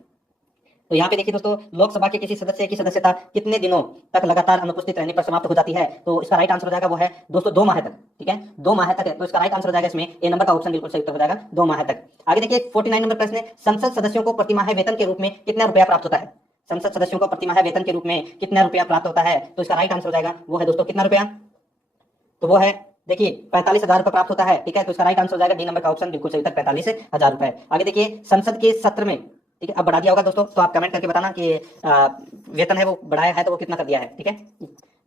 तो यहाँ पे देखिए दोस्तों लोकसभा के किसी सदस्य की सदस्यता कितने दिनों तक लगातार अनुपस्थित रहने पर समाप्त हो जाती है? तो इसका राइट आंसर हो जाएगा वो है दोस्तों 2 माह तक, ठीक है, 2 माह तक है। तो इसका राइट आंसर हो जाएगा इसमें ए नंबर का ऑप्शन बिल्कुल सही उत्तर हो जाएगा, 2 माह तक। आगे देखिए 49 नंबर प्रश्न है, संसद सदस्यों को प्रतिमाह वेतन के रूप में कितना रुपया प्राप्त होता है? संसद सदस्यों को प्रतिमाह वेतन के रूप में कितना रुपया प्राप्त होता है? तो इसका राइट आंसर हो जाएगा वो है दोस्तों कितना रुपया? तो वो है देखिए 45,000 रुपए प्राप्त होता है, ठीक है। तो इसका राइट आंसर हो जाएगा डी नंबर का ऑप्शन बिल्कुल सही उत्तर, 45,000 रुपए। आगे देखिए संसद के सत्र में, ठीक है, अब बढ़ा दिया होगा दोस्तों, तो आप कमेंट करके बताना कि वेतन है वो बढ़ाया है तो वो कितना कर दिया है, ठीक है।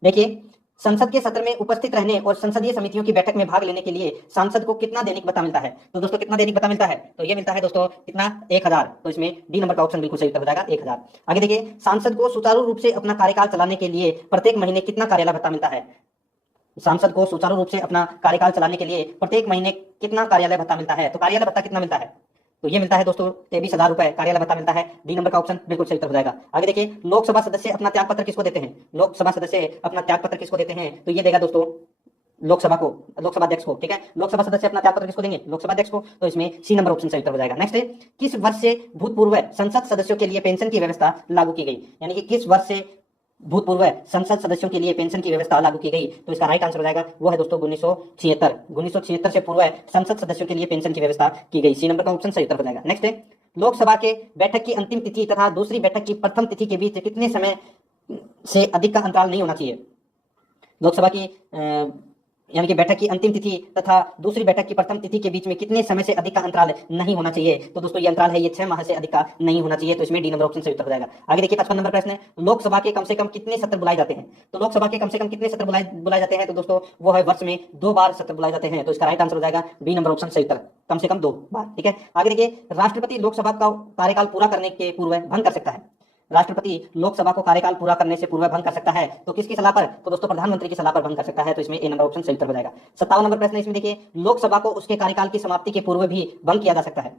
देखिए संसद के सत्र में उपस्थित रहने और संसदीय समितियों की बैठक में भाग लेने के लिए सांसद को कितना दैनिक भत्ता मिलता है? तो दोस्तों कितना दैनिक भत्ता मिलता है? तो ये मिलता है दोस्तों कितना? 1000। तो इसमें डी नंबर का ऑप्शन बिल्कुल सही उत्तर हो जाएगा, 1000। आगे देखिए सांसद को सुचारू रूप से अपना कार्यकाल चलाने के लिए प्रत्येक महीने कितना कार्यालय भत्ता मिलता है? सांसद को सुचारू रूप से अपना कार्यकाल चलाने के लिए प्रत्येक महीने कितना कार्यालय भत्ता मिलता है? तो कार्यालय भत्ता कितना मिलता है? तो ये मिलता है दोस्तों 23,000 रुपए कार्यालय भत्ता मिलता है। डी नंबर का ऑप्शन बिल्कुल सही उत्तर हो जाएगा। आगे देखिए लोकसभा सदस्य अपना त्याग पत्र किसको देते हैं? लोकसभा सदस्य अपना त्याग पत्र किसको देते हैं? तो ये देगा दोस्तों लोकसभा को, लोकसभा अध्यक्ष को, ठीक है। लोकसभा सदस्य अपना त्याग पत्र किसको देंगे? लोकसभा अध्यक्ष को। तो इसमें सी नंबर ऑप्शन सही उत्तर हो जाएगा। नेक्स्ट है, किस वर्ष से भूतपूर्व संसद सदस्यों के लिए पेंशन की व्यवस्था लागू की गई? यानी कि किस वर्ष से भूतपूर्व संसद सदस्यों के लिए पेंशन की व्यवस्था लागू की गई? तो इसका राइट आंसर हो जाएगा वो है दोस्तों 1976। 1976 से पूर्व संसद सदस्यों के लिए पेंशन की व्यवस्था की गई। सी नंबर का ऑप्शन सही उत्तर हो जाएगा। नेक्स्ट है, लोकसभा के बैठक की अंतिम तिथि तथा दूसरी बैठक की प्रथम तिथि के बीच कितने समय से अधिक का अंतराल नहीं होना चाहिए? लोकसभा की यानी कि बैठक की अंतिम तिथि तथा दूसरी बैठक की प्रथम तिथि के बीच में कितने समय से अधिक का अंतराल नहीं होना चाहिए। तो दोस्तों ये अंतराल है ये 6 माह से अधिक का नहीं होना चाहिए। तो इसमें डी नंबर ऑप्शन सही उत्तर हो जाएगा। आगे देखिए 55 नंबर प्रश्न है, लोकसभा के कम से कम कितने सत्र बुलाए जाते हैं। तो लोकसभा के कम से कम कितने सत्र बुलाए जाते हैं। तो दोस्तों वो है वर्ष में 2 बार सत्र बुलाए जाते हैं। तो इसका राइट आंसर हो जाएगा बी नंबर ऑप्शन सही उत्तर, कम से कम 2 बार। ठीक है, आगे देखिए राष्ट्रपति लोकसभा का कार्यकाल पूरा करने के पूर्व भंग कर सकता है। राष्ट्रपति लोकसभा को कार्यकाल पूरा करने से पूर्व भंग कर सकता है। तो किसकी सलाह पर। तो दोस्तों प्रधानमंत्री की सलाह पर भंग कर सकता है। तो इसमें ए नंबर ऑप्शन सही उत्तर हो जाएगा। 57 नंबर प्रश्न इसमें देखिए, लोकसभा को उसके कार्यकाल की समाप्ति के पूर्व भी भंग किया जा सकता है।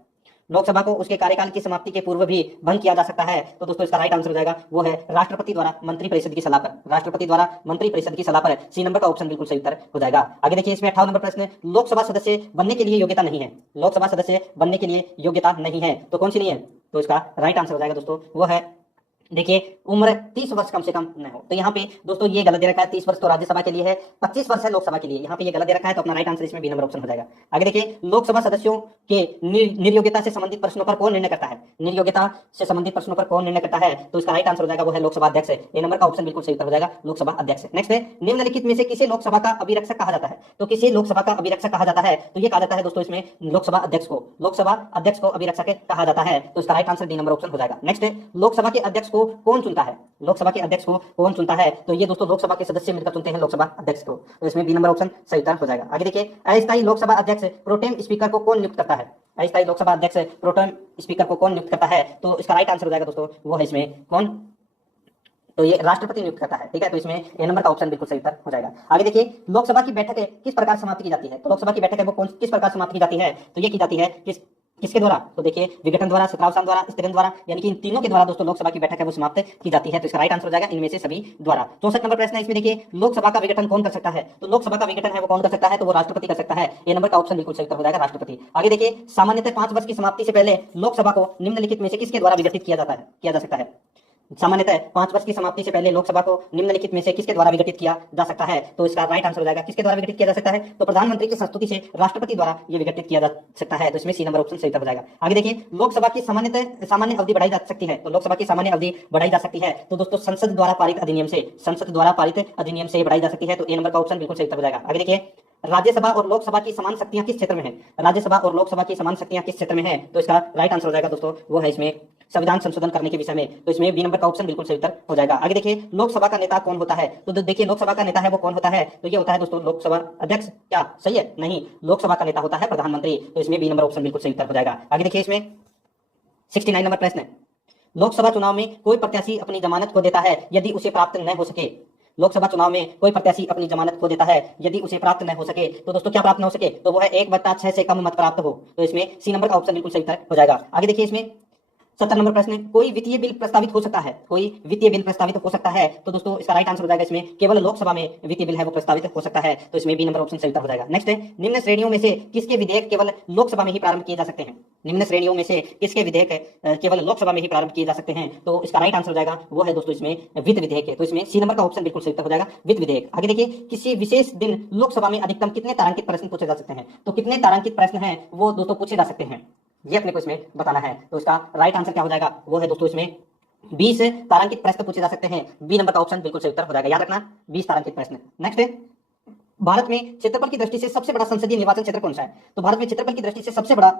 लोकसभा को उसके कार्यकाल की समाप्ति के पूर्व भी भंग किया जा सकता है। तो दोस्तों इसका राइट आंसर हो जाएगा वो है राष्ट्रपति द्वारा मंत्रिपरिषद की सलाह पर। राष्ट्रपति द्वारा मंत्रिपरिषद की सलाह पर सी नंबर का ऑप्शन बिल्कुल सही उत्तर हो जाएगा। आगे देखिए इसमें 58 नंबर प्रश्न, लोकसभा सदस्य बनने के लिए योग्यता नहीं है। लोकसभा सदस्य बनने के लिए योग्यता नहीं है। तो कौन सी नहीं है। तो इसका राइट आंसर हो जाएगा दोस्तों वो है, देखिए उम्र 30 वर्ष कम से कम न हो। तो यहाँ पे दोस्तों ये गलत दे रखा है, 30 वर्ष तो राज्यसभा के लिए है, 25 वर्ष है लोकसभा के लिए। यहाँ पे ये गलत दे रखा है। तो अपना राइट आंसर इसमें बी नंबर ऑप्शन हो जाएगा। आगे देखिए लोकसभा सदस्यों के निर्योग्यता से संबंधित प्रश्नों पर कौन निर्णय करता है। निर्योग्यता से संबंधित प्रश्नों पर कौन निर्णय करता है। तो इसका राइट आंसर हो जाएगा वो है लोकसभा अध्यक्ष। ए नंबर का ऑप्शन बिल्कुल सही उत्तर हो जाएगा, लोकसभा अध्यक्ष। नेक्स्ट है, निम्नलिखित में से किसे लोकसभा का अभिरक्षक कहा जाता है। तो किसे लोकसभा का अभिरक्षक कहा जाता है। तो ये कहा जाता है दोस्तों इसमें लोकसभा अध्यक्ष को, लोकसभा अध्यक्ष को अभिरक्षक कहा जाता है। तो इसका right answer D number option हो जाएगा। नेक्स्ट है, लोकसभा के अध्यक्ष को कौन चुनता है। लोकसभा के अध्यक्ष को कौन चुनता है। तो ये दोस्तों लोकसभा के सदस्य मिलकर चुनते हैं लोकसभा अध्यक्ष को। तो इसमें बी नंबर ऑप्शन सही उत्तर हो जाएगा। आगे देखिए अस्थायी लोकसभा अध्यक्ष प्रोटेम स्पीकर को कौन नियुक्त करता है। अस्थायी लोकसभा अध्यक्ष प्रोटेम स्पीकर को कौन नियुक्त करता है। तो इसका राइट आंसर हो जाएगा दोस्तों वो है इसमें कौन। तो ये राष्ट्रपति नियुक्त करता है। ठीक है, तो इसमें ए नंबर का ऑप्शन बिल्कुल सही उत्तर हो जाएगा। आगे देखिए लोकसभा की बैठक किस प्रकार समाप्त की जाती है। तो लोकसभा की बैठक है वो कौन किस प्रकार समाप्त की जाती है। तो ये की जाती है किसके द्वारा। तो देखिए विघटन द्वारा, सत्रावसान द्वारा, स्थगन द्वारा, यानी कि इन तीनों के द्वारा दोस्तों लोकसभा की बैठक है वो समाप्त की जाती है। तो इसका राइट आंसर हो जाएगा इनमें से सभी द्वारा। 64 नंबर प्रश्न है इसमें देखिए, लोकसभा का विघटन कौन कर सकता है। तो लोकसभा का विघटन है वो कौन कर सकता है। तो वो राष्ट्रपति कर सकता है। ए नंबर का ऑप्शन बिल्कुल सही उत्तर हो जाएगा, राष्ट्रपति। आगे देखिए सामान्यतः 5 वर्ष की समाप्ति से पहले लोकसभा को निम्नलिखित में से किसके द्वारा विघटित किया जा सकता है। सामान्यतः 5 वर्ष की समाप्ति से पहले लोकसभा को निम्नलिखित में से किसके द्वारा विघटित किया जा सकता है। तो इसका राइट आंसर हो जाएगा किसके द्वारा विघटित किया जा सकता है। तो प्रधानमंत्री की संस्तुति से राष्ट्रपति द्वारा ये विघटित किया जा सकता है। तो इसमें सी नंबर ऑप्शन सही हो जाएगा। आगे देखिए लोकसभा की सामान्य अवधि बढ़ाई जा सकती है। तो लोकसभा की सामान्य अवधि बढ़ाई जा सकती है। तो दोस्तों संसद द्वारा पारित अधिनियम से बढ़ाई जा सकती है। तो ए नंबर का ऑप्शन बिल्कुल सही हो जाएगा। आगे देखिए राज्यसभा और लोकसभा की समान शक्तियां किस क्षेत्र में है। राज्यसभा और लोकसभा की समान शक्तियां किस क्षेत्र में है। तो इसका राइट आंसर हो जाएगा दोस्तों वो है इसमें संविधान संशोधन करने के विषय में। तो इसमें बी नंबर का ऑप्शन बिल्कुल सही उत्तर हो जाएगा। आगे देखिए लोकसभा का नेता कौन होता है। तो देखिए लोकसभा का नेता है वो कौन होता है। तो ये होता है दोस्तों लोकसभा अध्यक्ष। क्या सही है। नहीं, लोकसभा का नेता होता है प्रधानमंत्री। तो इसमें बी नंबर ऑप्शन बिल्कुल सही उत्तर हो जाएगा। आगे देखिए इसमें 69 नंबर प्रश्न है, लोकसभा चुनाव में कोई प्रत्याशी अपनी जमानत खो देता है यदि उसे प्राप्त न हो सके। लोकसभा चुनाव में कोई प्रत्याशी अपनी जमानत खो देता है यदि उसे प्राप्त न हो सके। तो दोस्तों क्या प्राप्त न हो सके। तो वो है 1/6 से कम मत प्राप्त हो। तो इसमें सी नंबर का ऑप्शन बिल्कुल सही उत्तर हो जाएगा। आगे देखिए इसमें 70 नंबर प्रश्न, कोई वित्तीय बिल प्रस्तावित हो सकता है। कोई वित्तीय बिल प्रस्तावित हो सकता है। तो दोस्तों इसका राइट आंसर हो जाएगा इसमें केवल लोकसभा में वित्तीय बिल है वो प्रस्तावित हो सकता है। तो इसमें बी नंबर ऑप्शन सही उत्तर हो जाएगा। नेक्स्ट है, निम्न श्रेणियों में से किसके विधेयक केवल लोकसभा में ही प्रारंभ किए जा सकते हैं। निम्न श्रेणियों में से किसके विधेयक केवल लोकसभा में ही प्रारंभ किए जा सकते हैं। तो इसका राइट आंसर हो जाएगा वो है दोस्तों इसमें वित्त विधेयक है। तो इसमें सी नंबर का ऑप्शन बिल्कुल सही उत्तर हो जाएगा, वित्त विधेयक। आगे देखिए किसी विशेष दिन लोकसभा में अधिकतम कितने तारांकित प्रश्न पूछे जा सकते हैं। तो कितने तारांकित प्रश्न हैं वो दोस्तों पूछे जा सकते हैं, ये अपने को इसमें बताना है। तो इसका राइट आंसर क्या हो जाएगा वो है दोस्तों इसमें 20 तारांकित प्रश्न पूछे जा सकते हैं। बी नंबर का ऑप्शन बिल्कुल सही उत्तर हो जाएगा, याद रखना 20 तारांकित प्रश्न। नेक्स्ट है, भारत में क्षेत्रफल की दृष्टि से सबसे बड़ा संसदीय निर्वाचन क्षेत्र कौन सा है। तो भारत में क्षेत्रफल की दृष्टि से सबसे बड़ा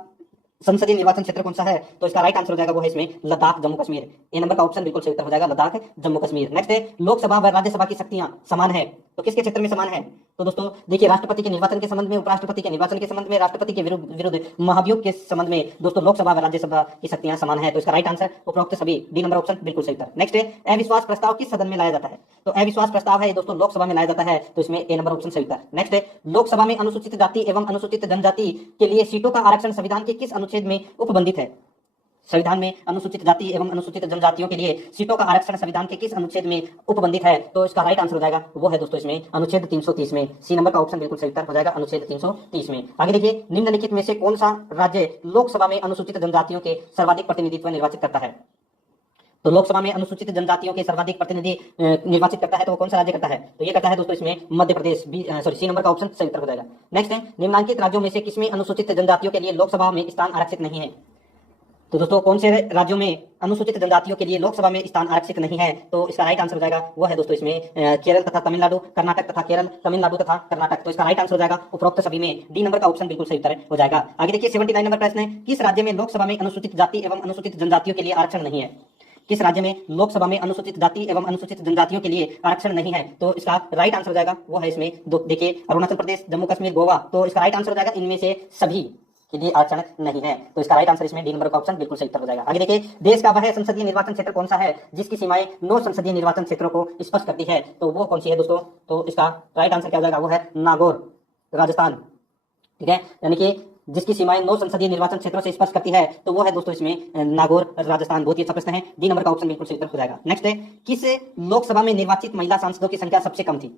संसदीय निर्वाचन क्षेत्र कौन सा है। तो इसका राइट आंसर हो जाएगा वो है इसमें लद्दाख जम्मू कश्मीर। ए नंबर का ऑप्शन बिल्कुल सही उत्तर हो जाएगा, लद्दाख जम्मू कश्मीर। नेक्स्ट है, लोकसभा व राज्यसभा की शक्तियां समान है। तो किसके क्षेत्र में समान है। तो दोस्तों देखिए राष्ट्रपति के निर्वाचन के संबंध में, उपराष्ट्रपति के निर्वाचन के संबंध में, राष्ट्रपति के विरुद्ध महाभियोग के संबंध में दोस्तों लोकसभा व राज्यसभा की शक्तियां समान है। तो इसका राइट आंसर उपरोक्त सभी, डी नंबर ऑप्शन बिल्कुल सही उत्तर। नेक्स्ट है, अविश्वास प्रस्ताव किस सदन में लाया जाता है। तो अविश्वास प्रस्ताव है दोस्तों लोकसभा में लाया जाता है। तो इसमें ए नंबर ऑप्शन सही उत्तर। नेक्स्ट है, लोकसभा में अनुसूचित जाति एवं अनुसूचित जनजाति के लिए सीटों का आरक्षण संविधान के किस अनुच्छेद में उपबंधित है। संविधान में अनुसूचित जाति एवं अनुसूचित जनजातियों के लिए सीटों का आरक्षण संविधान के किस अनुच्छेद में उपबंधित है। तो इसका राइट आंसर हो जाएगा वो है दोस्तों इसमें अनुच्छेद 330 में। सी नंबर का ऑप्शन बिल्कुल सही उत्तर हो जाएगा, अनुच्छेद 330 में। आगे देखिए निम्नलिखित में से कौन सा राज्य लोकसभा में अनुसूचित जनजातियों के सर्वाधिक प्रतिनिधित्व निर्वाचित करता है। तो लोकसभा में अनुसूचित जनजातियों के सर्वाधिक प्रतिनिधि निर्वाचित करता है। तो वो कौन सा राज्य करता है। तो ये करता है दोस्तों इसमें मध्य प्रदेश। सी नंबर का ऑप्शन सही उत्तर हो जाएगा। नेक्स्ट है, निम्नलिखित राज्यों में से किसमें अनुसूचित जनजातियों के लिए लोकसभा में स्थान आरक्षित नहीं है। तो दोस्तों कौन से राज्यों में अनुसूचित जनजातियों के लिए लोकसभा में स्थान आरक्षित नहीं है? तो इसका राइट आंसर हो जाएगा वो है दोस्तों इसमें केरल तथा तमिलनाडु, कर्नाटक तथा केरल, तमिलनाडु तथा कर्नाटक। तो इसका राइट आंसर हो जाएगा उपरोक्त सभी में डी नंबर का ऑप्शन बिल्कुल सही उत्तर हो जाएगा। आगे देखिए 79 नंबर प्रश्न है, किस राज्य में लोकसभा में अनुसूचित जाति एवं अनुसूचित जनजातियों के लिए आरक्षण नहीं है? किस राज्य में लोकसभा में अनुसूचित जाति एवं अनुसूचित जनजातियों के लिए आरक्षण नहीं है? तो इसका राइट आंसर हो जाएगा वो है इसमें देखिए अरुणाचल प्रदेश, जम्मू कश्मीर, गोवा। तो इसका राइट आंसर हो जाएगा इनमें से सभी के लिए आरक्षण नहीं है। तो इसका राइट आंसर इसमें डी नंबर का ऑप्शन बिल्कुल सही उत्तर हो जाएगा। आगे देखिए देश का वह संसदीय निर्वाचन क्षेत्र कौन सा है जिसकी सीमाएं 9 संसदीय निर्वाचन क्षेत्रों को स्पष्ट करती है? तो वो कौन सी है दोस्तों? तो इसका राइट आंसर क्या हो जाएगा? वो है नागौर, राजस्थान। ठीक है, यानी कि जिसकी सीमाएं 9 संसदीय निर्वाचन क्षेत्रों से स्पष्ट करती है तो वो है दोस्तों इसमें नागौर, राजस्थान। बहुत ही अच्छा प्रश्न है, डी नंबर का ऑप्शन बिल्कुल सही उत्तर हो जाएगा। नेक्स्ट है, किस लोकसभा में निर्वाचित महिला सांसदों की संख्या सबसे कम थी?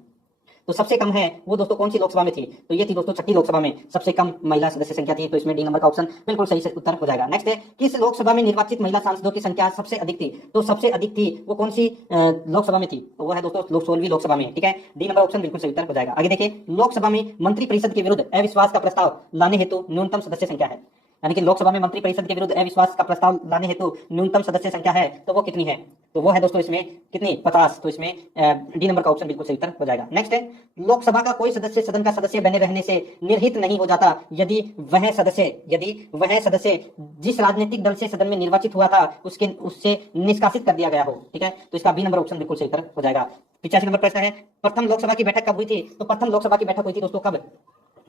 तो सबसे कम है वो दोस्तों कौन सी लोकसभा में थी? तो ये थी दोस्तों 6ठी लोकसभा में सबसे कम महिला सदस्य संख्या थी। तो इसमें डी नंबर का ऑप्शन बिल्कुल सही से उत्तर हो जाएगा। नेक्स्ट है, किस लोकसभा में निर्वाचित महिला सांसदों की संख्या सबसे अधिक थी? तो सबसे अधिक थी वो कौन सी लोकसभा में थी? तो वो है दोस्तों 16वीं लोकसभा में। ठीक है, डी नंबर ऑप्शन बिल्कुल सही उत्तर हो जाएगा। आगे देखिए लोकसभा में मंत्रिपरिषद के विरुद्ध अविश्वास का प्रस्ताव लाने हेतु न्यूनतम सदस्य संख्या है, यानी कि लोकसभा में मंत्रिपरिषद के विरुद्ध अविश्वास का प्रस्ताव लाने हेतु न्यूनतम सदस्य संख्या है तो वो कितनी है? तो वो है दोस्तों इसमें कितनी? 50। तो इसमें डी नंबर का ऑप्शन बिल्कुल सही उत्तर हो जाएगा। नेक्स्ट है, लोकसभा का कोई सदस्य सदन का सदस्य बने रहने से निर्हित नहीं हो जाता यदि वह सदस्य जिस राजनीतिक दल से सदन में निर्वाचित हुआ था उससे निष्कासित कर दिया गया हो। ठीक है, तो इसका बी नंबर ऑप्शन बिल्कुल सही उत्तर हो जाएगा। 85 नंबर प्रश्न है, प्रथम लोकसभा की बैठक कब हुई थी? तो प्रथम लोकसभा की बैठक हुई थी दोस्तों कब?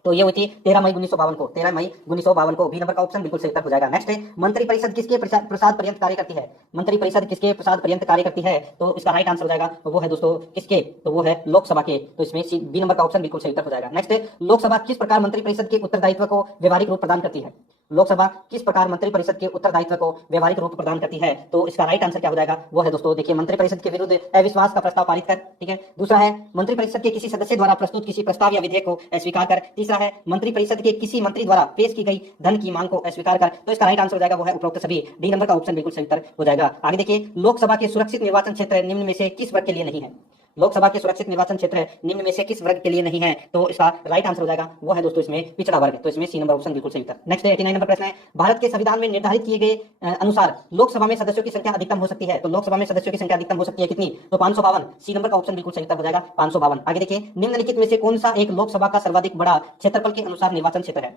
तो ये हुई थी 13 मई 1952 को। 13 मई 1952 को। बी नंबर का ऑप्शन बिल्कुल सही उत्तर हो जाएगा। नेक्स्ट है, मंत्रिपरिषद किसके प्रसाद पर्यंत कार्य करती है? मंत्रिपरिषद किसके प्रसाद पर्यंत कार्य करती है? तो इसका राइट आंसर हो जाएगा वो है दोस्तों किसके? तो वो है लोकसभा के। तो इसमें बी नंबर का ऑप्शन बिल्कुल सही उत्तर हो जाएगा। नेक्स्ट है, लोकसभा किस प्रकार मंत्रिपरिषद के उत्तरदायित्व को व्यवहारिक रूप प्रदान करती है? लोकसभा किस प्रकार मंत्रिपरिषद के उत्तरदायित्व को व्यवहारिक रूप प्रदान करती है? तो इसका राइट आंसर क्या हो जाएगा? वो है दोस्तों देखिए मंत्रिपरिषद के विरुद्ध अविश्वास का प्रस्ताव पारित कर। ठीक है, दूसरा है मंत्रिपरिषद के किसी सदस्य द्वारा प्रस्तुत किसी प्रस्ताव या विधेयक को अस्वीकार कर। तीसरा है मंत्रिपरिषद के किसी मंत्री द्वारा पेश की गई धन की मांग को अस्वीकार कर। तो इसका राइट आंसर हो जाएगा वो है उपरोक्त सभी। डी नंबर का ऑप्शन बिल्कुल सही उत्तर हो जाएगा। आगे देखिए लोकसभा के सुरक्षित निर्वाचन क्षेत्र निम्न में से किस वर्ग के लिए नहीं है? लोकसभा के सुरक्षित निर्वाचन क्षेत्र निम्न में से किस वर्ग के लिए नहीं है? तो इसका राइट आंसर हो जाएगा वो है दोस्तों इसमें पिछड़ा वर्ग। तो इसमें सी नंबर ऑप्शन बिल्कुल सही उत्तर। नेक्स्ट 89 नंबर प्रश्न है, भारत के संविधान में निर्धारित किए गए अनुसार लोकसभा में सदस्यों की संख्या अधिकतम हो सकती है। तो लोकसभा में सदस्यों की संख्या अधिकतम हो सकती है कितनी? तो 552। सी नंबर का ऑप्शन बिल्कुल सही उत्तर हो जाएगा 552। आगे देखिए निम्नलिखित में से कौन सा एक लोकसभा का सर्वाधिक बड़ा क्षेत्रफल के अनुसार निर्वाचन क्षेत्र है?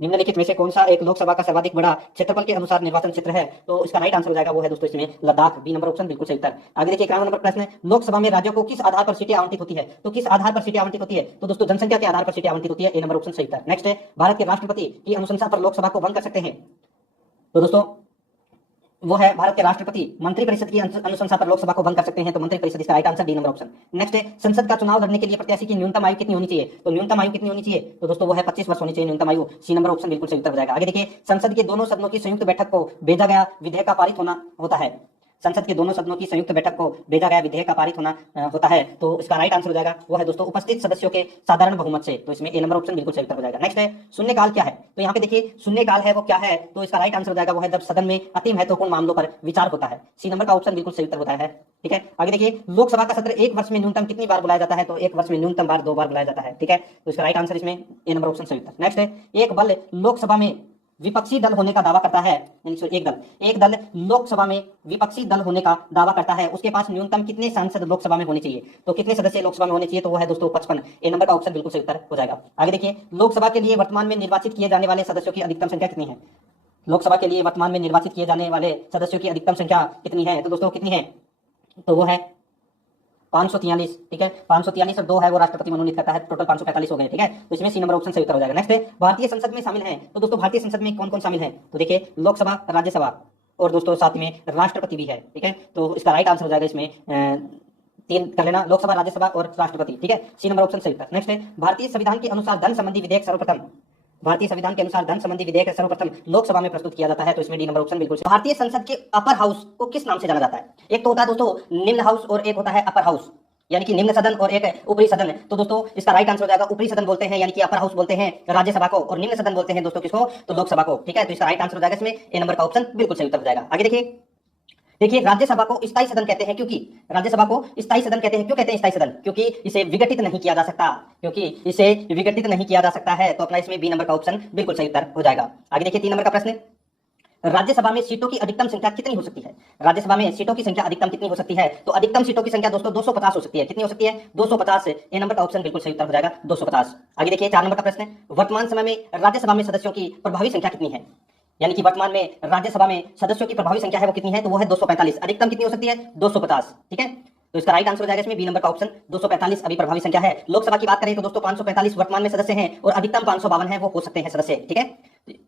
निम्नलिखित में से कौन सा एक लोकसभा का सर्वाधिक बड़ा क्षेत्रफल के अनुसार निर्वाचन क्षेत्र है? तो इसका राइट आंसर हो जाएगा वो है दोस्तों इसमें लद्दाख। बी नंबर ऑप्शन बिल्कुल सही उत्तर। आगे देखिए 91 नंबर प्रश्न है, लोकसभा में राज्यों को किस आधार पर सीटें आवंटित होती है? तो किस आधार पर सीटें आवंटित होती है? तो दोस्तों जनसंख्या के आधार पर सीटें आवंटित होती है। ए नंबर ऑप्शन सही उत्तर। नेक्स्ट है, भारत के राष्ट्रपति की अनुशंसा पर लोकसभा को भंग कर सकते हैं? तो दोस्तों वो है भारत के राष्ट्रपति मंत्रिपरिषद की अनुशंसा पर लोकसभा को भंग कर सकते हैं। तो मंत्रिपरिषद इसका right answer D number option. Next है, संसद का चुनाव लड़ने के लिए प्रत्याशी की न्यूनतम आयु कितनी होनी चाहिए? तो न्यूनतम आयु कितनी होनी चाहिए? तो दोस्तों वो है 25 वर्ष होनी चाहिए न्यूनतम आयु। सी नंबर ऑप्शन बिल्कुल सही उत्तर हो जाएगा। आगे देखिए संसद के दोनों सदनों की संयुक्त बैठक को भेजा गया विधेयक का पारित होना होता है। संसद के दोनों सदनों की संयुक्त बैठक को भेजा गया विधेयक का पारित होना होता है। तो इसका राइट आंसर हो जाएगा वो है दोस्तों उपस्थित सदस्यों के साधारण बहुमत से। तो इसमें ए नंबर ऑप्शन बिल्कुल सही उत्तर हो जाएगा। नेक्स्ट है, शून्यकाल क्या है? तो यहाँ पे देखिए शून्यकाल है वो क्या है? तो इसका राइट आंसर हो जाएगा वो है जब सदन में अति महत्वपूर्ण मामलों पर विचार होता है। सी नंबर का ऑप्शन बिल्कुल सही उत्तर होता है। ठीक है, आगे देखिए लोकसभा का सत्र एक वर्ष में न्यूनतम कितनी बार बुलाया जाता है? तो एक वर्ष में न्यूनतम बार 2 बार बुलाया जाता है। ठीक है, तो इसका राइट आंसर इसमें ए नंबर ऑप्शन सही उत्तर। नेक्स्ट है, एक बल लोकसभा में विपक्षी दल होने का दावा करता है, एक दल लोकसभा में विपक्षी दल होने का दावा करता है, उसके पास न्यूनतम कितने सांसद लोकसभा में होने चाहिए? तो कितने सदस्य लोकसभा में होने चाहिए? तो वो है दोस्तों 55। ए नंबर का ऑप्शन बिल्कुल सही उत्तर हो जाएगा। आगे देखिए लोकसभा के लिए वर्तमान में निर्वाचित किए जाने वाले सदस्यों की अधिकतम संख्या कितनी है? लोकसभा के लिए वर्तमान में निर्वाचित किए जाने वाले सदस्यों की अधिकतम संख्या कितनी है? तो दोस्तों कितनी है? तो वो है 543। ठीक है, 543 और 2 है वो राष्ट्रपति मनोनीत करता है। टोटल 545 हो गए। ठीक है, तो इसमें सी नंबर ऑप्शन सही उत्तर हो जाएगा। नेक्स्ट है, भारतीय संसद में शामिल है। तो दोस्तों भारतीय संसद में कौन कौन शामिल है? तो देखिए लोकसभा, राज्यसभा और दोस्तों साथ में राष्ट्रपति भी है। ठीक है, तो इसका राइट आंसर हो जाएगा इसमें 3 कर लेना, लोकसभा, राज्यसभा और राष्ट्रपति। ठीक है, सी नंबर ऑप्शन सही उत्तर। नेक्स्ट है, भारतीय संविधान के अनुसार धन संबंधी विधेयक सर्वप्रथम लोकसभा में प्रस्तुत किया जाता है। तो इसमें डी नंबर ऑप्शन बिल्कुल सही। भारतीय संसद के अपर हाउस को किस नाम से जाना जाता है? एक तो होता है दोस्तों निम्न हाउस और एक होता है अपर हाउस, यानी कि निम्न सदन और एक ऊपरी सदन। तो दोस्तों इसका राइट आंसर हो जाएगा ऊपरी सदन बोलते हैं, यानी कि अपर हाउस बोलते हैं राज्यसभा को, और निम्न सदन बोलते हैं दोस्तों किसको? तो लोकसभा को। ठीक है, तो इसका राइट आंसर हो जाएगा इसमें ए नंबर का ऑप्शन बिल्कुल सही उत्तर हो जाएगा। आगे देखिए राज्यसभा को स्थायी सदन कहते हैं, क्योंकि राज्यसभा को स्थायी सदन कहते हैं। क्यों कहते हैं स्थायी सदन? क्योंकि इसे विघटित नहीं किया जा सकता, है। तो अपना इसमें बी नंबर का ऑप्शन बिल्कुल सही उत्तर हो जाएगा। आगे देखिए 3 नंबर का प्रश्न, राज्यसभा में सीटों की अधिकतम संख्या कितनी हो सकती है? राज्यसभा में सीटों की संख्या अधिकतम कितनी हो सकती है? तो अधिकतम सीटों की संख्या दोस्तों 250 हो सकती है। कितनी हो सकती है? 250। ए नंबर का ऑप्शन बिल्कुल सही उत्तर हो जाएगा 250। आगे देखिए 4 नंबर का प्रश्न है, वर्तमान समय में राज्यसभा में सदस्यों की प्रभावी संख्या कितनी है? यानी कि वर्तमान में राज्यसभा में सदस्यों की प्रभावी संख्या है वो कितनी है? तो वो है 245। अधिकतम कितनी हो सकती है? 250। ठीक है, तो इसका राइट आंसर हो जाएगा इसमें बी नंबर का ऑप्शन 245 अभी प्रभावी संख्या है। लोकसभा की बात करें तो दोस्तों 545 वर्तमान में सदस्य हैं और अधिकतम 552 है वो हो सकते हैं सदस्य। ठीक है,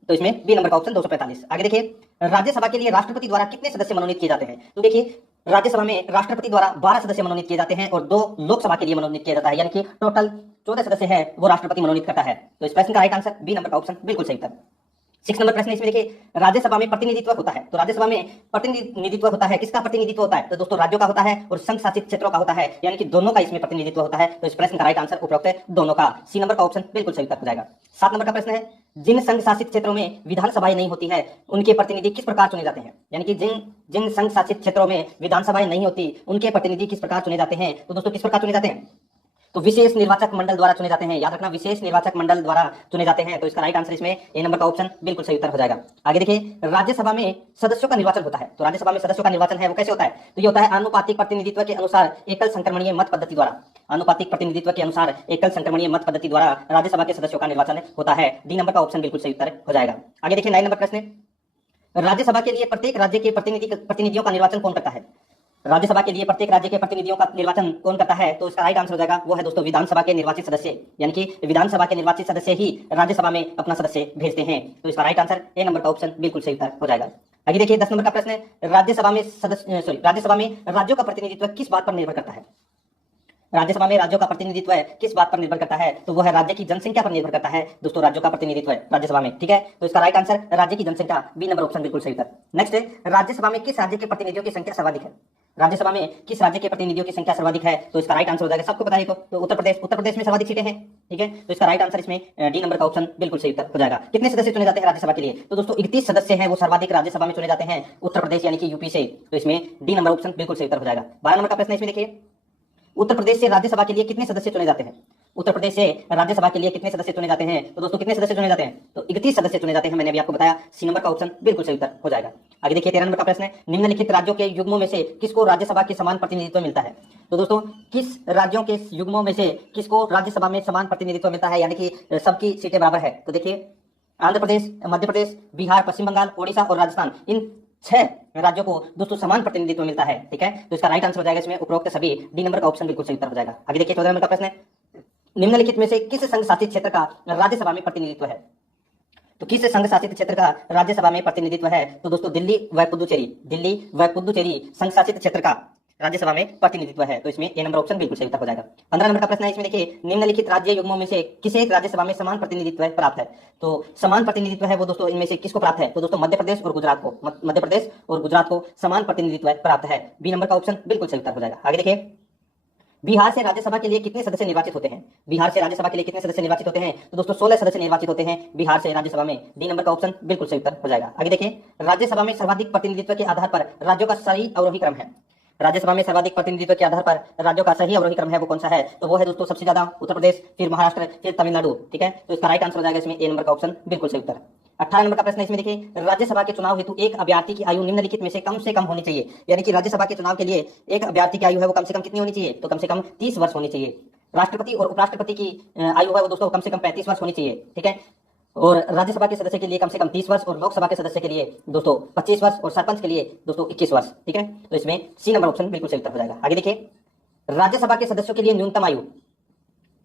तो इसमें बी नंबर का ऑप्शन 245। आगे देखिए, राज्यसभा के लिए राष्ट्रपति द्वारा कितने सदस्य मनोनीत किए जाते हैं? तो देखिए, राज्यसभा में राष्ट्रपति द्वारा 12 सदस्य मनोनीत किए जाते हैं और 2 लोकसभा के लिए मनोनीत किया जाता है, यानी कि टोटल 14 सदस्य है वो राष्ट्रपति मनोनीत करता है। तो इस प्रश्न का राइट आंसर बी नंबर का ऑप्शन बिल्कुल सही उत्तर। 6 नंबर प्रश्न इसमें देखिए, राज्यसभा में प्रतिनिधित्व होता है, तो राज्यसभा में प्रतिनिधित्व होता है, किसका प्रतिनिधित्व होता है? तो दोस्तों राज्यों का होता है और संघ शासित क्षेत्रों का होता है, यानी कि दोनों का इसमें प्रतिनिधित्व होता है। तो इस प्रश्न का राइट आंसर उपरोक्त है दोनों का, सी नंबर का ऑप्शन बिल्कुल सही उत्तर हो जाएगा। 7 नंबर का प्रश्न है, जिन संघ शासित क्षेत्रों में विधानसभाएं नहीं होती है उनके प्रतिनिधि किस प्रकार चुने जाते हैं? यानी कि जिन संघ शासित क्षेत्रों में विधानसभाएं नहीं होती उनके प्रतिनिधि किस प्रकार चुने जाते हैं? तो दोस्तों किस प्रकार चुने जाते हैं? तो विशेष निर्वाचक मंडल द्वारा चुने जाते हैं, याद रखना, विशेष निर्वाचक मंडल द्वारा चुने जाते हैं। तो इसका राइट आंसर इसमें ए नंबर का ऑप्शन बिल्कुल सही उत्तर हो जाएगा। आगे देखिए, राज्यसभा में सदस्यों का निर्वाचन होता है, तो राज्यसभा में सदस्यों का निर्वाचन है वो कैसे होता है? तो ये होता है आनुपातिक प्रतिनिधित्व के अनुसार एकल संक्रमणीय मत पद्धति द्वारा। आनुपातिक प्रतिनिधित्व के अनुसार एकल संक्रमणीय मत पद्धति द्वारा राज्यसभा के सदस्यों का निर्वाचन होता है। डी नंबर का ऑप्शन बिल्कुल सही उत्तर हो जाएगा। आगे देखिए 9 नंबर प्रश्न, राज्यसभा के लिए प्रत्येक राज्य के प्रतिनिधियों का निर्वाचन कौन करता है? राज्यसभा के लिए प्रत्येक राज्य के प्रतिनिधियों का निर्वाचन कौन करता है? तो इसका राइट आंसर हो जाएगा वो है दोस्तों विधानसभा के निर्वाचित सदस्य, यानी कि विधानसभा के निर्वाचित सदस्य ही राज्यसभा में अपना सदस्य भेजते हैं। तो इसका राइट आंसर ए नंबर का ऑप्शन बिल्कुल सही उत्तर हो जाएगा। आगे देखिए 10 नंबर का प्रश्न है, राज्यसभा में राज्यों का प्रतिनिधित्व किस बात पर निर्भर करता है? राज्यसभा में राज्यों का प्रतिनिधित्व किस बात पर निर्भर करता है? तो वो है राज्य की जनसंख्या पर निर्भर करता है दोस्तों, राज्यों का प्रतिनिधित्व है राज्यसभा में। ठीक है, तो इसका राइट आंसर राज्य की जनसंख्या, बी नंबर ऑप्शन बिल्कुल सही उत्तर। नेक्स्ट है, राज्यसभा में किस राज्य के प्रतिनिधियों की संख्या सर्वाधिक है? राज्यसभा में किस राज्य के प्रतिनिधियों की संख्या सर्वाधिक है? तो इसका राइट आंसर हो जाएगा, सबको पता है तो उत्तर प्रदेश में सर्वाधिक सीटें हैं। ठीक है, तो इसका राइट आंसर इसमें डी नंबर का ऑप्शन बिल्कुल सही उत्तर हो जाएगा। कितने सदस्य चुने जाते हैं राज्यसभा के लिए? तो दोस्तों 31 सदस्य हैं वो सर्वाधिक राज्यसभा में चुने जाते हैं उत्तर प्रदेश यानी कि यूपी से। तो इसमें डी नंबर ऑप्शन बिल्कुल सही उत्तर हो जाएगा। 12 नंबर का प्रश्न इसमें देखिए, उत्तर प्रदेश से राज्यसभा के लिए कितने सदस्य चुने जाते हैं? उत्तर प्रदेश से राज्यसभा के लिए कितने सदस्य चुने जाते हैं? तो दोस्तों कितने सदस्य चुने जाते हैं? तो 31 सदस्य चुने जाते हैं, मैंने अभी आपको बताया, सी नंबर का ऑप्शन बिल्कुल सही उत्तर हो जाएगा। आगे देखिए 13 नंबर का प्रश्न है, निम्नलिखित राज्यों के युग्मों में से किसको राज्यसभा के समान प्रतिनिधित्व मिलता है? तो दोस्तों किस राज्यों के युग्मों में से किसको राज्यसभा में समान प्रतिनिधित्व मिलता है, यानी कि सबकी सीटें बराबर है? तो देखिए, आंध्र प्रदेश, मध्य प्रदेश, बिहार, पश्चिम बंगाल, ओडिशा और राजस्थान, इन 6 राज्यों को दोस्तों समान प्रतिनिधित्व मिलता है। ठीक है, तो इसका राइट आंसर हो जाएगा इसमें उपरोक्त सभी, डी नंबर का ऑप्शन बिल्कुल सही उत्तर हो जाएगा। आगे देखिए 14 नंबर का प्रश्न है, निम्नलिखित में से किस संघ शासित क्षेत्र का राज्यसभा में प्रतिनिधित्व है? तो किस संघ शासित क्षेत्र का राज्यसभा में प्रतिनिधित्व है? तो दोस्तों दिल्ली व पुदुचेरी संघ शासित क्षेत्र का राज्यसभा में प्रतिनिधित्व है। तो इसमें ए नंबर ऑप्शन बिल्कुल सही उत्तर हो जाएगा। 15 नंबर का प्रश्न है इसमें देखिए, निम्नलिखित राज्य युग्मों में से किसे राज्यसभा में समान प्रतिनिधित्व प्राप्त है? तो समान प्रतिनिधित्व है वो दोस्तों इनमें से किसको प्राप्त है? तो दोस्तों मध्य प्रदेश और गुजरात को समान प्रतिनिधित्व प्राप्त है। बी नंबर का ऑप्शन बिल्कुल सही उत्तर हो जाएगा। आगे देखिए, बिहार से राज्यसभा के लिए कितने सदस्य निर्वाचित होते हैं? बिहार से राज्यसभा के लिए कितने सदस्य निर्वाचित होते हैं? तो दोस्तों 16 सदस्य निर्वाचित होते हैं बिहार से राज्यसभा में। डी नंबर का ऑप्शन बिल्कुल सही उत्तर हो जाएगा। आगे देखिए, राज्यसभा में सर्वाधिक प्रतिनिधित्व के आधार पर राज्यों का सही अवरोही क्रम है। राज्यसभा में सर्वाधिक प्रतिनिधित्व के आधार पर राज्यों का सही अवरोही क्रम है वो कौन सा है? तो वो है दोस्तों सबसे ज्यादा उत्तर प्रदेश, फिर महाराष्ट्र, फिर तमिलनाडु। ठीक है, तो इसका राइट आंसर हो जाएगा इसमें ए नंबर का ऑप्शन बिल्कुल सही उत्तर। 18 नंबर का प्रश्न इसमें देखिए, राज्यसभा के चुनाव हेतु एक अभ्यर्थी की आयु निम्नलिखित में से कम होनी चाहिए, यानी कि राज्यसभा के चुनाव के लिए एक अभ्यर्थी की आयु है वो कम से कम कितनी होनी चाहिए? तो कम से कम 30 वर्ष होनी चाहिए। राष्ट्रपति और उपराष्ट्रपति की आयु है वो दोस्तों कम से कम 35 वर्ष होनी चाहिए। ठीक है, और राज्यसभा के सदस्य के लिए कम से कम 30 वर्ष और लोकसभा के सदस्य के लिए दोस्तों 25 वर्ष और सरपंच के लिए दोस्तों 21 वर्ष। ठीक है, तो इसमें सी नंबर ऑप्शन बिल्कुल सही उत्तर हो जाएगा। आगे देखिए, राज्यसभा के सदस्यों के लिए न्यूनतम आयु,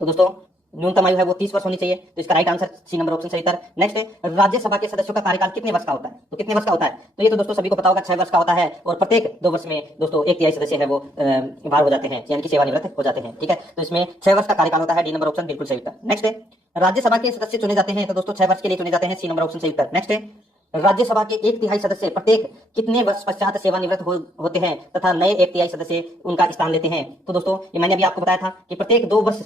तो दोस्तों न्यूनतम आयु है वो 30 वर्ष होनी चाहिए। तो इसका right answer C number option सही उत्तर। नेक्स्ट है, राज्यसभा के सदस्यों का कार्यकाल कितने वर्ष का होता है? तो कितने वर्ष का होता है? तो ये तो दोस्तों सभी को पता होगा 6 वर्ष का होता है और प्रत्येक 2 वर्ष में दोस्तों 1/3 सदस्य है वो बाहर हो जाते हैं, यानी कि सेवानिवृत्त हो जाते हैं। ठीक है, तो इसमें 6 वर्ष का कार्यकाल होता है। डी नंबर ऑप्शन बिल्कुल सही उत्तर। नेक्स्ट है, राज्यसभा के सदस्य चुने जाते हैं तो दोस्तों 6 वर्ष के लिए चुने जाते हैं। सी नंबर ऑप्शन सही उत्तर। नेक्स्ट है, राज्यसभा के 1/3 सदस्य प्रत्येक कितने वर्ष पश्चात सेवानिवृत्त होते हैं तथा नए 1/3 सदस्य उनका स्थान लेते हैं? तो दोस्तों ये मैंने अभी आपको बताया था कि प्रत्येक 2 वर्ष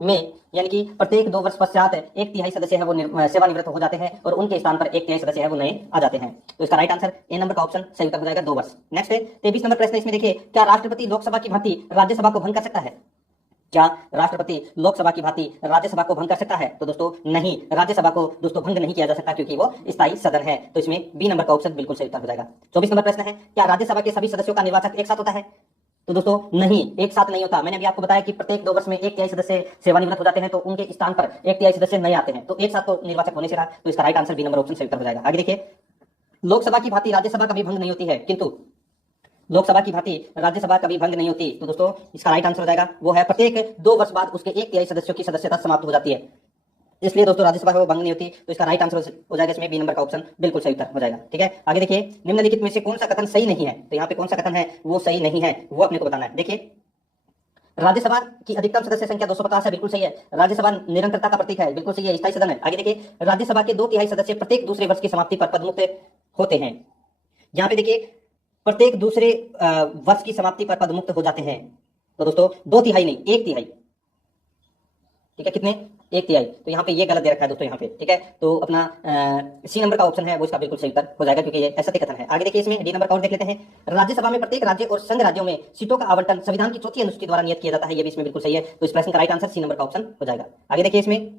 में, यानी कि प्रत्येक 2 वर्ष पश्चात 1/3 सदस्य है वो सेवानिवृत्त हो जाते हैं और उनके स्थान पर 1/3 सदस्य है वो नए आ जाते हैं। तो इसका राइट आंसर ए नंबर का ऑप्शन सही उत्तर हो जाएगा 2 वर्ष। नेक्स्ट है 23 नंबर प्रश्न इसमें देखिए, क्या राष्ट्रपति लोकसभा की भांति राज्यसभा को भंग कर सकता है? क्या राष्ट्रपति लोकसभा की भांति राज्यसभा को भंग कर सकता है? तो दोस्तों नहीं, राज्यसभा को दोस्तों भंग नहीं किया जा सकता क्योंकि वो स्थायी सदन है। तो इसमें बी नंबर का ऑप्शन बिल्कुल सही उत्तर हो जाएगा। 24 नंबर प्रश्न है, क्या राज्यसभा के सभी सदस्यों का निर्वाचन एक साथ होता है? तो दोस्तों नहीं, एक साथ नहीं होता। मैंने अभी आपको बताया कि प्रत्येक 2 वर्ष में 1/3 सदस्य सेवानिवृत्त हो जाते हैं, तो उनके स्थान पर 1/3 सदस्य नए आते हैं, तो एक साथ तो निर्वाचन होने से रहा। तो इसका right answer B number option सही उत्तर हो जाएगा। आगे देखिए, लोकसभा की भांति राज्यसभा कभी भंग नहीं होती है, किंतु लोकसभा की भांति राज्यसभा कभी भंग नहीं होती। तो दोस्तों इसका राइट आंसर हो जाएगा वो है प्रत्येक 2 वर्ष बाद उसके 1/3 सदस्यों की सदस्यता समाप्त हो जाती है, इसलिए दोस्तों राज्यसभा है वो भंग नहीं होती। तो इसका राइट आंसर हो जाएगा इसमें बी नंबर का ऑप्शन बिल्कुल सही उत्तर हो जाएगा। ठीक है, आगे देखिए, निम्नलिखित में से कौन सा कथन सही नहीं है? तो यहाँ पे कौन सा कथन है वो सही नहीं है, वो अपने को बताना है। देखिए, राज्यसभा की अधिकतम सदस्य संख्या 250 है, बिल्कुल सही है। राज्यसभा निरंतरता का प्रतीक है, बिल्कुल सही है, स्थायी सदन है। आगे देखिए, राज्यसभा के 2/3 सदस्य प्रत्येक दूसरे वर्ष की समाप्ति पर पदमुक्त होते हैं। यहाँ पे देखिए, प्रत्येक दूसरे वर्ष की समाप्ति पर पदमुक्त हो जाते हैं। तो दोस्तों 2/3 नहीं, 1/3। ठीक है, कितने? 1/3। तो यहाँ पे ये गलत दे रखा है दोस्तों यहाँ पे। ठीक है, तो अपना सी नंबर का ऑप्शन है वो इसका बिल्कुल सही उत्तर हो जाएगा क्योंकि ये ऐसा कथन है। आगे देखिए, इसमें डी नंबर का और देख लेते हैं। राज्यसभा में प्रत्येक राज्य और संघ राज्यों में सीटों का आवंटन संविधान की 4वीं अनुसूची द्वारा नियत किया जाता है, ये भी इसमें बिल्कुल सही है। तो इस प्रश्न का राइट आंसर सी नंबर का ऑप्शन हो जाएगा। आगे देखिए, इसमें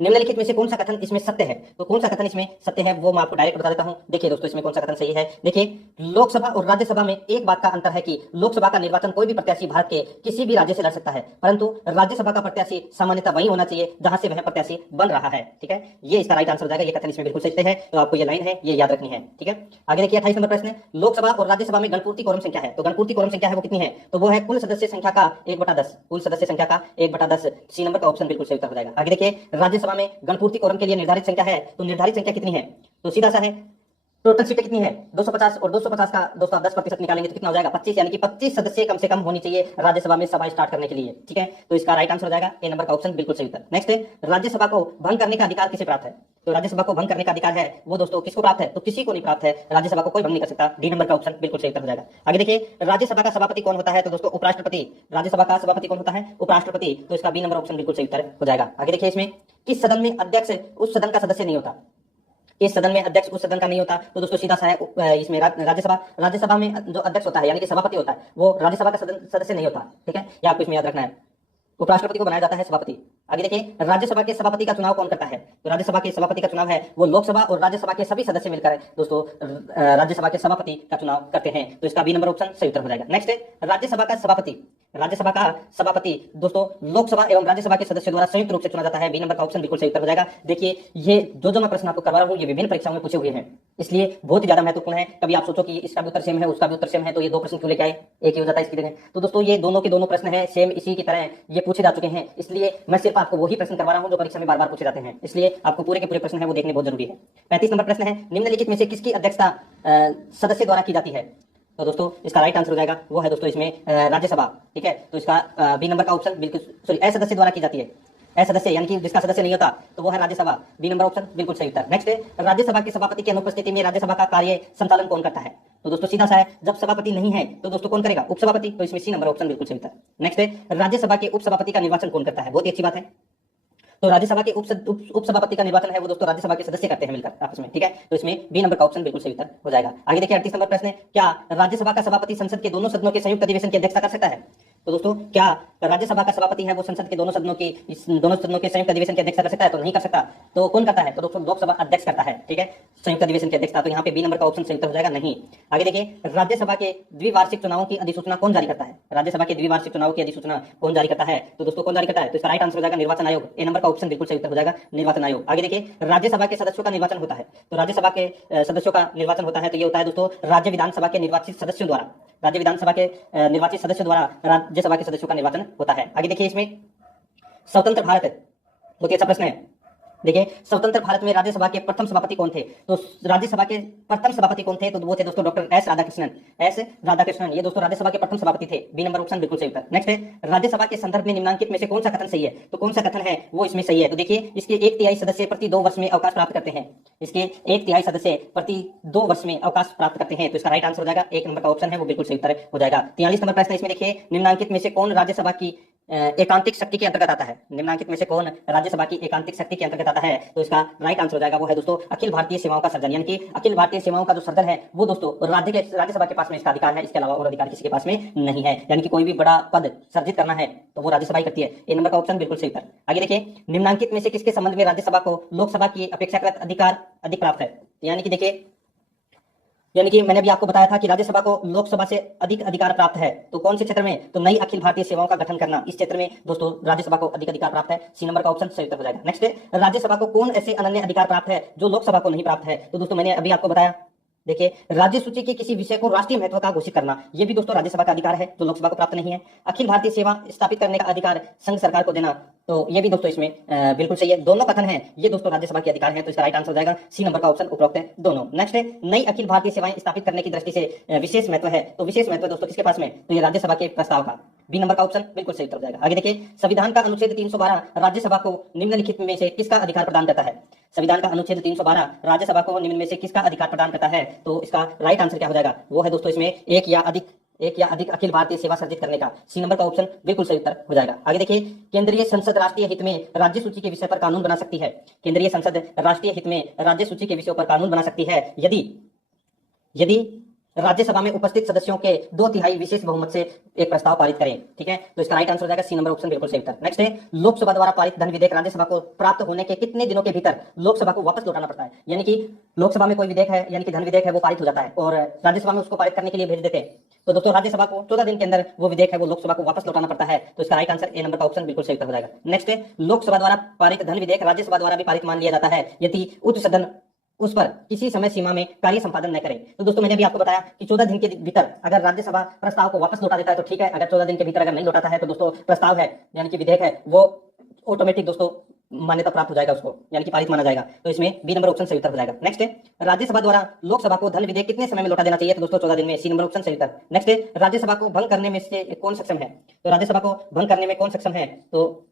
निम्नलिखित में से कौन सा कथन इसमें सत्य है? तो कौन सा कथन इसमें सत्य है वो मैं आपको डायरेक्ट बता देता हूं। देखिए दोस्तों, इसमें कौन सा कथन सही है। देखिए, लोकसभा और राज्यसभा में एक बात का अंतर है कि लोकसभा का निर्वाचन कोई भी प्रत्याशी भारत के किसी भी राज्य से लड़ सकता है, परंतु राज्यसभा का प्रत्याशी सामान्यतः वही होना चाहिए जहां से वह प्रत्याशी बन रहा है। ठीक है, ये इसका राइट आंसर हो जाएगा। ये कथन इसमें बिल्कुल सत्य है, तो आपको ये लाइन है ये याद रखनी है। ठीक है, आगे देखिए, 28 नंबर प्रश्न, लोकसभा और राज्यसभा में गणपूर्ति कोरम संख्या है। तो गणपूर्ति कोरम संख्या है वो कितनी है? तो वो है कुल सदस्य संख्या का 1/10। कुल सदस्य संख्या का 1/10। सी नंबर का ऑप्शन बिल्कुल सही उत्तर हो जाएगा। आगे देखिए, राज्यसभा में गणपूर्ति कोरम के लिए निर्धारित संख्या है, तो निर्धारित संख्या कितनी है? तो सीधा सा है, टोटल सीटें कितनी है? 250, और 250 का दोस्तों 10% निकालेंगे तो कितना हो जाएगा? 25, यानी कि 25 सदस्य कम से कम होनी चाहिए राज्यसभा में सभा स्टार्ट करने के लिए। ठीक है, तो इसका राइट आंसर हो जाएगा ए नंबर का ऑप्शन बिल्कुल सही उत्तर। नेक्स्ट है, राज्यसभा को भंग करने का अधिकार किसे प्राप्त है? तो राज्यसभा को भंग करने का अधिकार है वो दोस्तों किसको प्राप्त है? तो किसी को नहीं प्राप्त है, राज्यसभा को कोई भंग नहीं कर सकता। डी नंबर का ऑप्शन बिल्कुल सही उत्तर हो जाएगा। आगे देखिए, राज्यसभा का सभापति कौन होता है? तो दोस्तों उपराष्ट्रपति। राज्यसभा का सभापति कौन होता है? उपराष्ट्रपति। तो इसका बी नंबर ऑप्शन बिल्कुल सही उत्तर हो जाएगा। आगे देखिए, इसमें किस सदन में अध्यक्ष उस सदन का सदस्य नहीं होता? इस सदन में अध्यक्ष उस सदन का नहीं होता। तो दोस्तों सीधा सा है, इसमें राज्यसभा में जो अध्यक्ष होता है यानी कि सभापति होता है वो राज्यसभा का सदस्य नहीं होता। ठीक है, ये आपको इसमें याद रखना है। उपराष्ट्रपति को बनाया जाता है सभापति। आगे देखिए, राज्यसभा के सभापति का चुनाव कौन करता है? तो राज्यसभा के सभापति का चुनाव है वो लोकसभा और राज्यसभा के सभी सदस्य मिलकर दोस्तों राज्यसभा के सभापति का चुनाव करते हैं। तो इसका बी नंबर ऑप्शन सही उत्तर हो जाएगा। नेक्स्ट है, राज्यसभा का सभापति। राज्यसभा का सभापति दोस्तों लोकसभा एवं राज्यसभा के सदस्यों द्वारा संयुक्त रूप से चुना जाता है। बी नंबर का ऑप्शन बिल्कुल सही उत्तर हो जाएगा। देखिए, ये जो मैं प्रश्न आपको करवा रहा हूँ ये विभिन्न परीक्षाओं में पूछे हुए हैं, इसलिए बहुत ही ज्यादा महत्वपूर्ण है। कभी आप सोचो कि इसका भी उत्तर सेम है उसका भी उत्तर सेम है, तो ये 2 प्रश्न क्यों लेके आए, एक ही हो जाता है इसकी जगह। तो दोस्तों ये दोनों के दोनों प्रश्न है सेम इसी की तरह ये पूछे जा चुके हैं, इसलिए मैं सिर्फ आपको वही प्रश्न करवा रहा हूं जो परीक्षा में बार-बार पूछे जाते हैं, इसलिए आपको पूरे के पूरे प्रश्न है वो देखने बहुत जरूरी है। 35 नंबर प्रश्न है, निम्नलिखित में से किसकी अध्यक्षता सदस्य द्वारा की जाती है? तो दोस्तों इसका राइट आंसर हो जाएगा वो है दोस्तों इसमें राज्यसभा। ठीक है, तो इसका बी नंबर का ऑप्शन बिल्कुल सॉरी सदस्य द्वारा की जाती है। सदस्य यानी कि जिसका सदस्य नहीं होता तो वो है राज्यसभा। बी नंबर ऑप्शन बिल्कुल सही उत्तर। नेक्स्ट है, राज्यसभा के सभापति की अनुपस्थिति में राज्यसभा का कार्य संचालन कौन करता है? तो दोस्तों सीधा सा है, जब सभापति नहीं है तो दोस्तों कौन करेगा? उपसभापति। तो इसमें सी नंबर ऑप्शन बिल्कुल सही उत्तर। नेक्स्ट है, राज्यसभा के उपसभापति का निर्वाचन कौन करता है? बहुत ही अच्छी बात है। तो राज्यसभा के उपसभापति का निर्वाचन है वो दोस्तों राज्यसभा के सदस्य करते हैं मिलकर आपस में। ठीक है, तो इसमें बी नंबर का ऑप्शन बिल्कुल सही उत्तर हो जाएगा। आगे देखिए, 38 नंबर प्रश्न है, क्या राज्यसभा का सभापति संसद के दोनों सदनों के संयुक्त अधिवेशन की अध्यक्षता कर सकता है? तो दोस्तों क्या राज्यसभा का सभापति है वो संसद के दोनों सदनों के संयुक्त अधिवेशन की अध्यक्षता कर सकता है? तो नहीं कर सकता। तो कौन करता है? तो दोस्तों लोकसभा अध्यक्ष करता है। ठीक है, संयुक्त अधिवेशन की अध्यक्षता। तो यहाँ पे बी नंबर का ऑप्शन सही उत्तर हो जाएगा नहीं। आगे देखिए, राज्यसभा के द्विवार्षिक चुनावों की अधिसूचना कौन जारी करता है? राज्यसभा के द्विवार्षिक चुनाव की अधिसूचना कौन जारी करता है? तो दोस्तों कौन जारी करता है? तो इसका राइट आंसर हो जाएगा निर्वाचन आयोग। ए नंबर का ऑप्शन बिल्कुल सही उत्तर हो जाएगा निर्वाचन आयोग। आगे देखिए, राज्यसभा के सदस्यों का निर्वाचन होता है। तो राज्यसभा के सदस्यों का निर्वाचन होता है तो ये होता है दोस्तों राज्य विधानसभा के निर्वाचित सदस्यों द्वारा। राज्य विधानसभा के निर्वाचित सदस्यों द्वारा राज्यसभा के सदस्यों का निर्वाचन होता है। आगे देखिए, इसमें स्वतंत्र भारत बहुत ही अच्छा प्रश्न है। देखिए, स्वतंत्र भारत में राज्यसभा के प्रथम सभापति कौन थे? तो राज्यसभा के प्रथम सभापति कौन थे? तो वो थे दोस्तों डॉक्टर एस राधाकृष्णन। ये दोस्तों राज्यसभा के प्रथम सभापति थे। बी नंबर ऑप्शन बिल्कुल सही उत्तर। नेक्स्ट है, राज्यसभा के संदर्भ में निम्नलिखित में से कौन सा कथन सही है? तो कौन सा कथन है वो इसमें सही है? तो देखिए, इसके 1/3 सदस्य प्रति 2 वर्ष में अवकाश प्राप्त करते हैं। इसके 1/3 सदस्य प्रति 2 वर्ष में अवकाश प्राप्त करते हैं। तो इसका राइट आंसर हो जाएगा 1 नंबर का ऑप्शन है वो बिल्कुल सही उत्तर हो जाएगा। 43 नंबर प्रश्न इसमें देखिए, निम्नलिखित में से कौन राज्यसभा की एकांतिक शक्ति के अंतर्गत आता है? निम्नलिखित में से कौन राज्यसभा की एकांतिक शक्ति के अंतर्गत आता है? तो इसका राइट आंसर हो जाएगा वो है दोस्तों अखिल भारतीय सेवाओं का सृजन, यानी कि अखिल भारतीय सेवाओं का जो सृजन है वो दोस्तों राज्यसभा के पास में इसका अधिकार है, इसके अलावा और अधिकार किसी के पास में नहीं है। यानी कि कोई भी बड़ा पद सर्जित करना है तो वो राज्यसभा ही करती है। ए नंबर का ऑप्शन बिल्कुल सही उत्तर। आगे देखिए, निम्नलिखित में से किसके संबंध में राज्यसभा को लोकसभा की अपेक्षाकृत अधिकार अधिक प्राप्त है? यानी कि देखिए, यानी कि मैंने भी आपको बताया था कि राज्यसभा को लोकसभा से अधिक अधिकार प्राप्त है। तो कौन से क्षेत्र में? तो नई अखिल भारतीय सेवाओं का गठन करना, इस क्षेत्र में दोस्तों राज्यसभा को अधिक अधिकार प्राप्त है। सी नंबर का ऑप्शन सही उत्तर हो जाएगा। नेक्स्ट है, राज्यसभा को कौन ऐसे अनन्य अधिकार प्राप्त है जो लोकसभा को नहीं प्राप्त है? तो दोस्तों मैंने अभी आपको बताया, देखिए, राज्य सूची के किसी विषय को राष्ट्रीय महत्व का घोषित करना, यह भी दोस्तों राज्यसभा का अधिकार है जो लोकसभा को प्राप्त नहीं है। अखिल भारतीय सेवा स्थापित करने का अधिकार संघ सरकार को देना, तो ये भी दोस्तों इसमें बिल्कुल सही है। दोनों कथन है ये दोस्तों राज्यसभा के अधिकार है, तो इसका राइट आंसर हो जाएगा सी नंबर का ऑप्शन उपरोक्त है दोनों। नेक्स्ट है, नई अखिल भारतीय सेवाएं स्थापित करने की दृष्टि से विशेष महत्व है, तो विशेष महत्व दोस्तों किसके पास में? तो ये राज्यसभा के प्रस्ताव का। बी नंबर का ऑप्शन बिल्कुल सही उत्तर हो जाएगा। आगे देखिए, संविधान का अनुच्छेद 312 राज्यसभा को निम्नलिखित में से किसका अधिकार प्रदान करता है? संविधान का अनुच्छेद 312 राज्यसभा को निम्न में से किसका अधिकार प्रदान करता है? तो इसका राइट आंसर क्या हो जाएगा? वो है दोस्तों इसमें एक या अधिक अखिल भारतीय सेवा सर्जित करने का। सी नंबर का ऑप्शन बिल्कुल सही उत्तर हो जाएगा। आगे देखिए, केंद्रीय संसद राष्ट्रीय हित में राज्य सूची के विषय पर कानून बना सकती है। केंद्रीय संसद राष्ट्रीय हित में राज्य सूची के विषयों पर कानून बना सकती है यदि राज्यसभा में उपस्थित सदस्यों के 2/3 विशेष बहुमत से एक प्रस्ताव पारित करें। ठीक है, तो इसका राइट आंसर हो जाएगा सी नंबर ऑप्शन बिल्कुल सही उत्तर। नेक्स्ट है, लोकसभा द्वारा पारित धन विधेयक राज्यसभा को प्राप्त होने के कितने दिनों के भीतर लोकसभा को वापस लौटाना पड़ता है? यानी कि लोकसभा में कोई विधेयक है, यानी कि धन विधेयक है, वो पारित हो जाता है और राज्यसभा में उसको पारित करने के लिए भेज देते हैं, तो दोस्तों राज्यसभा को 14 दिन के अंदर वो विधेयक है वो लोकसभा को वापस लौटाना पड़ता है। तो इसका राइट आंसर ए नंबर का ऑप्शन बिल्कुल सही उत्तर हो जाएगा। नेक्स्ट है, लोकसभा द्वारा पारित धन विधेयक राज्यसभा द्वारा भी पारित मान लिया जाता है यदि उच्च सदन उस पर किसी समय सीमा में कार्य संपादन न करें। तो दोस्तों मैंने भी आपको बताया कि 14 दिन के भीतर अगर राज्यसभा प्रस्ताव को वापस लौटा देता है तो ठीक है, अगर 14 दिन के भीतर अगर नहीं लौटाता है तो दोस्तों प्रस्ताव है यानी कि विधेयक है वो ऑटोमेटिक दोस्तों मान्यता प्राप्त हो जाएगा, उसको यानी कि पारित माना जाएगा। तो इसमें बी नंबर ऑप्शन सही उत्तर हो जाएगा। नेक्स्ट है, राज्यसभा द्वारा लोकसभा को धन विधेयक कितने समय में लौटा देना चाहिए? तो दोस्तों 14 दिन में। सी नंबर ऑप्शन सही उत्तर। नेक्स्ट है, राज्यसभा को भंग करने में से कौन सक्षम है? तो राज्यसभा को भंग करने में कौन सक्षम है? तो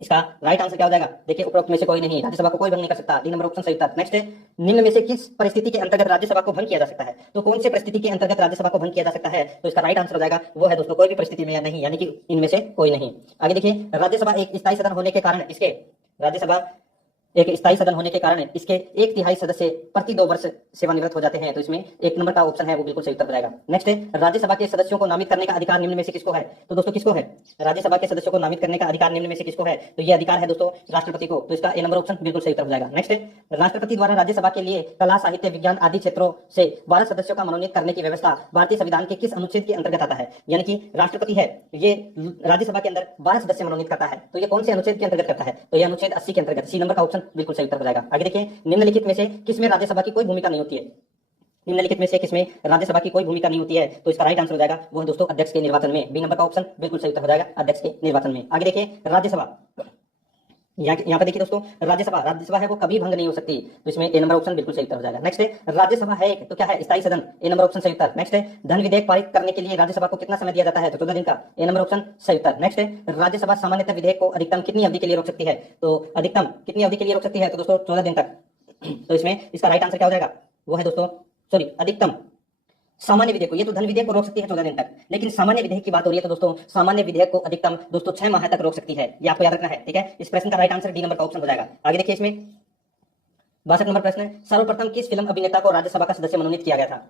इसका राइट आंसर क्या हो जाएगा? देखिए, उपरोक्त में से कोई नहीं, राज्यसभा को कोई भंग नहीं कर सकता। डी नंबर ऑप्शन सही उत्तर। नेक्स्ट है, निम्न में से किस परिस्थिति के अंतर्गत राज्यसभा को भंग किया जा सकता है? तो कौन से परिस्थिति के अंतर्गत राज्यसभा को भंग किया जा सकता है? तो इसका राइट आंसर हो जाएगा वो है दोस्तों कोई भी परिस्थिति में या नहीं, यानी कि इनमें से कोई नहीं। आगे देखिए, राज्यसभा एक स्थायी सदन होने के कारण इसके 1/3 सदस्य प्रति 2 वर्ष सेवानिवृत्त हो जाते हैं, तो इसमें एक नंबर का ऑप्शन है वो बिल्कुल सही उत्तर हो जाएगा। नेक्स्ट है, राज्यसभा के सदस्यों को नामित करने का अधिकार निम्न में से किसको है? तो दोस्तों किसको है? राज्यसभा के सदस्यों को नामित करने का अधिकार निम्न में से किसको है? तो ये अधिकार है दोस्तों राष्ट्रपति को, तो इसका ए नंबर ऑप्शन बिल्कुल सही उत्तर हो जाएगा। नेक्स्ट है, राष्ट्रपति द्वारा राज्यसभा के लिए कला, साहित्य, विज्ञान आदि क्षेत्रों से 12 सदस्यों का मनोनीत करने की व्यवस्था भारतीय संविधान के किस अनुच्छेद के अंतर्गत आता है? यानी कि राष्ट्रपति है ये राज्यसभा के अंदर 12 सदस्य मनोनीत करता है, तो ये कौन से अनुच्छेद के अंतर्गत करता है? तो ये अनुच्छेद 80 के अंतर्गत। सी नंबर का ऑप्शन बिल्कुल सही उत्तर हो जाएगा। आगे देखिए, निम्नलिखित में से किसमें राज्यसभा की कोई भूमिका नहीं होती है? निम्नलिखित में से किसमें राज्यसभा की कोई भूमिका नहीं होती है? तो इसका राइट आंसर हो जाएगा वो दोस्तों अध्यक्ष के निर्वाचन में। बी नंबर का ऑप्शन बिल्कुल सही उत्तर हो जाएगा अध्यक्ष के निर्वाचन में। आगे देखिए, राज्यसभा यहाँ पे देखिए दोस्तों, राज्यसभा है वो कभी भंग नहीं हो सकती, तो इसमें ए नंबर ऑप्शन बिल्कुल सही उत्तर हो जाएगा। नेक्स्ट है, राज्यसभा है तो क्या है? स्थायी सदन। ए नंबर ऑप्शन सही उत्तर। नेक्स्ट है, धन विधेयक पारित करने के लिए राज्यसभा को कितना समय दिया जाता है? तो 14 दिन का। ए नंबर ऑप्शन सही उत्तर। नेक्स्ट है, राज्यसभा सामान्यतः विधेयक को अधिकतम कितनी अवधि के लिए रोक सकती है? तो अधिकतम कितनी अवधि के लिए रोक सकती है? तो दोस्तों 14 दिन तक। तो इसमें इसका राइट आंसर क्या हो जाएगा? वो है दोस्तों अधिकतम सामान्य विधेयक को, ये तो धन विधेयक को रोक सकती है 14 दिन तक, लेकिन सामान्य विधेयक की बात हो रही है तो दोस्तों सामान्य विधेयक को अधिकतम दोस्तों 6 माह तक रोक सकती है, ये आपको याद रखना है। ठीक है, इस प्रश्न का राइट आंसर डी नंबर का ऑप्शन हो जाएगा। आगे देखिए, इसमें 62 नंबर प्रश्न है, सर्वप्रथम किस फिल्म अभिनेता को राज्यसभा का सदस्य मनोनीत किया गया था?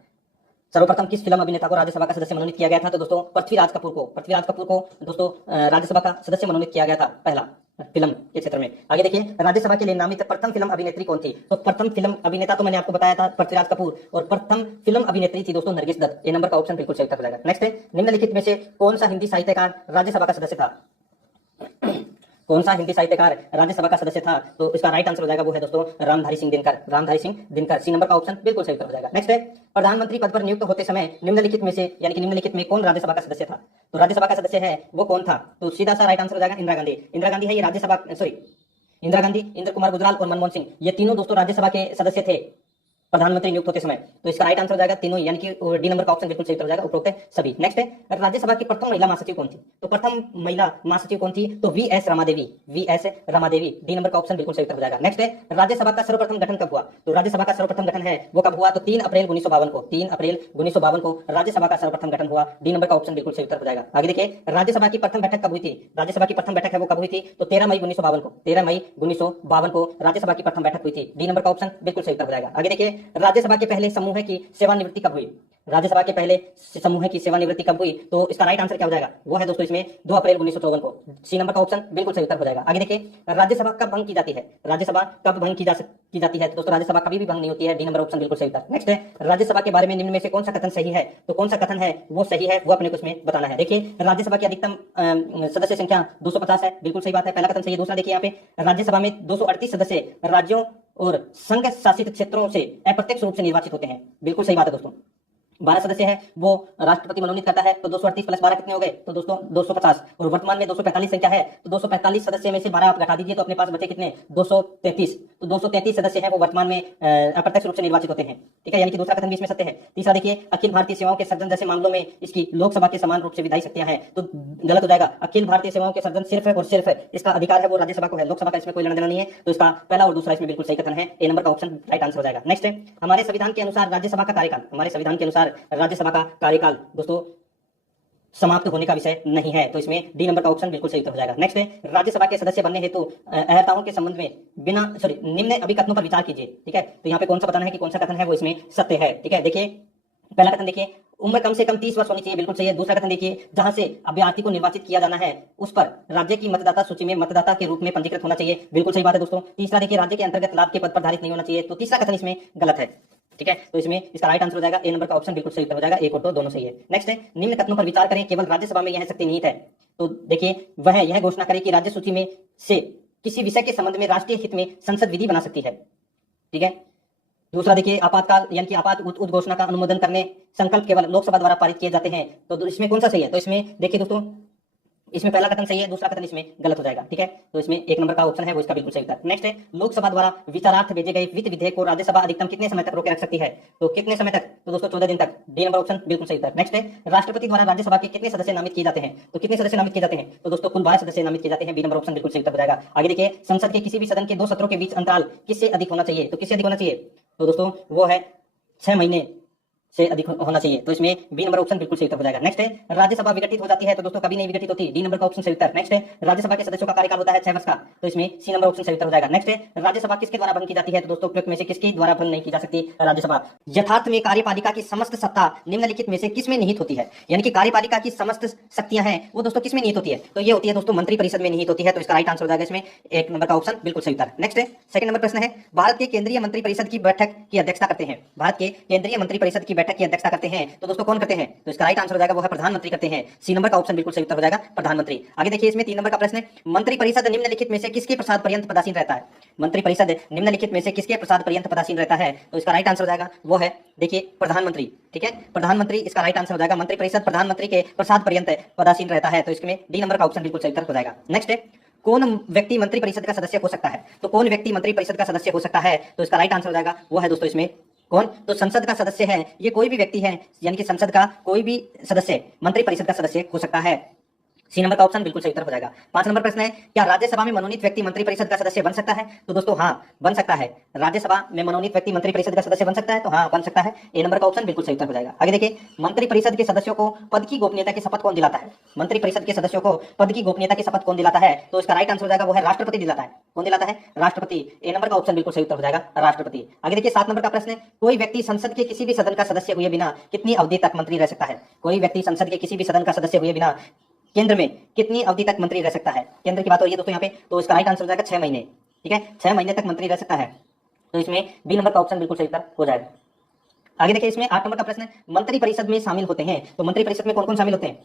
सर्वप्रथम किस फिल्म अभिनेता को राज्यसभा का सदस्य मनोनीत किया गया था? तो दोस्तों पृथ्वीराज कपूर को दोस्तों राज्यसभा का सदस्य मनोनीत किया गया था पहला फिल्म के क्षेत्र में। आगे देखिए, राज्यसभा के लिए नामित प्रथम फिल्म अभिनेत्री कौन थी? तो प्रथम फिल्म अभिनेता तो मैंने आपको बताया था पृथ्वीराज कपूर, और प्रथम फिल्म अभिनेत्री थी दोस्तों नरगिस दत्त। ए नंबर का ऑप्शन बिल्कुल सही उत्तर हो जाएगा। नेक्स्ट है, निम्नलिखित में से कौन सा हिंदी साहित्यकार राज्यसभा का सदस्य था? कौन सा हिंदी साहित्यकार राज्यसभा का सदस्य था? तो इसका राइट आंसर हो जाएगा वो है दोस्तों रामधारी सिंह दिनकर। सी नंबर का ऑप्शन बिल्कुल सही उत्तर हो जाएगा। नेक्स्ट है, प्रधानमंत्री पद पर नियुक्त होते समय निम्नलिखित में से यानी कि निम्नलिखित में कौन राज्यसभा का सदस्य था? तो राज्यसभा का सदस्य है वो कौन था? तो सीधा सा राइट आंसर हो जाएगा इंदिरा गांधी है ये राज्यसभा, इंदिरा गांधी, इंद्र कुमार गुजराल और मनमोहन सिंह, ये तीनों दोस्तों राज्यसभा के सदस्य थे। प्रधानमंत्री नियुक्त होते समय। तो इसका राइट आंसर हो जाएगा तीनों, यानी कि डी नंबर का ऑप्शन बिल्कुल सही उत्तर हो जाएगा, उपरोक्त सभी। नेक्स्ट है राज्यसभा की प्रथम महिला महासचिव कौन थी? तो प्रथम महिला महासचिव कौन थी? तो VS. Ramadevi, VS. Ramadevi, D number का ऑप्शन बिल्कुल सही उत्तर हो जाएगा। नेक्स्ट है राज्यसभा का सर्वप्रथम गठन कब हुआ? तो राज्यसभा का सर्वप्रथम गठन है वो कब हुआ? तो 3 अप्रैल 1952 को, 3 अप्रैल 1952 को राज्यसभा का सर्वप्रथम गठन हुआ, डी नंबर का ऑप्शन बिल्कुल सही उत्तर हो जाएगा। आगे देखिए राज्यसभा की प्रथम बैठक कब हुई थी? राज्यसभा की प्रथम बैठक है वो कब हुई थी? तो 13 मई 1952 को, 13 मई 1952 को राज्यसभा की प्रथम बैठक हुई थी, डी नंबर का ऑप्शन बिल्कुल सही उत्तर हो जाएगा। आगे देखिए राज्यसभा के पहले समूह की सेवानिवृत्ति कब हुई? राज्यसभा के पहले समूह की सेवानिवृत्ति कब हुई? तो इसका राइट आंसर क्या हो जाएगा? वो है दोस्तों इसमें 2 अप्रैल 1954 को, सी नंबर का ऑप्शन बिल्कुल सही उत्तर हो जाएगा। आगे देखिए राज्यसभा कब भंग की जाती है? राज्यसभा कब भंग की जाती है? तो दोस्तों राज्यसभा कभी भी भंग नहीं होती है, डी नंबर ऑप्शन बिल्कुल सही उत्तर। नेक्स्ट है राज्यसभा के बारे में निम्न में से कौन सा कथन सही है? तो कौन सा कथन है वो सही है वो अपने को इसमें बताना है। देखिए राज्यसभा की अधिकतम सदस्य संख्या 250 है, बिल्कुल सही बात है, पहला कथन सही है। दूसरा देखिए यहाँ पे राज्यसभा में 238 सदस्य राज्यों और संघ शासित क्षेत्रों से अप्रत्यक्ष रूप से निर्वाचित होते हैं, बिल्कुल सही बात है दोस्तों। 12 सदस्य है वो राष्ट्रपति मनोनीत करता है, तो 238 प्लस 12 कितने हो गए? तो दोस्तों 250, और वर्तमान में 245 संख्या है, तो 245 सदस्य में से 12 आप घटा दीजिए तो अपने पास बचे कितने? 233। तो 233 सदस्य हैं वो वर्तमान में अप्रत्यक्ष रूप से निर्वाचित होते हैं, ठीक है, यानी कि दूसरा कथन भी इसमें सत्य है। तीसरा देखिए अखिल भारतीय सेवाओं के सर्जन जैसे मामलों में इसकी लोकसभा के समान रूप से विधायी शक्तियां हैं, तो गलत हो जाएगा। अखिल भारतीय सेवाओं के सर्जन सिर्फ और सिर्फ इसका अधिकार है वो राज्यसभा को है, लोकसभा का इसमें कोई लेना देना नहीं है, तो इसका पहला और दूसरा इसमें बिल्कुल सही कथन है, ए नंबर का ऑप्शन राइट आंसर हो जाएगा। नेक्स्ट है हमारे संविधान के अनुसार राज्यसभा का कार्यकाल, हमारे संविधान के अनुसार राज्यसभा का कार्यकाल दोस्तों समाप्त होने का विषय नहीं है, तो इसमें डी नंबर का ऑप्शन बिल्कुल सही उत्तर हो जाएगा। नेक्स्ट है राज्यसभा के सदस्य बनने हेतु अर्हताओं के संबंध में निम्न अभिकथनों पर विचार कीजिए, ठीक है, तो यहाँ पे कौन सा बताना है कि कौन सा कथन है वो इसमें सत्य है, ठीक है। देखिए पहला कथन देखिए उम्र कम से कम 30 वर्ष होनी चाहिए, बिल्कुल सही है। दूसरा कथन देखिए जहां से अभ्यर्थी को निर्वाचित किया जाना है उस पर राज्य की मतदाता सूची में मतदाता के रूप में पंजीकृत होना चाहिए, बिल्कुल सही बात है दोस्तों। तीसरा देखिए राज्य के अंतर्गत लाभ के पद पर धारित नहीं होना चाहिए, तो तीसरा कथन इसमें गलत है, ठीक है, तो इसमें इसका राइट आंसर हो जाएगा ए नंबर का ऑप्शन बिल्कुल सही उत्तर हो जाएगा, एक और दो दोनों सही है। नेक्स्ट है निम्न कथनों पर विचार करें केवल राज्यसभा में यह शक्ति निहित है, तो देखिए वह यह घोषणा करे कि राज्य सूची में से किसी विषय के संबंध में राष्ट्रीय हित में संसद विधि बना सकती है, ठीक है। दूसरा देखिए आपातकाल यानी कि आपात उद्घोषणा का अनुमोदन करने संकल्प केवल लोकसभा द्वारा पारित किए जाते हैं, तो इसमें कौन सा सही है? तो इसमें देखिए दोस्तों इसमें पहला कथन सही है, दूसरा कथन इसमें गलत हो जाएगा, ठीक है, तो इसमें एक नंबर का ऑप्शन है वो इसका बिल्कुल सही उत्तर। नेक्स्ट है लोकसभा द्वारा विचारार्थ भेजे गए वित्त विधेयक को राज्यसभा अधिकतम कितने समय तक रोके रख सकती है? तो कितने समय तक? तो दोस्तों 14 दिन तक, डी नंबर ऑप्शन बिल्कुल सही उत्तर। नेक्स्ट है राष्ट्रपति द्वारा राज्यसभा के कितने सदस्य नामित किए जाते हैं? तो कितने सदस्य नामित किए जाते हैं? तो दोस्तों कुल 12 सदस्य नामित किए जाते हैं, बी नंबर ऑप्शन बिल्कुल सही उत्तर हो जाएगा। आगे देखिए संसद के किसी भी सदन के 2 सत्रों के बीच अंतराल किससे अधिक होना चाहिए? तो किससे अधिक होना चाहिए? तो दोस्तों वो है 6 महीने से अधिक होना चाहिए, तो इसमें बी नंबर ऑप्शन बिल्कुल सही उत्तर हो जाएगा। नेक्स्ट है राज्यसभा विघटित हो जाती है, तो दोस्तों कभी नहीं विघटित होती, डी नंबर का ऑप्शन सही उत्तर। नेक्स्ट है राज्यसभा के सदस्यों का कार्यकाल होता है 6 वर्ष का, तो इसमें सी नंबर ऑप्शन सही उत्तर हो जाएगा। नेक्स्ट है राज्यसभा किसके द्वारा भंग की जाती है? तो दोस्तों उपयुक्त में से किसके द्वारा भंग नहीं की जा सकती राज्यसभा? यथार्थ में कार्यपालिका की समस्त सत्ता निम्नलिखित में से किसमें निहित होती है? यानी कि कार्यपालिका की समस्त शक्तियां हैं वो दोस्तों किसमें निहित होती है? तो ये होती है दोस्तों मंत्री परिषद में निहित होती है, तो इसका राइट आंसर हो जाएगा इसमें एक नंबर का ऑप्शन बिल्कुल सही उत्तर। नेक्स्ट है सेकंड नंबर प्रश्न है भारत के केंद्रीय मंत्री परिषद की बैठक की अध्यक्षता करते हैं, भारत के केंद्रीय मंत्री परिषद की बैठक की अध्यक्षता करते हैं, तो दोस्तों कौन करते हैं? तो इसका राइट आंसर हो जाएगा वो है प्रधानमंत्री करते हैं, सी नंबर का ऑप्शन बिल्कुल सही उत्तर हो जाएगा प्रधानमंत्री। आगे देखिए इसमें 3 नंबर का प्रश्न है मंत्री परिषद निम्नलिखित में से किसके प्रसाद पर्यंत पदासीन रहता है? मंत्री परिषद निम्नलिखित में से किसके प्रसाद पर्यंत पदासीन रहता है? तो इसका राइट आंसर हो जाएगा वो है देखिए प्रधानमंत्री, ठीक है, प्रधानमंत्री इसका राइट आंसर हो जाएगा। मंत्री परिषद प्रधानमंत्री के प्रसाद पर्यंत पदासीन रहता है, तो इसमें डी नंबर का ऑप्शन बिल्कुल सही उत्तर हो जाएगा। नेक्स्ट है कौन व्यक्ति मंत्री परिषद का सदस्य हो सकता है? तो कौन व्यक्ति मंत्री परिषद का सदस्य हो सकता है? तो इसका राइट आंसर हो जाएगा वो है दोस्तों इसमें कौन? तो संसद का सदस्य है, ये कोई भी व्यक्ति है, यानी कि संसद का कोई भी सदस्य मंत्री परिषद का सदस्य हो सकता है, सी नंबर का ऑप्शन बिल्कुल सही उत्तर हो जाएगा। 5 नंबर प्रश्न है क्या राज्यसभा में मनोनीत व्यक्ति मंत्री परिषद का सदस्य बन सकता है? तो दोस्तों हाँ बन सकता है, राज्यसभा में मनोनीत व्यक्ति मंत्री परिषद का सदस्य बन सकता है, तो हाँ बन सकता है, ए नंबर का ऑप्शन बिल्कुल सही उत्तर हो जाएगा। आगे देखिए मंत्री परिषद के सदस्यों को पद की गोपनीयता की शपथ कौन दिलाता है? मंत्री परिषद के सदस्यों को पद की गोपनीयता की शपथ कौन दिलाता है? तो इसका राइट आंसर हो जाएगा वो है राष्ट्रपति दिलाता है, कौन दिलाता है? राष्ट्रपति, ए नंबर का ऑप्शन बिल्कुल सही उत्तर हो जाएगा राष्ट्रपति। आगे देखिए 7 नंबर का प्रश्न है कोई व्यक्ति संसद के किसी भी सदन का सदस्य हुए बिना कितनी अवधि तक मंत्री रह सकता है? कोई व्यक्ति संसद के किसी भी सदन का सदस्य हुए बिना केंद्र में कितनी अवधि तक मंत्री रह सकता है? केंद्र की बात हो रही है दोस्तों यहाँ पे, तो इसका राइट आंसर हो जाएगा 6 महीने, ठीक है, 6 महीने तक मंत्री रह सकता है, तो इसमें बी नंबर का ऑप्शन बिल्कुल सही उत्तर हो जाएगा। आगे देखिए इसमें 8 नंबर का प्रश्न है मंत्री परिषद में शामिल होते हैं, तो मंत्री परिषद में कौन कौन शामिल होते हैं?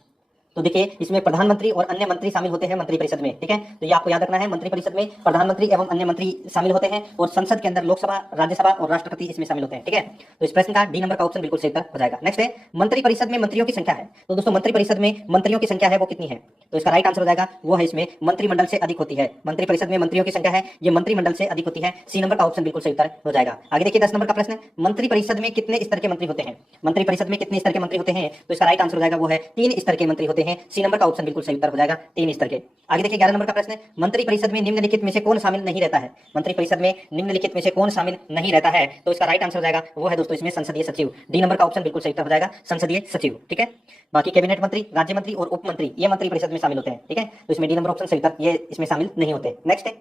तो देखिए इसमें प्रधानमंत्री और अन्य मंत्री शामिल होते हैं मंत्री परिषद में, ठीक है। तो ये आपको याद रखना है, मंत्री परिषद में प्रधानमंत्री एवं अन्य मंत्री शामिल होते हैं और संसद के अंदर लोकसभा, राज्यसभा और राष्ट्रपति इसमें शामिल होते हैं, ठीक है। तो इस प्रश्न का डी नंबर का ऑप्शन बिल्कुल सही उत्तर हो जाएगा। नेक्स्ट है, मंत्री परिषद में मंत्रियों की संख्या है। तो दोस्तों मंत्री परिषद में मंत्रियों की संख्या है वो कितनी है? तो इसका राइट आंसर हो जाएगा वो है इसमें मंत्रिमंडल से अधिक होती है। मंत्री परिषद में मंत्रियों की संख्या है ये मंत्रिमंडल से अधिक होती है। सी नंबर का ऑप्शन बिल्कुल सही उत्तर हो जाएगा। आगे देखिए 10 नंबर का प्रश्न है, मंत्री परिषद में कितने स्तर के मंत्री होते हैं? मंत्री परिषद में कितने स्तर के मंत्री होते हैं? तो इसका राइट आंसर हो जाएगा वो है 3 स्तर के मंत्री होते हैं। सी नंबर का ऑप्शन बिल्कुल सही उत्तर हो जाएगा, 3 स्तर के। आगे देखिए 11 नंबर का प्रश्न है, मंत्री परिषद में निम्नलिखित में से कौन शामिल नहीं रहता है? मंत्री परिषद में निम्नलिखित में से कौन शामिल नहीं रहता है? तो इसका राइट आंसर हो जाएगा वो है दोस्तों इसमें संसदीय सचिव। डी नंबर का ऑप्शन बिल्कुल सही उत्तर हो जाएगा, संसदीय सचिव, ठीक है। बाकी कैबिनेट मंत्री, राज्य मंत्री और उप मंत्री ये मंत्री परिषद में शामिल होते हैं, ठीक है। तो इसमें डी नंबर ऑप्शन सही उत्तर, ये इसमें शामिल नहीं होते। नेक्स्ट है,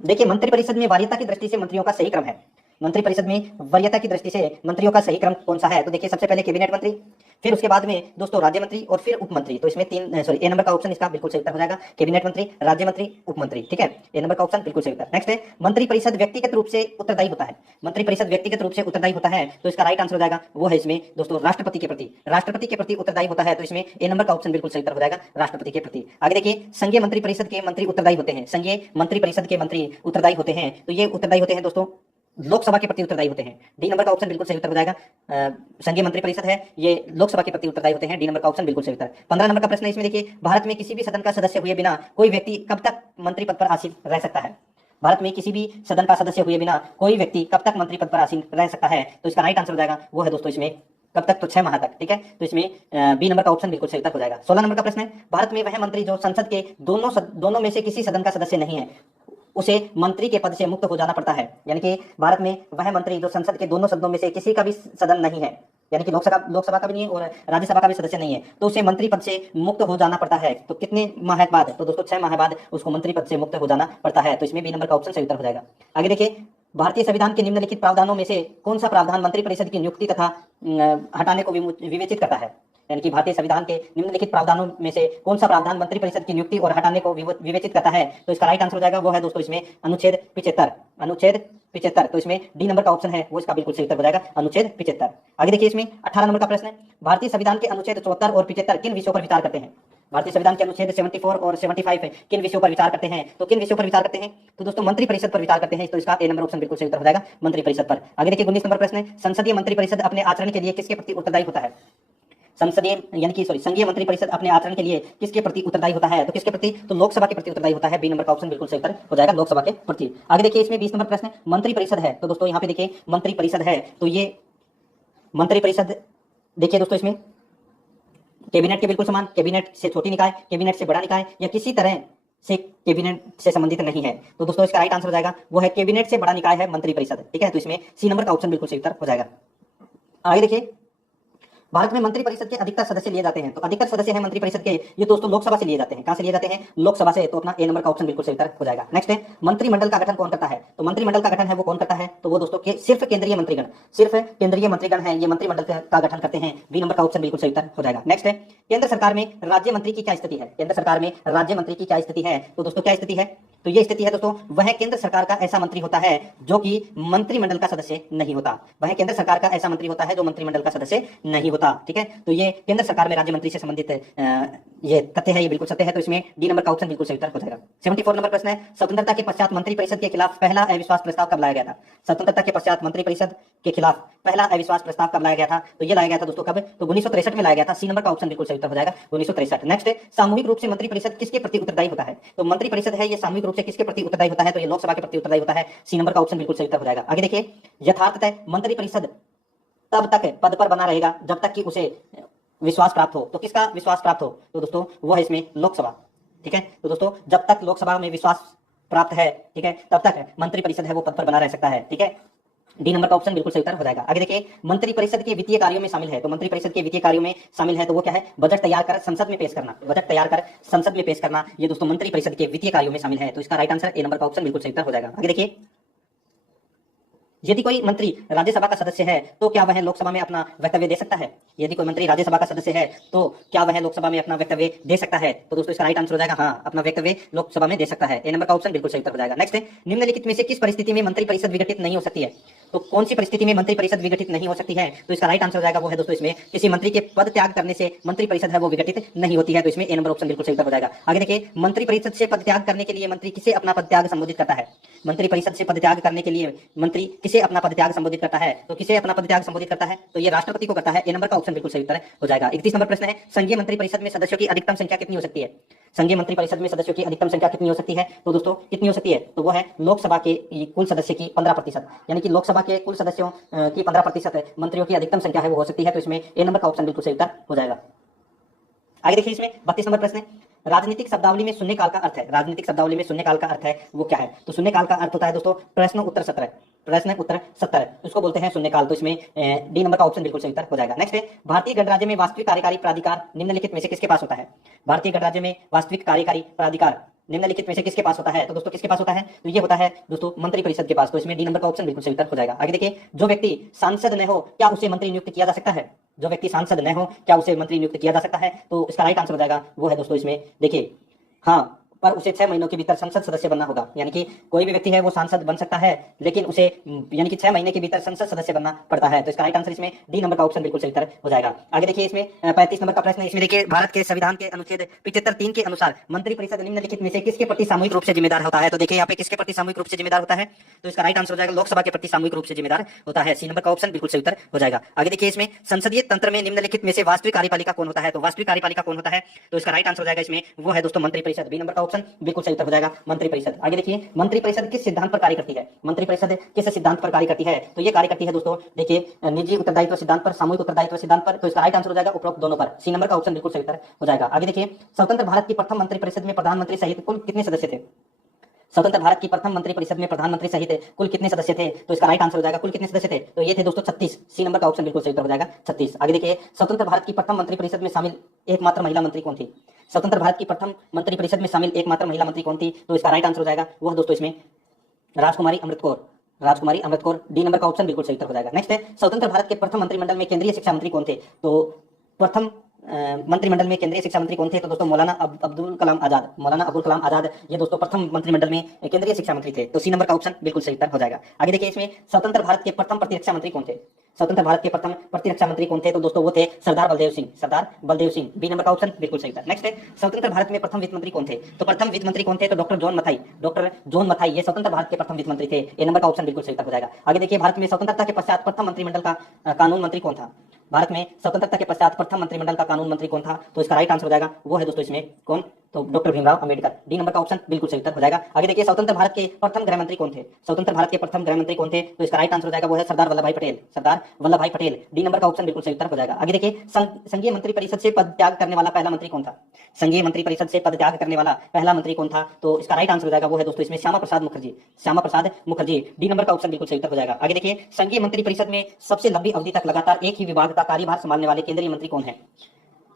देखिए मंत्री परिषद में वरीयता की दृष्टि से मंत्रियों का सही क्रम है। मंत्री परिषद में वरीयता की दृष्टि से मंत्रियों का सही क्रम कौन सा है? तो देखिए सबसे पहले कैबिनेट मंत्री, फिर उसके बाद में दोस्तों राज्य मंत्री और फिर उप मंत्री। तो इसमें ए नंबर का ऑप्शन इसका बिल्कुल सही उत्तर हो जाएगा, कैबिनेट मंत्री, राज्य मंत्री, उप मंत्री, ठीक है। ए नंबर का ऑप्शन बिल्कुल सही उत्तर। नेक्स्ट है, मंत्री परिषद व्यक्तिगत रूप से उत्तरदायी होता है। मंत्री परिषद व्यक्तिगत रूप से उत्तरदायी होता है, तो इसका राइट आंसर हो जाएगा वो है इसमें दोस्तों राष्ट्रपति के प्रति। राष्ट्रपति के प्रति उत्तरदायी होता है, तो इसमें ए नंबर का ऑप्शन बिल्कुल सही उत्तर हो जाएगा, राष्ट्रपति के प्रति। आगे देखिए संघीय मंत्री परिषद के मंत्री उत्तरदायी होते हैं। संघीय मंत्री परिषद के मंत्री उत्तरदायी होते हैं, तो ये उत्तरदायी होते हैं दोस्तों लोकसभा के प्रति उत्तरदायी होते हैं। डी नंबर का ऑप्शन बिल्कुल सही उत्तर हो जाएगा। संघीय मंत्री परिषद है ये लोकसभा के प्रति उत्तरदायी होते हैं। डी नंबर का ऑप्शन बिल्कुल सही उत्तर। 15 नंबर का प्रश्न है, इसमें देखिए भारत में किसी भी सदन का सदस्य हुए बिना कोई व्यक्ति कब तक मंत्री पद पर आसीन रह सकता है? भारत में किसी भी सदन का सदस्य हुए बिना कोई व्यक्ति कब तक मंत्री पद पर आसीन रह सकता है? तो इसका राइट आंसर हो जाएगा वो है दोस्तों इसमें कब तक? तो 6 माह तक, ठीक है। तो इसमें बी नंबर का ऑप्शन बिल्कुल सही उत्तर हो जाएगा। 16 नंबर का प्रश्न है, भारत में वह मंत्री जो संसद के दोनों में से किसी सदन का सदस्य नहीं है उसे मंत्री के पद से मुक्त हो जाना पड़ता है। यानी कि भारत में वह मंत्री जो संसद के दोनों सदनों में से किसी का भी सदन नहीं है, यानी कि लोकसभा का भी नहीं है और राज्यसभा का भी सदस्य नहीं है, तो उसे मंत्री पद से मुक्त हो जाना पड़ता है। तो कितने माह बाद? तो दोस्तों 6 माह बाद उसको मंत्री पद से मुक्त हो जाना पड़ता है। तो इसमें बी नंबर का ऑप्शन सही उत्तर हो जाएगा। आगे देखिए भारतीय संविधान के निम्नलिखित प्रावधानों में से कौन सा प्रावधान मंत्री परिषद की नियुक्ति तथा हटाने को विवेचित करता है? यानी कि भारतीय संविधान के निम्नलिखित प्रावधानों में से कौन सा प्रावधान मंत्री परिषद की नियुक्ति और हटाने को विवेचित करता है? तो इसका राइट आंसर हो जाएगा वो है दोस्तों इसमें अनुच्छेद 75। अनुच्छेद 75, तो इसमें डी नंबर का ऑप्शन है वो इसका बिल्कुल सही उत्तर हो जाएगा, अनुच्छेद 75। आगे देखिए इसमें 18 नंबर का प्रश्न है, भारतीय संविधान के अनुच्छेद 74 और 75 किन विषयों पर विचार करते हैं? भारतीय संविधान के अनुच्छेद 74 और 75 किन विषयों पर विचार करते हैं? तो किन विषयों पर विचार करते हैं? तो दोस्तों मंत्री परिषद पर विचार करते हैं, तो इसका ए नंबर ऑप्शन बिल्कुल सही उत्तर हो जाएगा, मंत्री परिषद पर। आगे देखिए 19 नंबर प्रश्न है, संसदीय मंत्री परिषद अपने आचरण के लिए किसके प्रति उत्तरदायी होता है? संघीय मंत्री परिषद अपने आचरण के लिए किसके प्रति उत्तरदायी होता है? तो किसके प्रति? तो लोकसभा के प्रति उत्तरदायी होता है। बी नंबर का ऑप्शन बिल्कुल सही उत्तर हो जाएगा, लोकसभा के प्रति। आगे देखिए इसमें 20 नंबर प्रश्न है, मंत्री परिषद है, तो दोस्तों यहाँ पे देखिए मंत्री परिषद है, तो ये मंत्री परिषद देखिए दोस्तों इसमें कैबिनेट के बिल्कुल समान, कैबिनेट से छोटी निकाय, कैबिनेट से बड़ा निकाय या किसी तरह से कैबिनेट से संबंधित नहीं है। तो दोस्तों इसका राइट आंसर हो जाएगा वो है कैबिनेट से बड़ा निकाय है मंत्री परिषद, ठीक है। तो इसमें सी नंबर का ऑप्शन बिल्कुल सही उत्तर हो जाएगा। आगे देखिए भारत में मंत्री परिषद के अधिकतर सदस्य लिए जाते हैं, तो अधिकतर सदस्य हैं मंत्री परिषद के ये दोस्तों लोकसभा से लिए जाते हैं। कहां से लिए जाते हैं? लोकसभा से। तो अपना ए नंबर का ऑप्शन बिल्कुल सही उत्तर हो जाएगा। नेक्स्ट है मंत्रिमंडल का गठन कौन करता है? तो मंत्रिमंडल का गठन है वो कौन करता है? तो वो दोस्तों सिर्फ केंद्रीय मंत्रीगण, सिर्फ केंद्रीय मंत्रीगण है ये मंत्रिमंडल का गठन करते हैं। बी नंबर का ऑप्शन बिल्कुल सही उत्तर हो जाएगा। नेक्स्ट है केंद्र सरकार में राज्य मंत्री की क्या स्थिति है? केंद्र सरकार में राज्य मंत्री की क्या स्थिति है? तो दोस्तों क्या स्थिति है? तो ये स्थिति है दोस्तों वह केंद्र सरकार का ऐसा मंत्री होता है जो कि मंत्रिमंडल का सदस्य नहीं होता। वह केंद्र सरकार का ऐसा मंत्री होता है जो मंत्रिमंडल का सदस्य नहीं होता, ठीक है। तो ये केंद्र सरकार में राज्य मंत्री से संबंधित ये तथ्य है, ये बिल्कुल सत्य है। तो इसमें डी नंबर का ऑप्शन बिल्कुल सही उत्तर हो जाएगा। 74 नंबर प्रश्न है, स्वतंत्रता के पश्चात मंत्री परिषद के खिलाफ पहला अविश्वास प्रस्ताव कब लाया गया था? स्वतंत्रता के पश्चात मंत्री परिषद के खिलाफ पहला अविश्वास प्रस्ताव कब लाया गया था? तो ये लाया गया था दोस्तों कब? तो 1963 में लाया गया था। सी नंबर का ऑप्शन बिल्कुल सही उत्तर हो जाएगा, 1963। नेक्स्ट है सामूहिक रूप से मंत्री परिषद किसके प्रति उत्तरदायी होता है? तो मंत्री परिषद है ये सामूहिक रूप से किसके प्रति उत्तरदायी होता है? तो ये लोकसभा के प्रति उत्तरदायी होता है। सी नंबर का ऑप्शन बिल्कुल सही उत्तर हो जाएगा। आगे देखिए यथार्थतः मंत्री परिषद तब तक पद पर बना रहेगा जब तक कि उसे विश्वास प्राप्त हो। तो किसका विश्वास प्राप्त हो? तो दोस्तों वो है इसमें लोकसभा, ठीक है। तो दोस्तों जब तक लोकसभा में विश्वास प्राप्त है, ठीक है, तब तक मंत्री परिषद है वो पद पर बना रह सकता है, ठीक है। डी नंबर का ऑप्शन बिल्कुल सही उत्तर हो जाएगा। आगे देखिए मंत्री परिषद के वित्तीय कार्यों में शामिल है, तो मंत्री परिषद के वित्तीय कार्यों में शामिल है तो वो क्या है? बजट तैयार कर संसद में पेश करना। बजट तैयार कर संसद में पेश करना ये दोस्तों मंत्री परिषद के वित्तीय कार्यों में शामिल है। तो इसका राइट आंसर ए नंबर का ऑप्शन बिल्कुल सही उत्तर हो जाएगा। आगे देखिए यदि कोई मंत्री राज्यसभा का सदस्य है तो क्या वह लोकसभा में अपना वक्तव्य दे सकता है? यदि कोई मंत्री राज्यसभा का सदस्य है तो क्या वह लोकसभा में अपना वक्तव्य दे सकता है? तो दोस्तों इसका राइट आंसर हो जाएगा हाँ, अपना वक्तव्य लोकसभा में दे सकता है। ए नंबर का ऑप्शन बिल्कुल सही उत्तर हो जाएगा। नेक्स्ट है निम्नलिखित में से किस परिस्थिति में मंत्री परिषद विघटित नहीं हो सकती है? तो कौन सी परिस्थिति में मंत्री परिषद विघटित नहीं हो सकती है? तो इसका राइट आंसर हो जाएगा वो है दोस्तों इसमें किसी मंत्री के पद त्याग करने से मंत्री परिषद है वो विघटित नहीं होती है। तो इसमें ए नंबर ऑप्शन बिल्कुल सही उत्तर हो जाएगा। आगे देखिए, मंत्री परिषद से पद त्याग करने के लिए मंत्री किसे अपना पद त्याग संबोधित करता है? मंत्री परिषद से पद त्याग करने के लिए मंत्री किसे अपना पद त्याग संबोधित करता है? तो किसे अपना पद त्याग संबोधित करता है? तो ये राष्ट्रपति को करता है। ए नंबर का ऑप्शन बिल्कुल सही उत्तर हो जाएगा। 31 नंबर प्रश्न है, संघीय मंत्री परिषद में सदस्यों की अधिकतम संख्या कितनी हो सकती है? संघीय मंत्री परिषद में सदस्यों की अधिकतम संख्या कितनी हो सकती है? तो दोस्तों कितनी हो सकती है? तो वो है लोकसभा के कुल सदस्य की 15%, यानी कि लोकसभा के कुल सदस्यों की 15% मंत्रियों की अधिकतम संख्या है वो हो सकती है। तो इसमें ए नंबर का ऑप्शन बिल्कुल सही उत्तर हो जाएगा। आगे देखिए, इसमें 32 नंबर प्रश्न है, राजनीतिक शब्दावली में शून्यकाल का अर्थ है। राजनीतिक शब्दावली में शून्यकाल का अर्थ है वो क्या है? तो शून्यकाल का अर्थ होता है दोस्तों प्रश्न उत्तर सत्र। प्रश्न उत्तर सत्र उसको बोलते हैं शून्यकाल। तो इसमें डी नंबर का ऑप्शन बिल्कुल सही उत्तर हो जाएगा। नेक्स्ट है, भारतीय गणराज्य में वास्तविक कार्यकारी प्राधिकार निम्नलिखित में से किसके पास होता है? भारतीय गणराज्य में वास्तविक कार्यकारी प्राधिकार निम्नलिखित में से किसके पास होता है? तो दोस्तों किसके पास होता है? तो ये होता है दोस्तों मंत्री परिषद के पास। तो इसमें डी नंबर का ऑप्शन बिल्कुल सही उत्तर हो जाएगा। आगे देखिए, जो व्यक्ति सांसद न हो क्या उसे मंत्री नियुक्त किया जा सकता है? जो व्यक्ति सांसद न हो क्या उसे मंत्री नियुक्त किया जा सकता है? तो इसका राइट आंसर हो जाएगा वो है दोस्तों इसमें देखिए, हाँ, पर उसे 6 महीनों के भीतर संसद सदस्य बनना होगा। यानी कि कोई भी व्यक्ति है वो सांसद बन सकता है, लेकिन उसे यानी कि 6 महीने के भीतर संसद सदस्य बनना पड़ता है। तो इसका राइट आंसर इसमें डी नंबर का ऑप्शन बिल्कुल सही उत्तर हो जाएगा। आगे देखिए, इसमें 35 नंबर का प्रश्न है। इसमें देखिए, भारत के संविधान के अनुच्छेद 75(3) के अनुसार मंत्री परिषद निम्नलिखित में से किसके प्रति सामूहिक रूप से जिम्मेदार होता है? तो देखिए यहाँ पे किसके प्रति सामूहिक रूप से जिम्मेदार होता है? तो इसका राइट आंसर हो जाएगा लोकसभा के प्रति सामूहिक रूप से जिम्मेदार होता है। सी नंबर का ऑप्शन बिल्कुल सही उत्तर हो जाएगा। आगे देखिए, इसमें संसदीय तंत्र में निम्नलिखित में से वास्तविक कार्यपालिका कौन होता है? तो वास्तविक कार्यपालिका कौन होता है? तो इसका राइट आंसर हो जाएगा इसमें वो है दोस्तों मंत्री परिषद। बी नंबर का ऑप्शन बिल्कुल सही उत्तर हो जाएगा मंत्री परिषद। आगे देखिए, मंत्री परिषद किस सिद्धांत पर कार्य करती है? मंत्री परिषद किस सिद्धांत पर कार्य करती है? तो ये कार्य करती है दोस्तों देखिए निजी उत्तरदायित्व सिद्धांत पर, सामूहिक उत्तरदायित्व सिद्धांत पर। तो इसका राइट आंसर हो जाएगा उपरोक्त दोनों पर। सी नंबर का ऑप्शन बिल्कुल सही उत्तर हो जाएगा। आगे देखिए, स्वतंत्र भारत की प्रथम मंत्री परिषद में प्रधानमंत्री सहित कुल कितने सदस्य थे? स्वतंत्र भारत की प्रथम मंत्री परिषद में प्रधानमंत्री सहित कुल कितने सदस्य थे? तो इसका राइट आंसर हो जाएगा कुल कितने सदस्य थे? तो ये थे दोस्तों 36। सी नंबर का ऑप्शन बिल्कुल सही उत्तर हो जाएगा 36। आगे देखिए, स्वतंत्र भारत की प्रथम मंत्री परिषद में शामिल एकमात्र महिला मंत्री कौन थी? स्वतंत्र भारत की प्रथम मंत्री परिषद में शामिल एकमात्र महिला मंत्री कौन थी? तो इसका राइट आंसर हो जाएगा वह दोस्तों इसमें राजकुमारी अमृत कौर। राजकुमारी अमृत कौर। डी नंबर का ऑप्शन बिल्कुल सही उत्तर हो जाएगा। नेक्स्ट है, स्वतंत्र भारत के प्रथम मंत्रिमंडल में केंद्रीय शिक्षा मंत्री कौन थे? तो प्रथम मंत्रिमंडल में केंद्रीय शिक्षा मंत्री कौन थे? तो दोस्तों मौलाना अब्दुल कलाम आजाद। मौलाना अबुल कलाम आजाद ये दोस्तों प्रथम मंत्रिमंडल में केंद्रीय शिक्षा मंत्री थे। तो सी नंबर का ऑप्शन बिल्कुल सही उत्तर हो जाएगा। आगे देखिए, इसमें स्वतंत्र भारत के प्रथम प्रतिरक्षा मंत्री कौन थे? स्वतंत्र भारत के प्रथम प्रतिरक्षा मंत्री कौन थे? तो दोस्तों वो थे सरदार बलदेव सिंह। सरदार बलदेव सिंह। बी नंबर का ऑप्शन बिल्कुल सही उत्तर। नेक्स्ट है, स्वतंत्र भारत में प्रथम वित्त मंत्री कौन थे? तो प्रथम वित्त मंत्री कौन थे? तो doctor John Mathai. Doctor John Mathai ये स्वतंत्र भारत के प्रथम वित्त मंत्री थे। ए नंबर का ऑप्शन बिल्कुल सही उत्तर हो जाएगा। आगे देखिए, भारत में स्वतंत्रता के पश्चात प्रथम मंत्रिमंडल का कानून मंत्री कौन था? भारत में स्वतंत्रता के पश्चात प्रथम मंत्रिमंडल का कानून मंत्री कौन था? तो इसका राइट आंसर हो जाएगा वो है दोस्तों इसमें कौन? तो doctor Bhimrao Ambedkar. D number का ऑप्शन बिल्कुल सही उत्तर हो जाएगा। आगे देखिए, स्वतंत्र भारत के प्रथम गृह मंत्री कौन थे? स्वतंत्र भारत के प्रथम गृह मंत्री कौन थे? तो इसका राइट आंसर हो जाएगा वो है सरदार वल्लभ भाई पटेल। सरदार वल्लभ भाई पटेल। डी नंबर का ऑप्शन बिल्कुल सही उत्तर हो जाएगा। आगे देखिए, संघीय मंत्री परिषद से पद त्याग करने वाला पहला मंत्री कौन था? संघीय मंत्री परिषद से पद त्याग करने वाला पहला मंत्री कौन था? तो इसका राइट आंसर हो जाएगा वो है दोस्तों इसमें श्यामा प्रसाद मुखर्जी। श्यामा प्रसाद मुखर्जी। डी नंबर का ऑप्शन बिल्कुल सही उत्तर हो जाएगा। आगे देखिए, संघीय मंत्री परिषद में सबसे लंबी अवधि तक लगातार एक ही विभाग का कार्यभार संभालने वाले केंद्रीय मंत्री कौन है?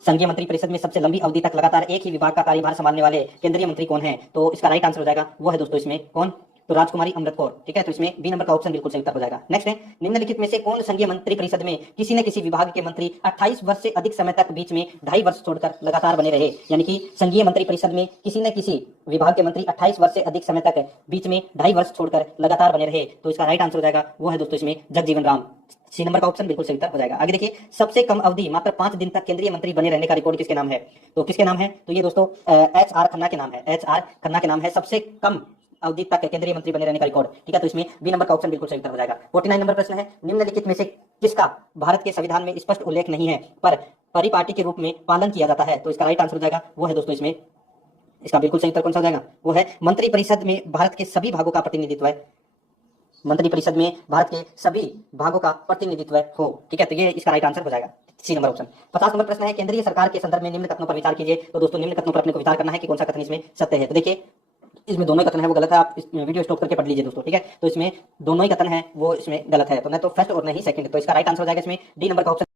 संघीय मंत्री परिषद में सबसे लंबी अवधि तक लगातार एक ही विभाग का कार्यभार संभालने वाले केंद्रीय मंत्री कौन है? तो इसका राइट आंसर हो जाएगा वो है दोस्तों इसमें कौन? तो राजकुमारी अमृत कौर। ठीक है, तो इसमें बी नंबर का ऑप्शन बिल्कुल सही उत्तर हो जाएगा। नेक्स्ट है, निम्नलिखित में से कौन संघीय मंत्री परिषद में किसी न किसी विभाग के मंत्री 28 वर्ष से अधिक समय तक बीच में 2.5 वर्ष छोड़कर लगातार बने रहे? यानी कि संघीय मंत्री परिषद में किसी न किसी विभाग के मंत्री 28 वर्ष से अधिक समय तक बीच में 2.5 वर्ष छोड़कर लगातार बने रहे? तो इसका राइट आंसर हो जाएगा वो है दोस्तों इसमें जगजीवन राम। सी नंबर का ऑप्शन बिल्कुल सही उत्तर हो जाएगा। आगे देखिए, सबसे कम अवधि मात्र 5 दिन तक केंद्रीय मंत्री बने रहने का रिकॉर्ड किसके नाम है? तो किसके नाम है? तो ये दोस्तों HR खन्ना के नाम है। HR खन्ना के नाम है सबसे कम अवधि तक केंद्रीय मंत्री बने रहने का रिकॉर्ड। ठीक है, तो इसमें बी नंबर का ऑप्शन बिल्कुल सही उत्तर हो जाएगा। 49 नंबर प्रश्न है, निम्नलिखित में से किसका भारत के संविधान में स्पष्ट उल्लेख नहीं है पर परिपाटी के रूप में पालन किया जाता है? तो इसका राइट आंसर हो जाएगा वो है दोस्तों इसमें इसका बिल्कुल सही उत्तर कौन सा हो जाएगा? वो है मंत्री परिषद में भारत के सभी भागों का प्रतिनिधित्व है। मंत्री परिषद में भारत के सभी भागों का प्रतिनिधित्व हो। ठीक है, तो ये इसका राइट आंसर हो जाएगा सी नंबर ऑप्शन। 50 नंबर प्रश्न है, केंद्रीय सरकार के संदर्भ में निम्न कथनों पर विचार कीजिए। तो दोस्तों निम्न कथनों पर अपने को विचार करना है कि कौन सा कथन इसमें सत्य है। तो देखिए, इसमें दोनों ही कथन है वो गलत है। आप इस वीडियो स्टॉप करके पढ़ लीजिए दोस्तों। ठीक है, तो इसमें दोनों ही कथन है वो इसमें गलत है। तो न तो फर्स्ट और न ही सेकंड। तो इसका राइट आंसर हो जाएगा इसमें डी नंबर का ऑप्शन।